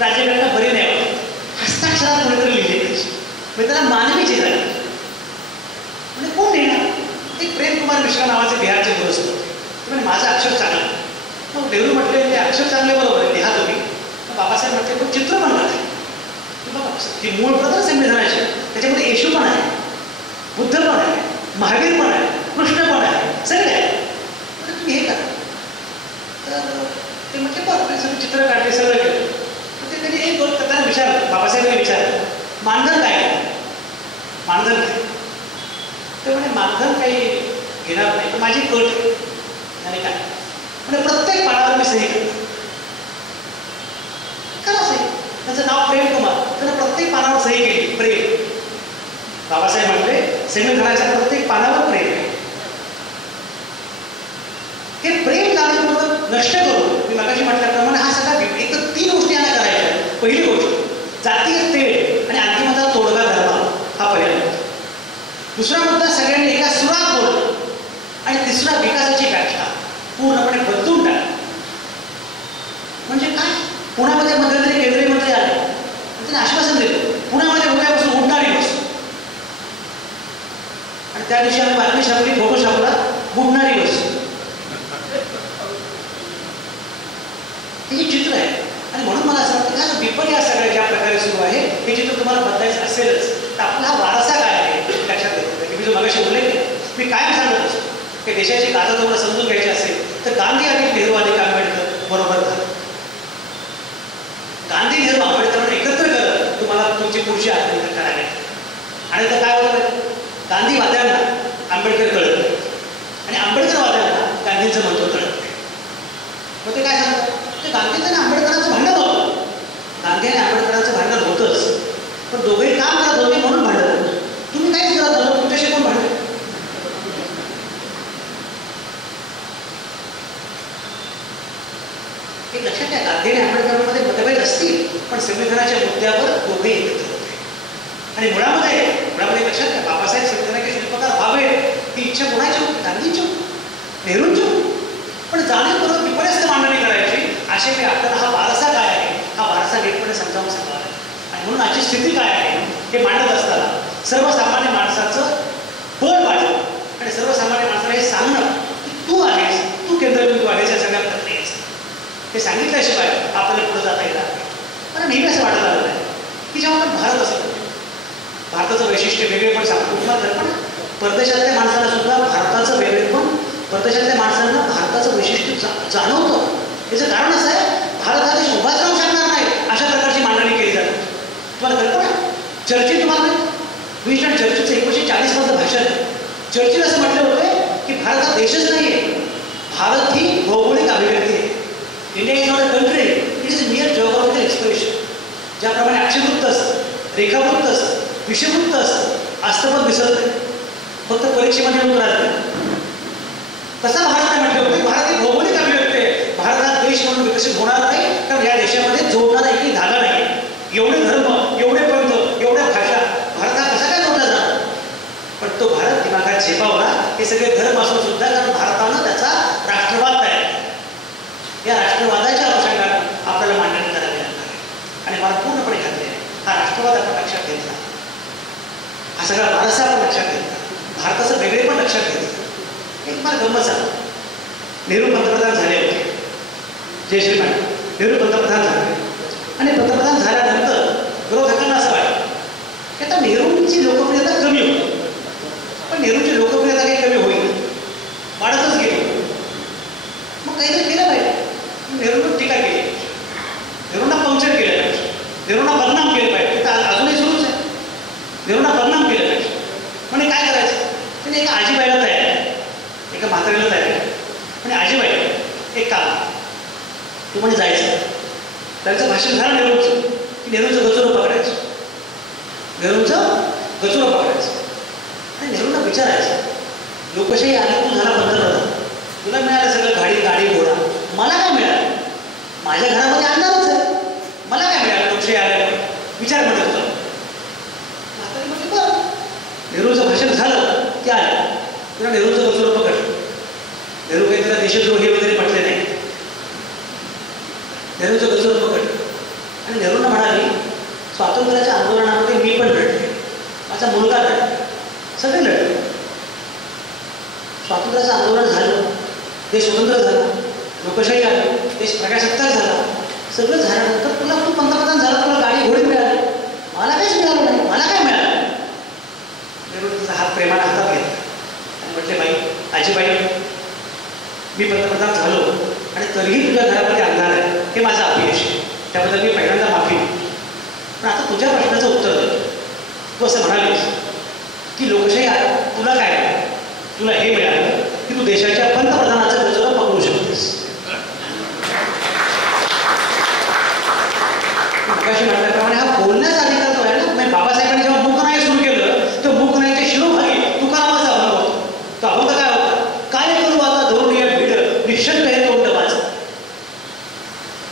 राज्यघटना बरी नाही होत, हस्ताक्षरात कोणीतरी लिहिली पाहिजे, म्हणजे त्याला मानवी चेहरा म्हणजे कोण लिहिणार. एक प्रेमकुमार मिश्रा नावाचे बिहारचे गुरुस्त होते. ते म्हणजे माझं अक्षर चांगलं. मग नेहरू म्हटले ते अक्षर चांगले बरोबर आहे, लिहा तुम्ही. बाबासाहेब म्हटले खूप चित्र पण आहे. बघा ही मूळ प्रथा संविधानाची, त्याच्यामध्ये येशू पण आहे, बुद्ध पण आहे, महावीर पण आहे, कृष्ण पण आहे, सगळे आहे. म्हणजे तुम्ही हे करा. तर ते म्हटले बरं, ते सगळं चित्र काढले, सगळं केलं. तर ते त्यांनी एक गोष्ट त्यांना विचारलं, बाबासाहेबांनी विचारलं, मानधन काय, मानधन काय. ते म्हणजे मानधन काही घेणार नाही, पण माझी कट आणि काय म्हणजे प्रत्येक पानावर मी सही करतो. करा सही. त्याचं नाव प्रेमकुमार, त्यानं प्रत्येक पानावर सही केली, प्रेम. बाबासाहेब म्हटले संविधानाच्या प्रत्येक पानावर प्रेम आहे. हे प्रेम जाणीवपूर्वक नष्ट करून मी मगाशी म्हटल्याप्रमाणे हा सगळा एक तर 3 गोष्टी यांना करायच्या. पहिली गोष्ट जातीय तेढ आणि अंतिमतः तोडगा धर्म हा पर्याय. दुसरा मुद्दा सगळ्यांनी एका सुरात बोलणं आणि तिसरा विकासाची व्याख्या पूर्णपणे बदलून टाक. म्हणजे काय, पुण्यामध्ये मध्यंतरी केंद्रीय मंत्री आले आणि त्यांनी आश्वासन दिलं पुण्यामध्ये उद्यापासून उठणारी बस. आणि त्या दिवशी आम्ही बातमी छापली, फोटो छापला, बुडणारी वस्तू. हे चित्र आहे. आणि म्हणून मला असं वाटतं का विपणी या सगळ्या ज्या प्रकारे सुरू आहे हे चित्र तुम्हाला बदलायचं असेलच तर आपला हा वारसा काय आहे लक्षात घेतलं. मी जो मगाशी उल्लेख केला, मी कायम सांगत असतो की देशाची गाथा तुम्हाला समजून घ्यायची असेल तर गांधी आणि नेहरू आणि आंबेडकर बरोबर झालं. गांधी नेहरू आंबेडकर एकत्र करत तुम्हाला तुमची पुढची आत्महत्या करावी. आणि तर काय होतं, गांधीवाद्यांना आंबेडकर कळत नाही आणि आंबेडकरवाद्यांना गांधींचं महत्त्व कळत नाही. मग ते काय सांगतात, ते गांधीचं आणि आंबेडकरांचं भांडण होतं. गांधी आणि आंबेडकरांचं भांडण होतंच, पण दोघेही काम करत होते म्हणून भांडण होतं. तुम्ही काहीच करत नव्हतं, तुमच्याशी कोण भांडण. हे लक्षात घ्या, गांधी आणि आंबेडकरांमध्ये मतभेद असतील पण संविधानाच्या मुद्द्यावर दोघे एकत्र होते. आणि मुळामध्ये लक्षात घ्या, बाबासाहेब संविधानाचे शिल्पकार व्हावे ही इच्छा कोणाची होती, गांधींची होती, नेहरूंची होती. पण जाणीवपूर्वक विपर्यस्त मांडणी करायची असे मी आपल्याला हा वारसा काय आहे हा वारसा नीटपणे समजावून सांगावा. आणि म्हणून आजची स्थिती काय आहे हे मांडत असताना सर्वसामान्य माणसाचं बळ वाढलं आणि सर्वसामान्य माणसाला हे सांगणं की तू आहेस, तू केंद्रबिंदू आहेस या सगळ्या प्रक्रियेचं हे सांगितल्याशिवाय आपल्याला पुढे जाता येणार नाही. मला नेहमी असं वाटत आलं आहे की जेव्हा आपण भारत असतो, भारताचं वैशिष्ट्य वेगळेपण सांगतो तुम्हाला, पण परदेशातल्या माणसाला सुद्धा भारताचं वेगळेपण, परदेशातल्या माणसांना भारताचं वैशिष्ट्य जाणवतं. याचं कारण असं आहे, भारत हा देश उभाच राहू शकणार नाही अशा प्रकारची मांडणी केली जाते. तुम्हाला कल्पना, चर्चिल तुम्हाला माहिती, विन्स्टन चर्चिलचं 1940 मधलं भाषण आहे. चर्चिल असं म्हटलं होतं की भारत हा देशच नाही आहे, भारत ही भौगोलिक अभिव्यक्ती आहे. India is not a country, it is a मियर geographical expression. ज्याप्रमाणे अक्षरवृत्त असतं, रेखावृत्त असतं, विषयवृत्त असतं, आस्तपद दिसत नाही, फक्त परीक्षेमध्ये उत्तर आलं नाही. तसा भारत म्हटलं होतं, भारत ही भौगोलिक अभिव्यक्ती आहे, भारत हा देश म्हणून विकसित होणार नाही कारण या देशामध्ये जोडणारा एकही धागा नाही. एवढे धर्म, एवढे पंथ, एवढ्या भाषा, भारत हा कसा काय जोडला जाणार. पण तो भारत दिमागात झेपावला हे सगळे धर्म असून सुद्धा, कारण भारतानं त्याचा राष्ट्रवाद तयार केला. या राष्ट्रवादाच्या अनुषंगाने आपल्याला मांडणी करावी लागणार आहे. आणि मला पूर्णपणे खात्री आहे हा राष्ट्रवाद आपण लक्षात घेतला, हा सगळा वारसा आपण लक्षात घेतला, भारताचं वेगळेपण लक्षात घेतलं. एक मला गंमत सांग, नेहरू पंतप्रधान झाले होते, जयश्री मॅडम नेहरू पंतप्रधान झाले आणि पंतप्रधान झाल्यानंतर विरोधकांना असं वाटलं की आता नेहरूंची लोकप्रियता कमी होती. पण नेहरूंची लोकप्रियता काही कमी होईल, वाढतच गेली. मग काहीतरी केलं पाहिजे. नेहरूंना टीका केली, नेहरूंना पंक्चर केलं पाहिजे, नेहरूंना बदनाम केलं पाहिजे. तर अजूनही सुरूच आहे, नेहरूंना बदनाम केलं पाहिजे. म्हणजे काय करायचं, त्याने एका आजीबाईला तयार आहे, एका म्हातारीला तयार आहे. आणि आजीबाई एक काम, तू म्हणजे जायचं. त्यांचं भाषण झालं नेहरूंचं की नेहरूंचं गचुरं पकडायचं, नेहरूंचं गचुरं पकडायचं आणि नेहरूंना विचारायचं, लोकशाही आली, तू झाला पंतप्रधान, तुला मिळालं सगळं गाडी घोडा, मला काय मिळालं, माझ्या घरामध्ये आणणारच आहे, मला काय मिळालं लोकशाही आल्यामुळे, विचार म्हणत होता. म्हातारी म्हणजे बरं. नेहरूंचं भाषण झालं की आलं, तुला नेहरूंचं गचुरं पकडलं. नेहरू काही त्याला देशद्रोही वगैरे म्हटले नाही, नेहरूंचं गचुरं पकडलं. आणि नेहरूंना म्हणाली, स्वातंत्र्याच्या आंदोलनामध्ये मी पण लढले, माझा मुलगा लढला, सगळे लढले. स्वातंत्र्याचं आंदोलन झालं, देश स्वतंत्र झाला, लोकशाही आली, देश प्रजासत्ताक झाला. सगळं झाल्यानंतर तुला तू पंतप्रधान झाला, तुला गाडी घोडी मिळाली, मला काहीच मिळालं नाही, मला काय मिळालं. नेहरू तिचा हात प्रेमाने हातात घेतला आणि म्हटले, बाई आजीबाई मी पंतप्रधान झालो आणि तरीही तुझ्या घरामध्ये आणणार आहे हे माझं अपयश आहे, त्याबद्दल मी पहिल्यांदा माफी मागतो. पण आता तुझ्या प्रश्नाचं उत्तर दे. तू असं म्हणालीस की लोकशाही तुला काय मिळालं, तुला हे मिळालं की तू देशाच्या पंतप्रधानाचं गचुरं पकडू शकतेस. मगाशी म्हटल्याप्रमाणे हा बोलण्याचा अधिकार जो आहे ना, म्हणजे बाबासाहेबांनी जेव्हा मूकनाय सुरू केलं तर मूकनायच्या शिरोभागी तुकारामाचा अभंग होता. तो अभंग काय होता, काय करू आता धरून या भिड निशंक हे तोंड माझं,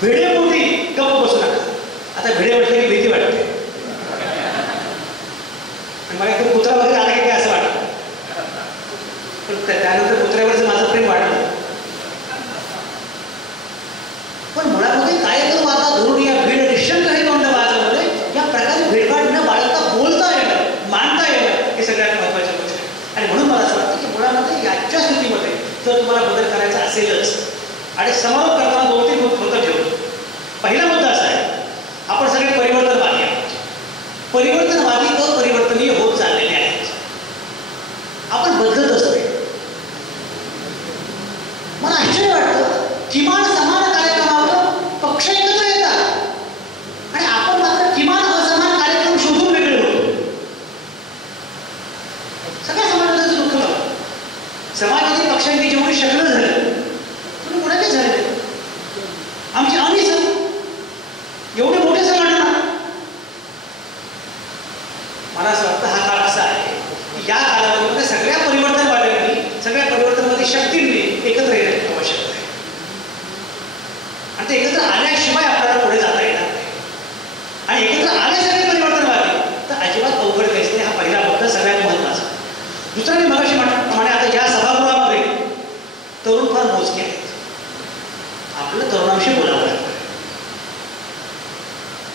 भिडेपोटी गप्प बसू नका. आता भिडे म्हटलं की भीती वाटते, मला एकदम कुत्रा वगैरे आला की काय असं वाटतं. पण त्यानंतर कुत्र्यावरचं माझं प्रेम वाढलं. पण मुळामध्ये काय करू आता धरून या भीड निशंक हे तोंड माझं मुलांविषयी बोलावं लागतं.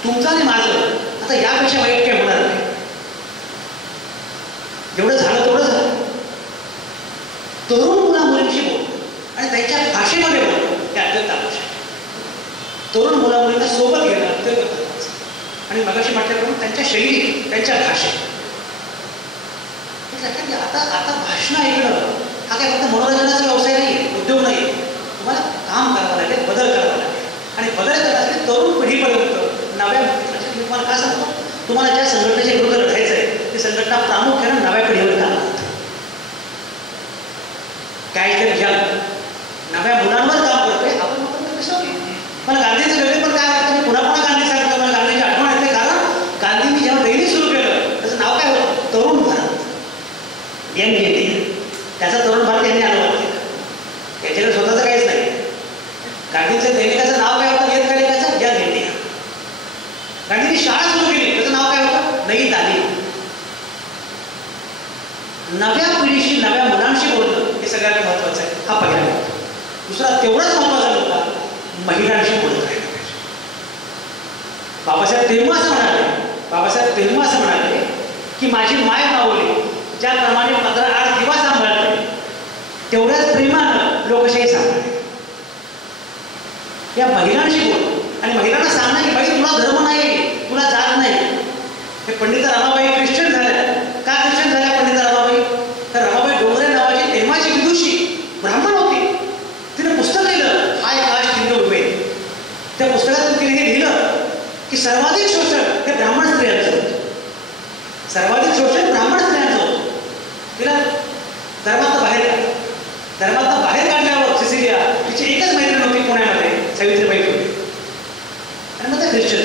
तुमचं आणि माझं आता यापेक्षा वाईट काही होणार नाही. जेवढं झालं तेवढं झालं. तरुण मुला मुलींशी बोलणं आणि त्यांच्या भाषेमध्ये बोलणं हे अत्यंत आवश्यक. तरुण मुला मुलींना सोबत घेणं अत्यंत महत्त्वाचं. आणि मगाशी म्हटल्याप्रमाणे त्यांच्या शैली, त्यांच्या भाषेत आता भाषण ऐकणं हा काय फक्त मनोरंजनाचा व्यवसाय नाही आहे, उद्योग नाही आहे. तुम्हाला काम करावं लागेल, बदल करावा लागेल. आणि बदल करण्यासाठी तरुण पिढीपर्यंत नव्या मी तुम्हाला काय सांगतो, तुम्हाला ज्या संघटनेच्या विरुद्ध लढायचं आहे ती संघटना प्रामुख्याने नव्या पिढीवर काम करते. काय तरी घ्या नव्या मुलांवर काम करतोय. आपण म्हणतो कसं मला गांधीचं वेगळे पण काय वाटतं, मी पुन्हा पुन्हा गांधी सांगतो. मला गांधीची आठवण येते कारण गांधींनी जेव्हा रॅली सुरू केलं त्याचं नाव काय होतं, तरुण भारत, यंग इंडिया. त्याचा तरुण भारत यांनी अनुवाद केला. त्याच्याकडे स्वतःचं काहीच नाही. गांधींच्या दैनिकाचं नाव काय होतं, यंग दैनिकाचं, यंग इंडिया. गांधींनी शाळा सुरू केली, त्याचं नाव काय होतं, नई तालीम. नव्या पिढीशी, नव्या मुलांशी बोलणं हे सगळ्यात महत्वाचं आहे. हा पहिला मुद्दा. दुसरा तेवढाच महत्वाचा मुद्दा, महिलांशी बोलत राहिलं पाहिजे. बाबासाहेब तेव्हा असं म्हणाले की माझी माय माऊली ज्याप्रमाणे 15-8 दिवस सांभाळते तेवढ्याच प्रेमानं लोकशाही सांभाळते. या महिलांशी बोल आणि महिलांना सांगणं की बाई तुला धर्म नाही, तुला जात नाही. हे पंडिता रमाबाई ख्रिश्चन झाल्या. का ख्रिश्चन झाल्या पंडिता रमाबाई? तर रमाबाई डोंगरे नावाची तेव्हाची विदुषी ब्राह्मण होती. तिने पुस्तक लिहिलं, हाय कास्ट हिंदू वुमेन. त्या पुस्तकातून तिने हे लिहिलं की सर्वाधिक शोषण हे ब्राह्मण स्त्रियांचं होतं. सर्वाधिक शोषण ब्राह्मण स्त्रियांचं होतं. तिला धर्मात बाहेर काढल्यावर सिसिलिया तिची एकच मैत्रीण होती पुण्यामध्ये, सावित्रीबाई फुले. आणि मग त्या ख्रिश्चन.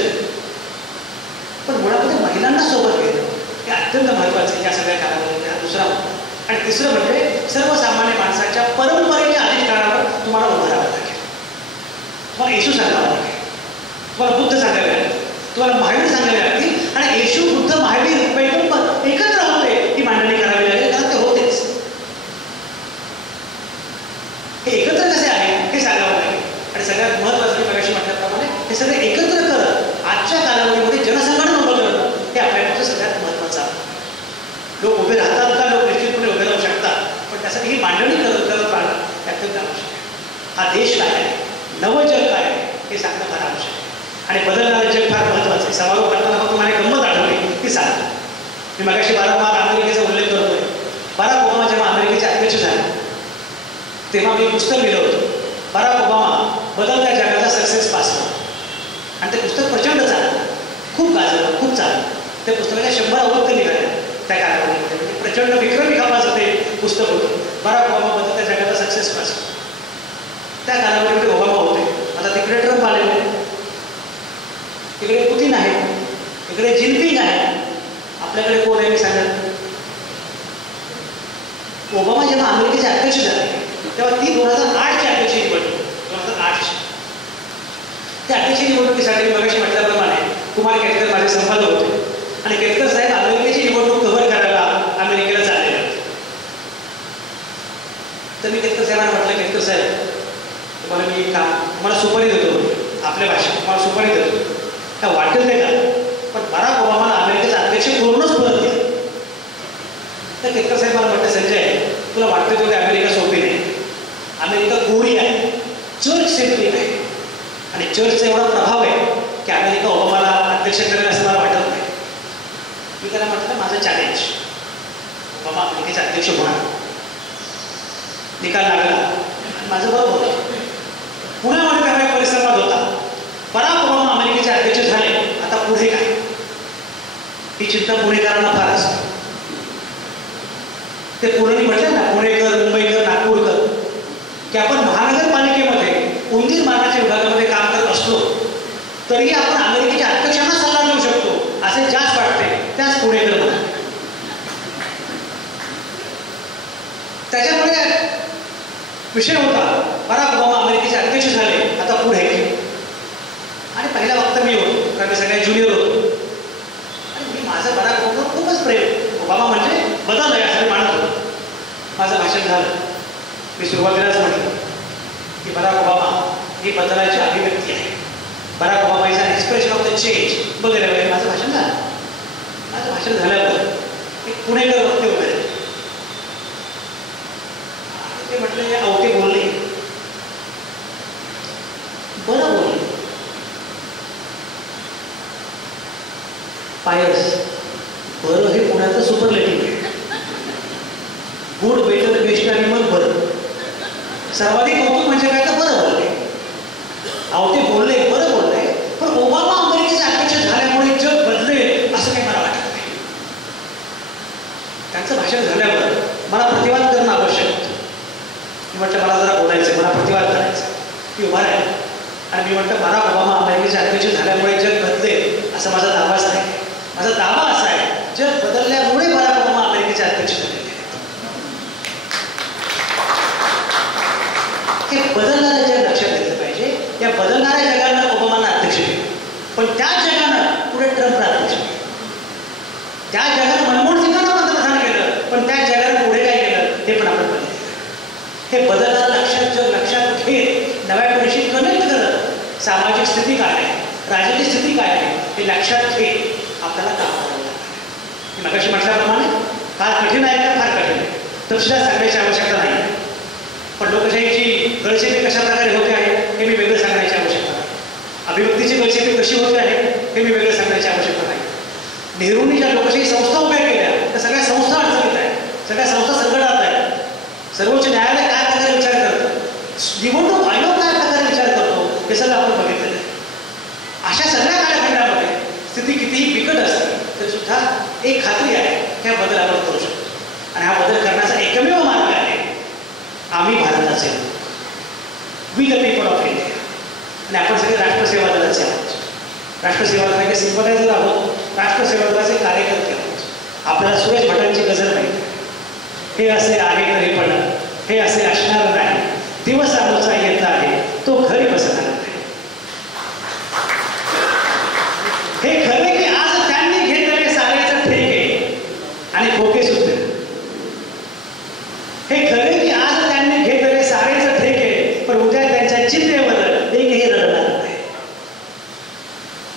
पण मुळामध्ये महिलांना सोबत घेणं हे अत्यंत महत्त्वाचं आहे या सगळ्या कालावधीत. हा दुसरा मुद्दा. आणि तिसरं म्हणजे सर्वसामान्य माणसाच्या परंपरेच्या अधिष्ठानावर तुम्हाला उभं राहावं लागेल. तुम्हाला येशू सांगावं लागेल, तुम्हाला बुद्ध सांगावे लागेल, तुम्हाला महावीर सांगावे लागतील. आणि येशू, बुद्ध, महावीर, पैगंबर एकत्र होते ही मांडणी करावी लागेल, कारण ते होतेच. हे एकत्र कसे आहे हे सांगावं लागेल. आणि सगळ्यात महत्त्वाचं मगाशी म्हटल्याप्रमाणे हे सगळे एकत्र करत आजच्या कालावधीमध्ये जनसंघटन उभं करणं हे आपल्याकडचं सगळ्यात महत्त्वाचं आहे. लोक उभे राहतात का, लोक निश्चितपणे उभे राहू शकतात, पण त्यासाठी ही मांडणी करत राहणं अत्यंत आवश्यक आहे. हा देश काय आहे, नवं जग काय आहे हे सांगणं फार आवश्यक आहे. आणि बदलणारं जग फार महत्त्वाचं आहे. समारोह करताना फक्त मला गंमत आढळली ती सांगतो. मी मगाशी वारंवार अमेरिकेचा उल्लेख करतोय. बराक ओबामा जेव्हा अमेरिकेचे अध्यक्ष झाले तेव्हा मी पुस्तक लिहिलं होतं, बराक ओबामा बदलत्या जगाचा सक्सेस पासपोर्ट. आणि ते पुस्तक प्रचंड चाललं, खूप गाजलं, खूप चाललं. त्या पुस्तकाच्या 100 आवृत्त्या निघाल्या त्या कालावधीमध्ये. म्हणजे प्रचंड विक्रमी खपाचं ते पुस्तक होतं, बराक ओबामा बदलत्या जगाचा सक्सेस पासपोर्ट. त्या कालावधीमध्ये ओबामा होते. आता तिकडे ट्रम्प आलेले, तिकडे पुतीन आहे, इकडे जिनपिंग आहे, आपल्याकडे कोण आहे मी सांगत. ओबामा जेव्हा अमेरिकेचे अध्यक्ष झाले तेव्हा ती 2008ची अध्यक्षी निवडणूक, 2008ची. त्या अध्यक्षी निवडणुकीसाठी मी मगाशी म्हटल्याप्रमाणे कुमार केतकर माझे संपादक होते. आणि केतकर साहेब अमेरिकेची निवडणूक कव्हर करायला अमेरिकेला चाललेले होते. तर मी केतकर साहेबांना म्हटलं, केतकर साहेब तुम्हाला मी तुम्हाला सुपारी देतो, आपल्या भाषेत तुम्हाला सुपारी देतो, काय वाटेल ते का, पण बराक ओबामाला अमेरिकेचा अध्यक्ष करूनच परत केलं. तर केतकर साहेब मला म्हटलं, संजय तुला वाटतं तेवढे अमेरिका सोपी नाही. अमेरिका गोडी आहे, चर्च सेंट्रिक आहे. आणि चर्चचा एवढा प्रभाव आहे की अमेरिका ओबामाला अध्यक्ष करेल असं मला वाटत नाही. मी त्याला म्हटलं, माझं चॅलेंज, ओबामा अमेरिकेचे अध्यक्ष होणार. निकाल लागला, माझं बरोबर होतं. पुण्यामध्ये तेव्हा एक परिसंवाद होता, बराक ओबामा अमेरिकेचे अध्यक्ष झाले, आता पुढे काय, ही चिंता पुणेकरांना फार असते. ते पुणे म्हटलं ना, पुणेकर, मुंबईकर, नागपूरकर, की आपण महानगरपालिकेमध्ये उंदीर मारण्याच्या विभागामध्ये काम करत असलो तरी आपण अमेरिकेच्या अध्यक्षांना सल्ला देऊ शकतो असे ज्याच वाटते त्याच पुणेकर म्हणा. त्याच्यामुळे विषय होता, बराक ओबामा अमेरिकेचे अध्यक्ष झाले, आता पुढे. आणि पहिला वक्ता मी होतो, कारण मी सगळ्यात ज्युनियर होतो. आणि मी माझं बराक ओबामावर खूपच प्रेम, ओबामा म्हणजे बदल आहे असं मानत होतो. माझं भाषण झालं, मी सुरुवातीलाच म्हटलं की बराक ओबामा ही बदलाची अभिव्यक्ती आहे. Barack Obama is an expression of the change वगैरे वगैरे. माझं भाषण झाल्यावर एक पुणेकर वक्ते वगैरे ते म्हटलं अवते बोलले, बरं बोलले. पायस बरं हे पुण्याचं सुपरलेटिव्ह आहे. गुड, बेटर, बेस्ट आणि मग बरं. सर्वाधिक कौतुक म्हणजे काय तर बरं बोलले. अवते बोलले, बरं बोलले, पण ओबामा अमेरिकेचे अध्यक्ष झाल्यामुळे जग बदलेल असं काही मला वाटत नाही. त्यांचं भाषण झाल्यावर मला प्रतिवाद करणं आवश्यक होतं. मी म्हटलं मला जरा बोलायचं, मला प्रतिवाद करायचा. ती उभा राहिली आणि मी म्हटलं बराक ओबामा अमेरिकेचे अध्यक्ष झाल्यामुळे जग बदलेल असं माझा दावाच नाही. माझा दावा असा आहे, जग बदलल्यामुळे बराक ओबामा अमेरिकेचे अध्यक्ष झालेले. हे बदलणारं जग लक्षात घेतलं पाहिजे. या बदलणाऱ्या जगानं ओबामांना अध्यक्ष केलं, पण त्या जगानं पुढे ट्रम्पला अध्यक्ष केलं. त्या जगानं मनमोहन सिंगांना पंतप्रधान केलं, पण त्या जगानं पुढे काय केलं ते पण आपण बघितलं. हे बदलणारं लक्षात घेत नव्या पिढीशी कनेक्ट करत सामाजिक स्थिती काय आहे, राजकीय स्थिती काय आहे हे लक्षात घेत आपल्याला काम करावं लागतं. मी मगाशी म्हटल्याप्रमाणे फार कठीण आहे का? फार कठीण आहे. तपशिलात सांगण्याची आवश्यकता नाही. पण लोकशाहीची गळचेपी कशा प्रकारे होते आहे हे मी वेगळं सांगण्याची आवश्यकता नाही. अभिव्यक्तीची गळचेपी कशी होते आहे हे मी वेगळं सांगण्याची आवश्यकता नाही. नेहरूंनी ज्या लोकशाही संस्था उभ्या केल्या त्या सगळ्या संस्था अडचणीत आहेत, सगळ्या संस्था संकटात आहेत. सर्वोच्च न्यायालय काय प्रकारे विचार करतं, निवडणूक आयोग काय प्रकारे विचार करतो हे सगळं आपण बघितलेलं आहे. अशा सगळ्या कालखंडामध्ये स्थिती कितीही बिकट असते तरी सुद्धा एक खात्री आहे की हा बदल आपण करू शकतो. आणि हा बदल करण्याचा एकमेव मार्ग आहे आम्ही भारताचे लोक, we the people of India. आणि आपण सगळे राष्ट्रसेवा दलाचे आहोत. राष्ट्रसेवा दलाचे सिंपलायझर आहोत, राष्ट्रसेवा दलाचे कार्यकर्ते आहोत. आपल्याला सुरेश भटांची गजर माहिती आहे, हे असे आहे तरी पण हे असे असणार नाही, दिवस आमचा येत आहे तो घरी बसणार नाही. हे खरे की आज त्यांनी घेतलेले सारेचं ठेके आणि खोके सुद्धा. हे खरे की आज त्यांनी घेतलेले सारेचं ठेके पण उद्या त्यांच्या चिंतेवर एकही रडणार नाही.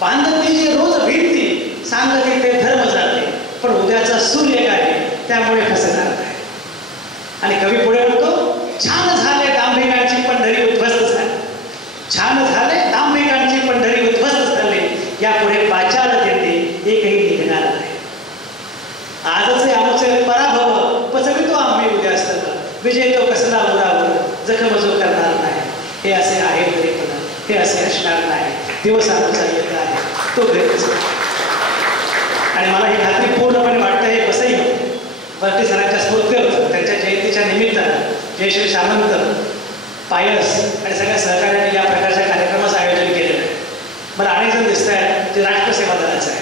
बांधतीची रोज भिंती सांगते ते धर्म जाते पण उद्याचा सूर्य काय त्यामुळे फसणार नाही. आणि कवी पुढे म्हणतो, छान झाले दांभिकांची पंढरी उद्ध्वस्त झाली, छान झाले दांभिकांची पंढरी उद्ध्वस्त झाली, यापुढे पाचाल देते एकही निघणार नाही. आजचे आमचे पराभव पचवितो आम्ही उद्या असताना, विजय तो कसला उरावर जखम जो करणार नाही. हे असे आहे तरी पण हे असे असणार नाही, दिवस आमचा येत आहे तो भेटच. आणि मला ही खात्री पूर्णपणे वाटतं हे बसही भारती सरांच्या स्फूर्तीवर त्यांच्या जयंतीच्या निमित्तानं जयश्री सामंत, पायस आणि सगळ्या सहकार्याने या प्रकारच्या कार्यक्रमाचं आयोजन केलेलं आहे. मला अनेक जण दिसत आहेत ते राष्ट्रसेवा दलाचं आहे.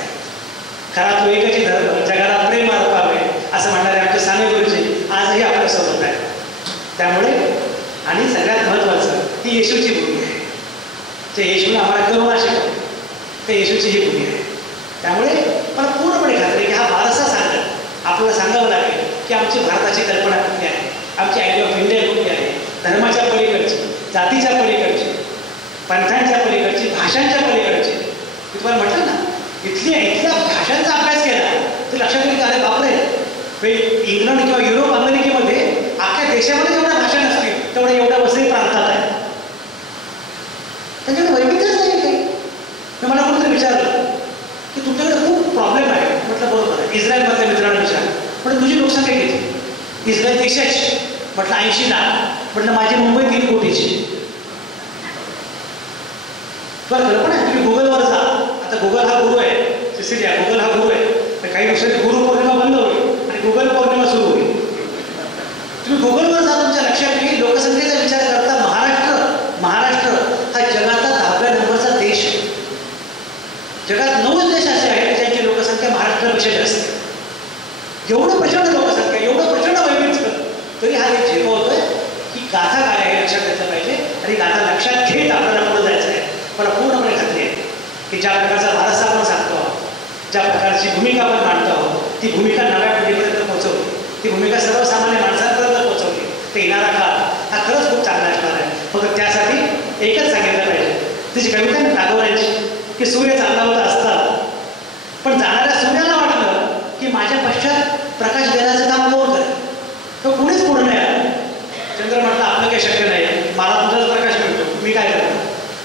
खरा तो एकच धर्म जगाला प्रेम अर्पावे असं म्हणणारे आमचे साने गुरुजी आजही आपल्यासोबत आहेत. त्यामुळे आणि सगळ्यात महत्त्वाचं ती येशूची भूमी आहे. जे येशूने आम्हाला करुणा शिकवली ते येशूची ही भूमी आहे. त्यामुळे मला पूर्णपणे खात्री की हा वारसा सांगत आपल्याला सांगावं लागेल की आमची भारताची कल्पना कुठली आहे, आमची आयडिया ऑफ इंडिया कुठली आहे, धर्माच्या पलीकडची, जातीच्या पलीकडची, पंथांच्या पलीकडची, भाषांच्या पलीकडची. मी तुम्हाला म्हटलं ना, इथल्या भाषांचा अभ्यास केला तर लक्षात येईल की अरे बापरे, इंग्लंड किंवा युरोप अमेरिकेमध्ये अख्ख्या देशामध्ये जेवढ्या भाषा नसतील तेवढ्या एवढ्या वसई प्रांतात आहे. त्यांच्याकडे वैविध्यच नाही काही. मी मला कोणतरी विचारलं की तुमच्याकडे खूप प्रॉब्लेम आहे. म्हटलं बरोबर आहे. इस्रायलमधल्या मित्रांना विचार, म्हटलं तुझी लोकसंख्या किती? इस्रायल देशाची. म्हटलं 80 लाख. म्हटलं माझी मुंबई 3 कोटीची. तुला कल्पना आहे? तुम्ही गुगलवर जा. आता गुगल हा गुरु आहे, सिसिलिया गुगल हा गुरु आहे. तर काही दिवसांनी गुरु पौर्णिमा बंद होईल आणि गुगल पौर्णिमा सुरू होईल. तुम्ही गुगलवर जा, तुमच्या लक्षात येईल लोकसंख्येचा विचार करता महाराष्ट्र हा जगातला 10व्या नंबरचा देश आहे. जगात 9 देश असे आहेत ज्यांची लोकसंख्या महाराष्ट्रापेक्षा जास्त आहे. एवढं प्रचंड लोकसंख्या, एवढं प्रचंड वैविध्य, तरी हा एक झेपवतोय की गाथा काय आहे लक्षात घेतलं पाहिजे. आणि गाथा लक्षात घेत आपल्याला पुढे जायचं आहे. मला पूर्णपणे खात्री आहे की ज्या प्रकारचा वारसा आपण सांगतो आहोत, ज्या प्रकारची भूमिका आपण मांडतो आहोत, ती भूमिका नव्या पिढीपर्यंत पोहोचवली, ती भूमिका सर्वसामान्य माणसांपर्यंत पोहोचवली. ते येणारा काळ हा खरंच खूप चांगला असणार आहे. फक्त त्यासाठी एकच सांगितलं तिची कविता आहे टागोरांची की सूर्य चालला होता असताना पण जाणाऱ्या सूर्याला वाटलं की माझ्या पश्चात प्रकाश देण्याचं काम कोण करेल, तो कुणीच पुढे नाही आला. चंद्र म्हटलं आपलं काही शक्य नाही, मला तुझाच प्रकाश मिळतो, मी काय करणार.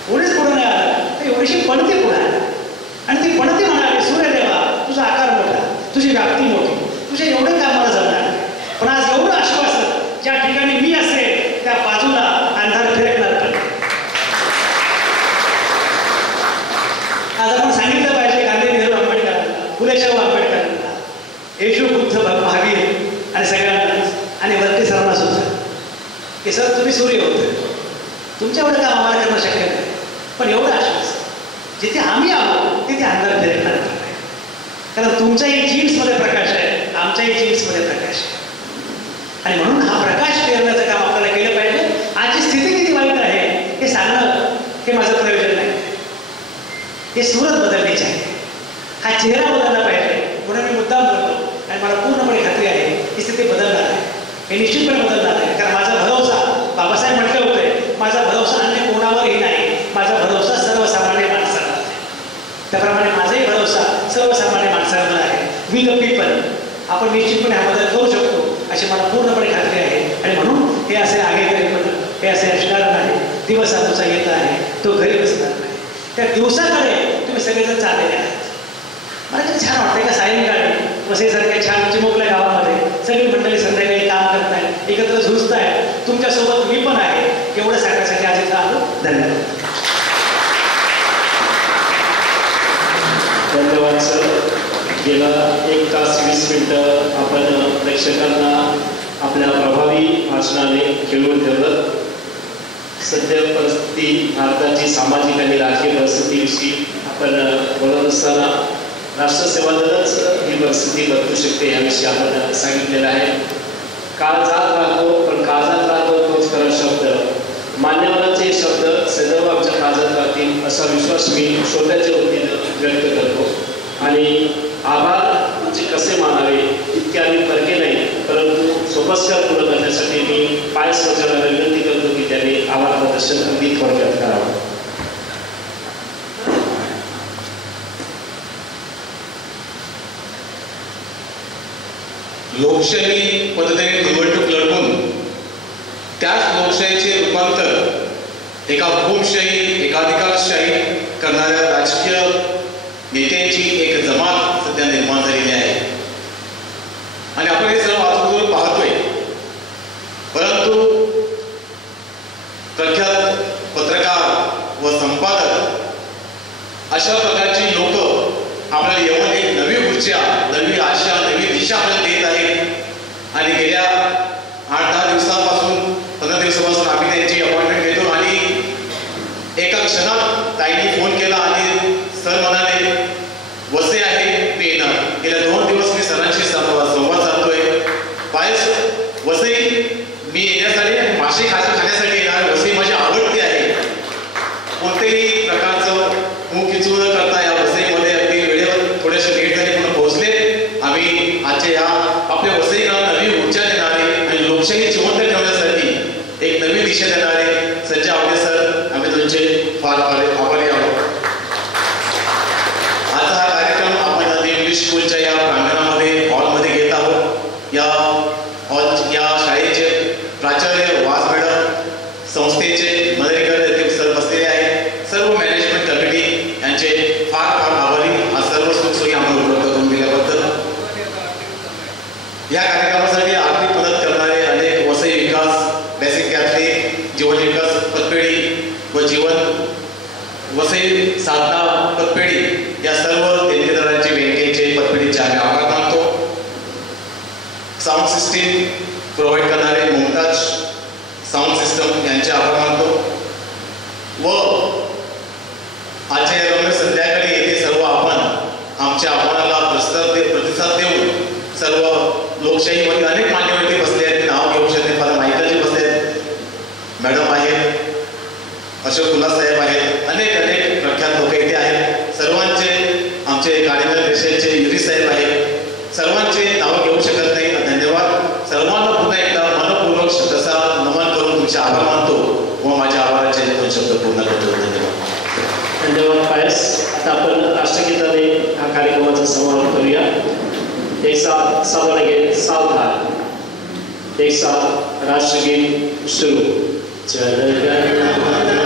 कोणीच पुढे नाही आला. तर एवढीशी पणती पुढे आली आणि ती पणती म्हणाली सूर्यदेवा तुझा आकार मोठा, तुझी व्याप्ती मोठी, तुझे एवढे काम मला जमणार. पण आज एवढं आश्वासन ज्या ठिकाणी मी असेल त्या बाजूला अंधार फिरकणार नाही. आज आपण सांगितलं पाहिजे गांधी, नेहरू, आंबेडकरांना, फुले शाहू आंबेडकरांना, येशू बुद्ध, महावीर आणि सगळ्यांना आणि वरती सरांना सुद्धा की सर तुम्ही सूर्य होते, तुमच्या एवढं काम आम्हाला करणं शक्य नाही. पण एवढं आश्वासन जिथे आम्ही आलो तिथे अंधार फिरकणार नाही. कारण तुमच्याही जीन्समध्ये प्रकाश आहे, आमच्याही जीन्समध्ये प्रकाश आहे. आणि म्हणून हा प्रकाश पेरण्याचं काम आपल्याला केलं पाहिजे. आजची स्थिती किती वाईट आहे हे सांगणं हे माझं प्रयोजन नाही. हे सूरत बदलण्याची आहे, हा चेहरा बदलला पाहिजे म्हणून मी मुद्दाम बोलतो. आणि मला पूर्णपणे खात्री आहे ही स्थिती बदलणार आहे, हे निश्चितपणे बदलणार आहे. कारण माझा भरोसा, बाबासाहेब म्हटलं होते, माझा भरोसा अन्य कोणावरही नाही, माझा भरोसा सर्वसामान्य माणसांवर आहे. त्याप्रमाणे माझाही भरोसा सर्वसामान्य माणसांवर आहे. We the people. आपण निश्चितपणे हा बदल करू शकतो अशी मला पूर्णपणे खात्री आहे. आणि म्हणून हे असे आगेकरीपण, हे असे राजकारण आहे. दिवस आमचा येत आहे, तो घरी बसणार नाही. त्या दिवसाकडे तुम्ही सगळेजण चाललेले आहात. मला किती छान वाटतंय का सायंकाळी वसईसारख्या छान चिमुकल्या गावामध्ये सगळी मंडळी संध्याकाळी काम करताय, एकत्र झुजताय. तुमच्यासोबत मी पण आहे. एवढं सांगण्यासाठी आज इथं आलो. धन्यवाद. धन्यवाद सर. गेला 1 तास 20 मिनिटं आपण प्रेक्षकांना आपल्या प्रभावी भाषणाने खेळून ठेवलं. सध्या परिस्थिती, भारताची सामाजिक आणि राजकीय परिस्थितीविषयी आपण बोलत असताना राष्ट्रसेवा दलच ही परिस्थिती बदलू शकते याविषयी आपण सांगितलेलं आहे. काळ जात राहतो पण काळजात राहतो तोच खरा शब्द. मान्यवरांचे शब्द सदैव आमच्या काळजात राहतील असा विश्वास मी श्रोत्याच्या वतीनं व्यक्त करतो. आणि आभार तुमचे कसे मानावे इतके आम्ही परके नाही, परंतु सोपस्कार पूर्ण करण्यासाठी मी पाय स्वच्छाला विनंती करतो की त्यांनी आभार प्रदर्शन अगदी थोडक्यात करावं. लोकशाही पद्धतीने निवडणूक लढवून त्याच लोकशाहीचे रूपांतर एका हुकुमशाही, एकाधिकारशाही करणाऱ्या राजकीय नेत्यांची एक जमात सध्या निर्माण झालेली आहे. आणि आपण हे सर्व आजूबाजूला पाहतोय. परंतु प्रख्यात पत्रकार व संपादक अशा प्रकारची लोक आपल्याला येऊन एक नवी ऊर्जा, नवी आशा, नवी दिशा आपल्याला देत आहेत. आणि गेल्या 8-10 दिवसांपासून, 15 दिवसापासून आम्ही त्यांची अपॉइंटमेंट घेतो. आणि एका क्षणात ताईंनी फोन केला आणि सर म्हणाले वसे आहे मी येणार. गेल्या 2 दिवस मी सरांशी संवाद साधतोय. पायस वसई मी येण्यासाठी, मासे खाण्यासाठी येणार. वसई माझी आवडती आहे. कोणत्याही प्रकारचं मुख खिचू न करता या वसईमध्ये अगदी वेळेवर थोडेसे लेट झाले पण पोहोचले. आम्ही आजच्या या आपल्या वसईला नवी ऊर्जा देणारे आणि लोकशाही जिवंत ठेवण्यासाठी एक नवी दिशा देणारे संजय आवडे सर, आम्ही तुमचे फार आभारी आहोत. आता हा कार्यक्रम आपण आधी इंग्लिश स्कूलच्या या प्रांगणामध्ये हॉलमध्ये घेत आहोत. या शाळेचे प्राचार्य वास मॅडम, संस्थेचे मदरीकर सर बसलेले आहेत. सर्व मॅनेजमेंट कमिटी यांचे फार फार आभारी. हा सर्व सुखसोयी आम्हाला उपलब्ध करून दिल्याबद्दल. या कार्यक्रमासाठी आर्थिक मदत करणारे अनेक वसई विकास, बेसिक कॅथलिक, जीवन विकास पतपेढी व जीवन वसई साधना पतपेढी या सर्व देणगीदारांचे, बँकेचे, पतपेढीचे आम्ही आभार मानतो. साऊंड सिस्टीम प्रोव्हाइड करणारे मुमताज साऊंड सिस्टम यांचे आभार मानतो. व आजच्या या संध्याकाळी येथे सर्व आपण आमच्या आव्हानाला प्रतिसाद देऊन सर्व लोकशाहीमध्ये अनेक मान्यवरती बसले आहेत. नाव घेऊ शकते. फादर मायकलजी बसले आहेत, मॅडम आहेत, अशोक कुला साहेब आहेत, अनेक प्रख्यात लोक इथे आहेत. सर्वांचे, आमचे कार्डिनल रेशनचे युरी साहेब आहेत. सर्वांचे नावं घेऊ शकत नाही. धन्यवाद. सर्वांना पुन्हा एकदा मनपूर्वक तसा नमन करून तुमचे आभार मानतो व माझ्या आभाराचे 2 शब्द पूर्ण करतो. धन्यवाद. धन्यवाद पायस. आता आपण राष्ट्रगीताने हा कार्यक्रमाचा समारोप करूया. एक साथ सब लगे सावधान. एक साथ राष्ट्रगीत सुरू. जय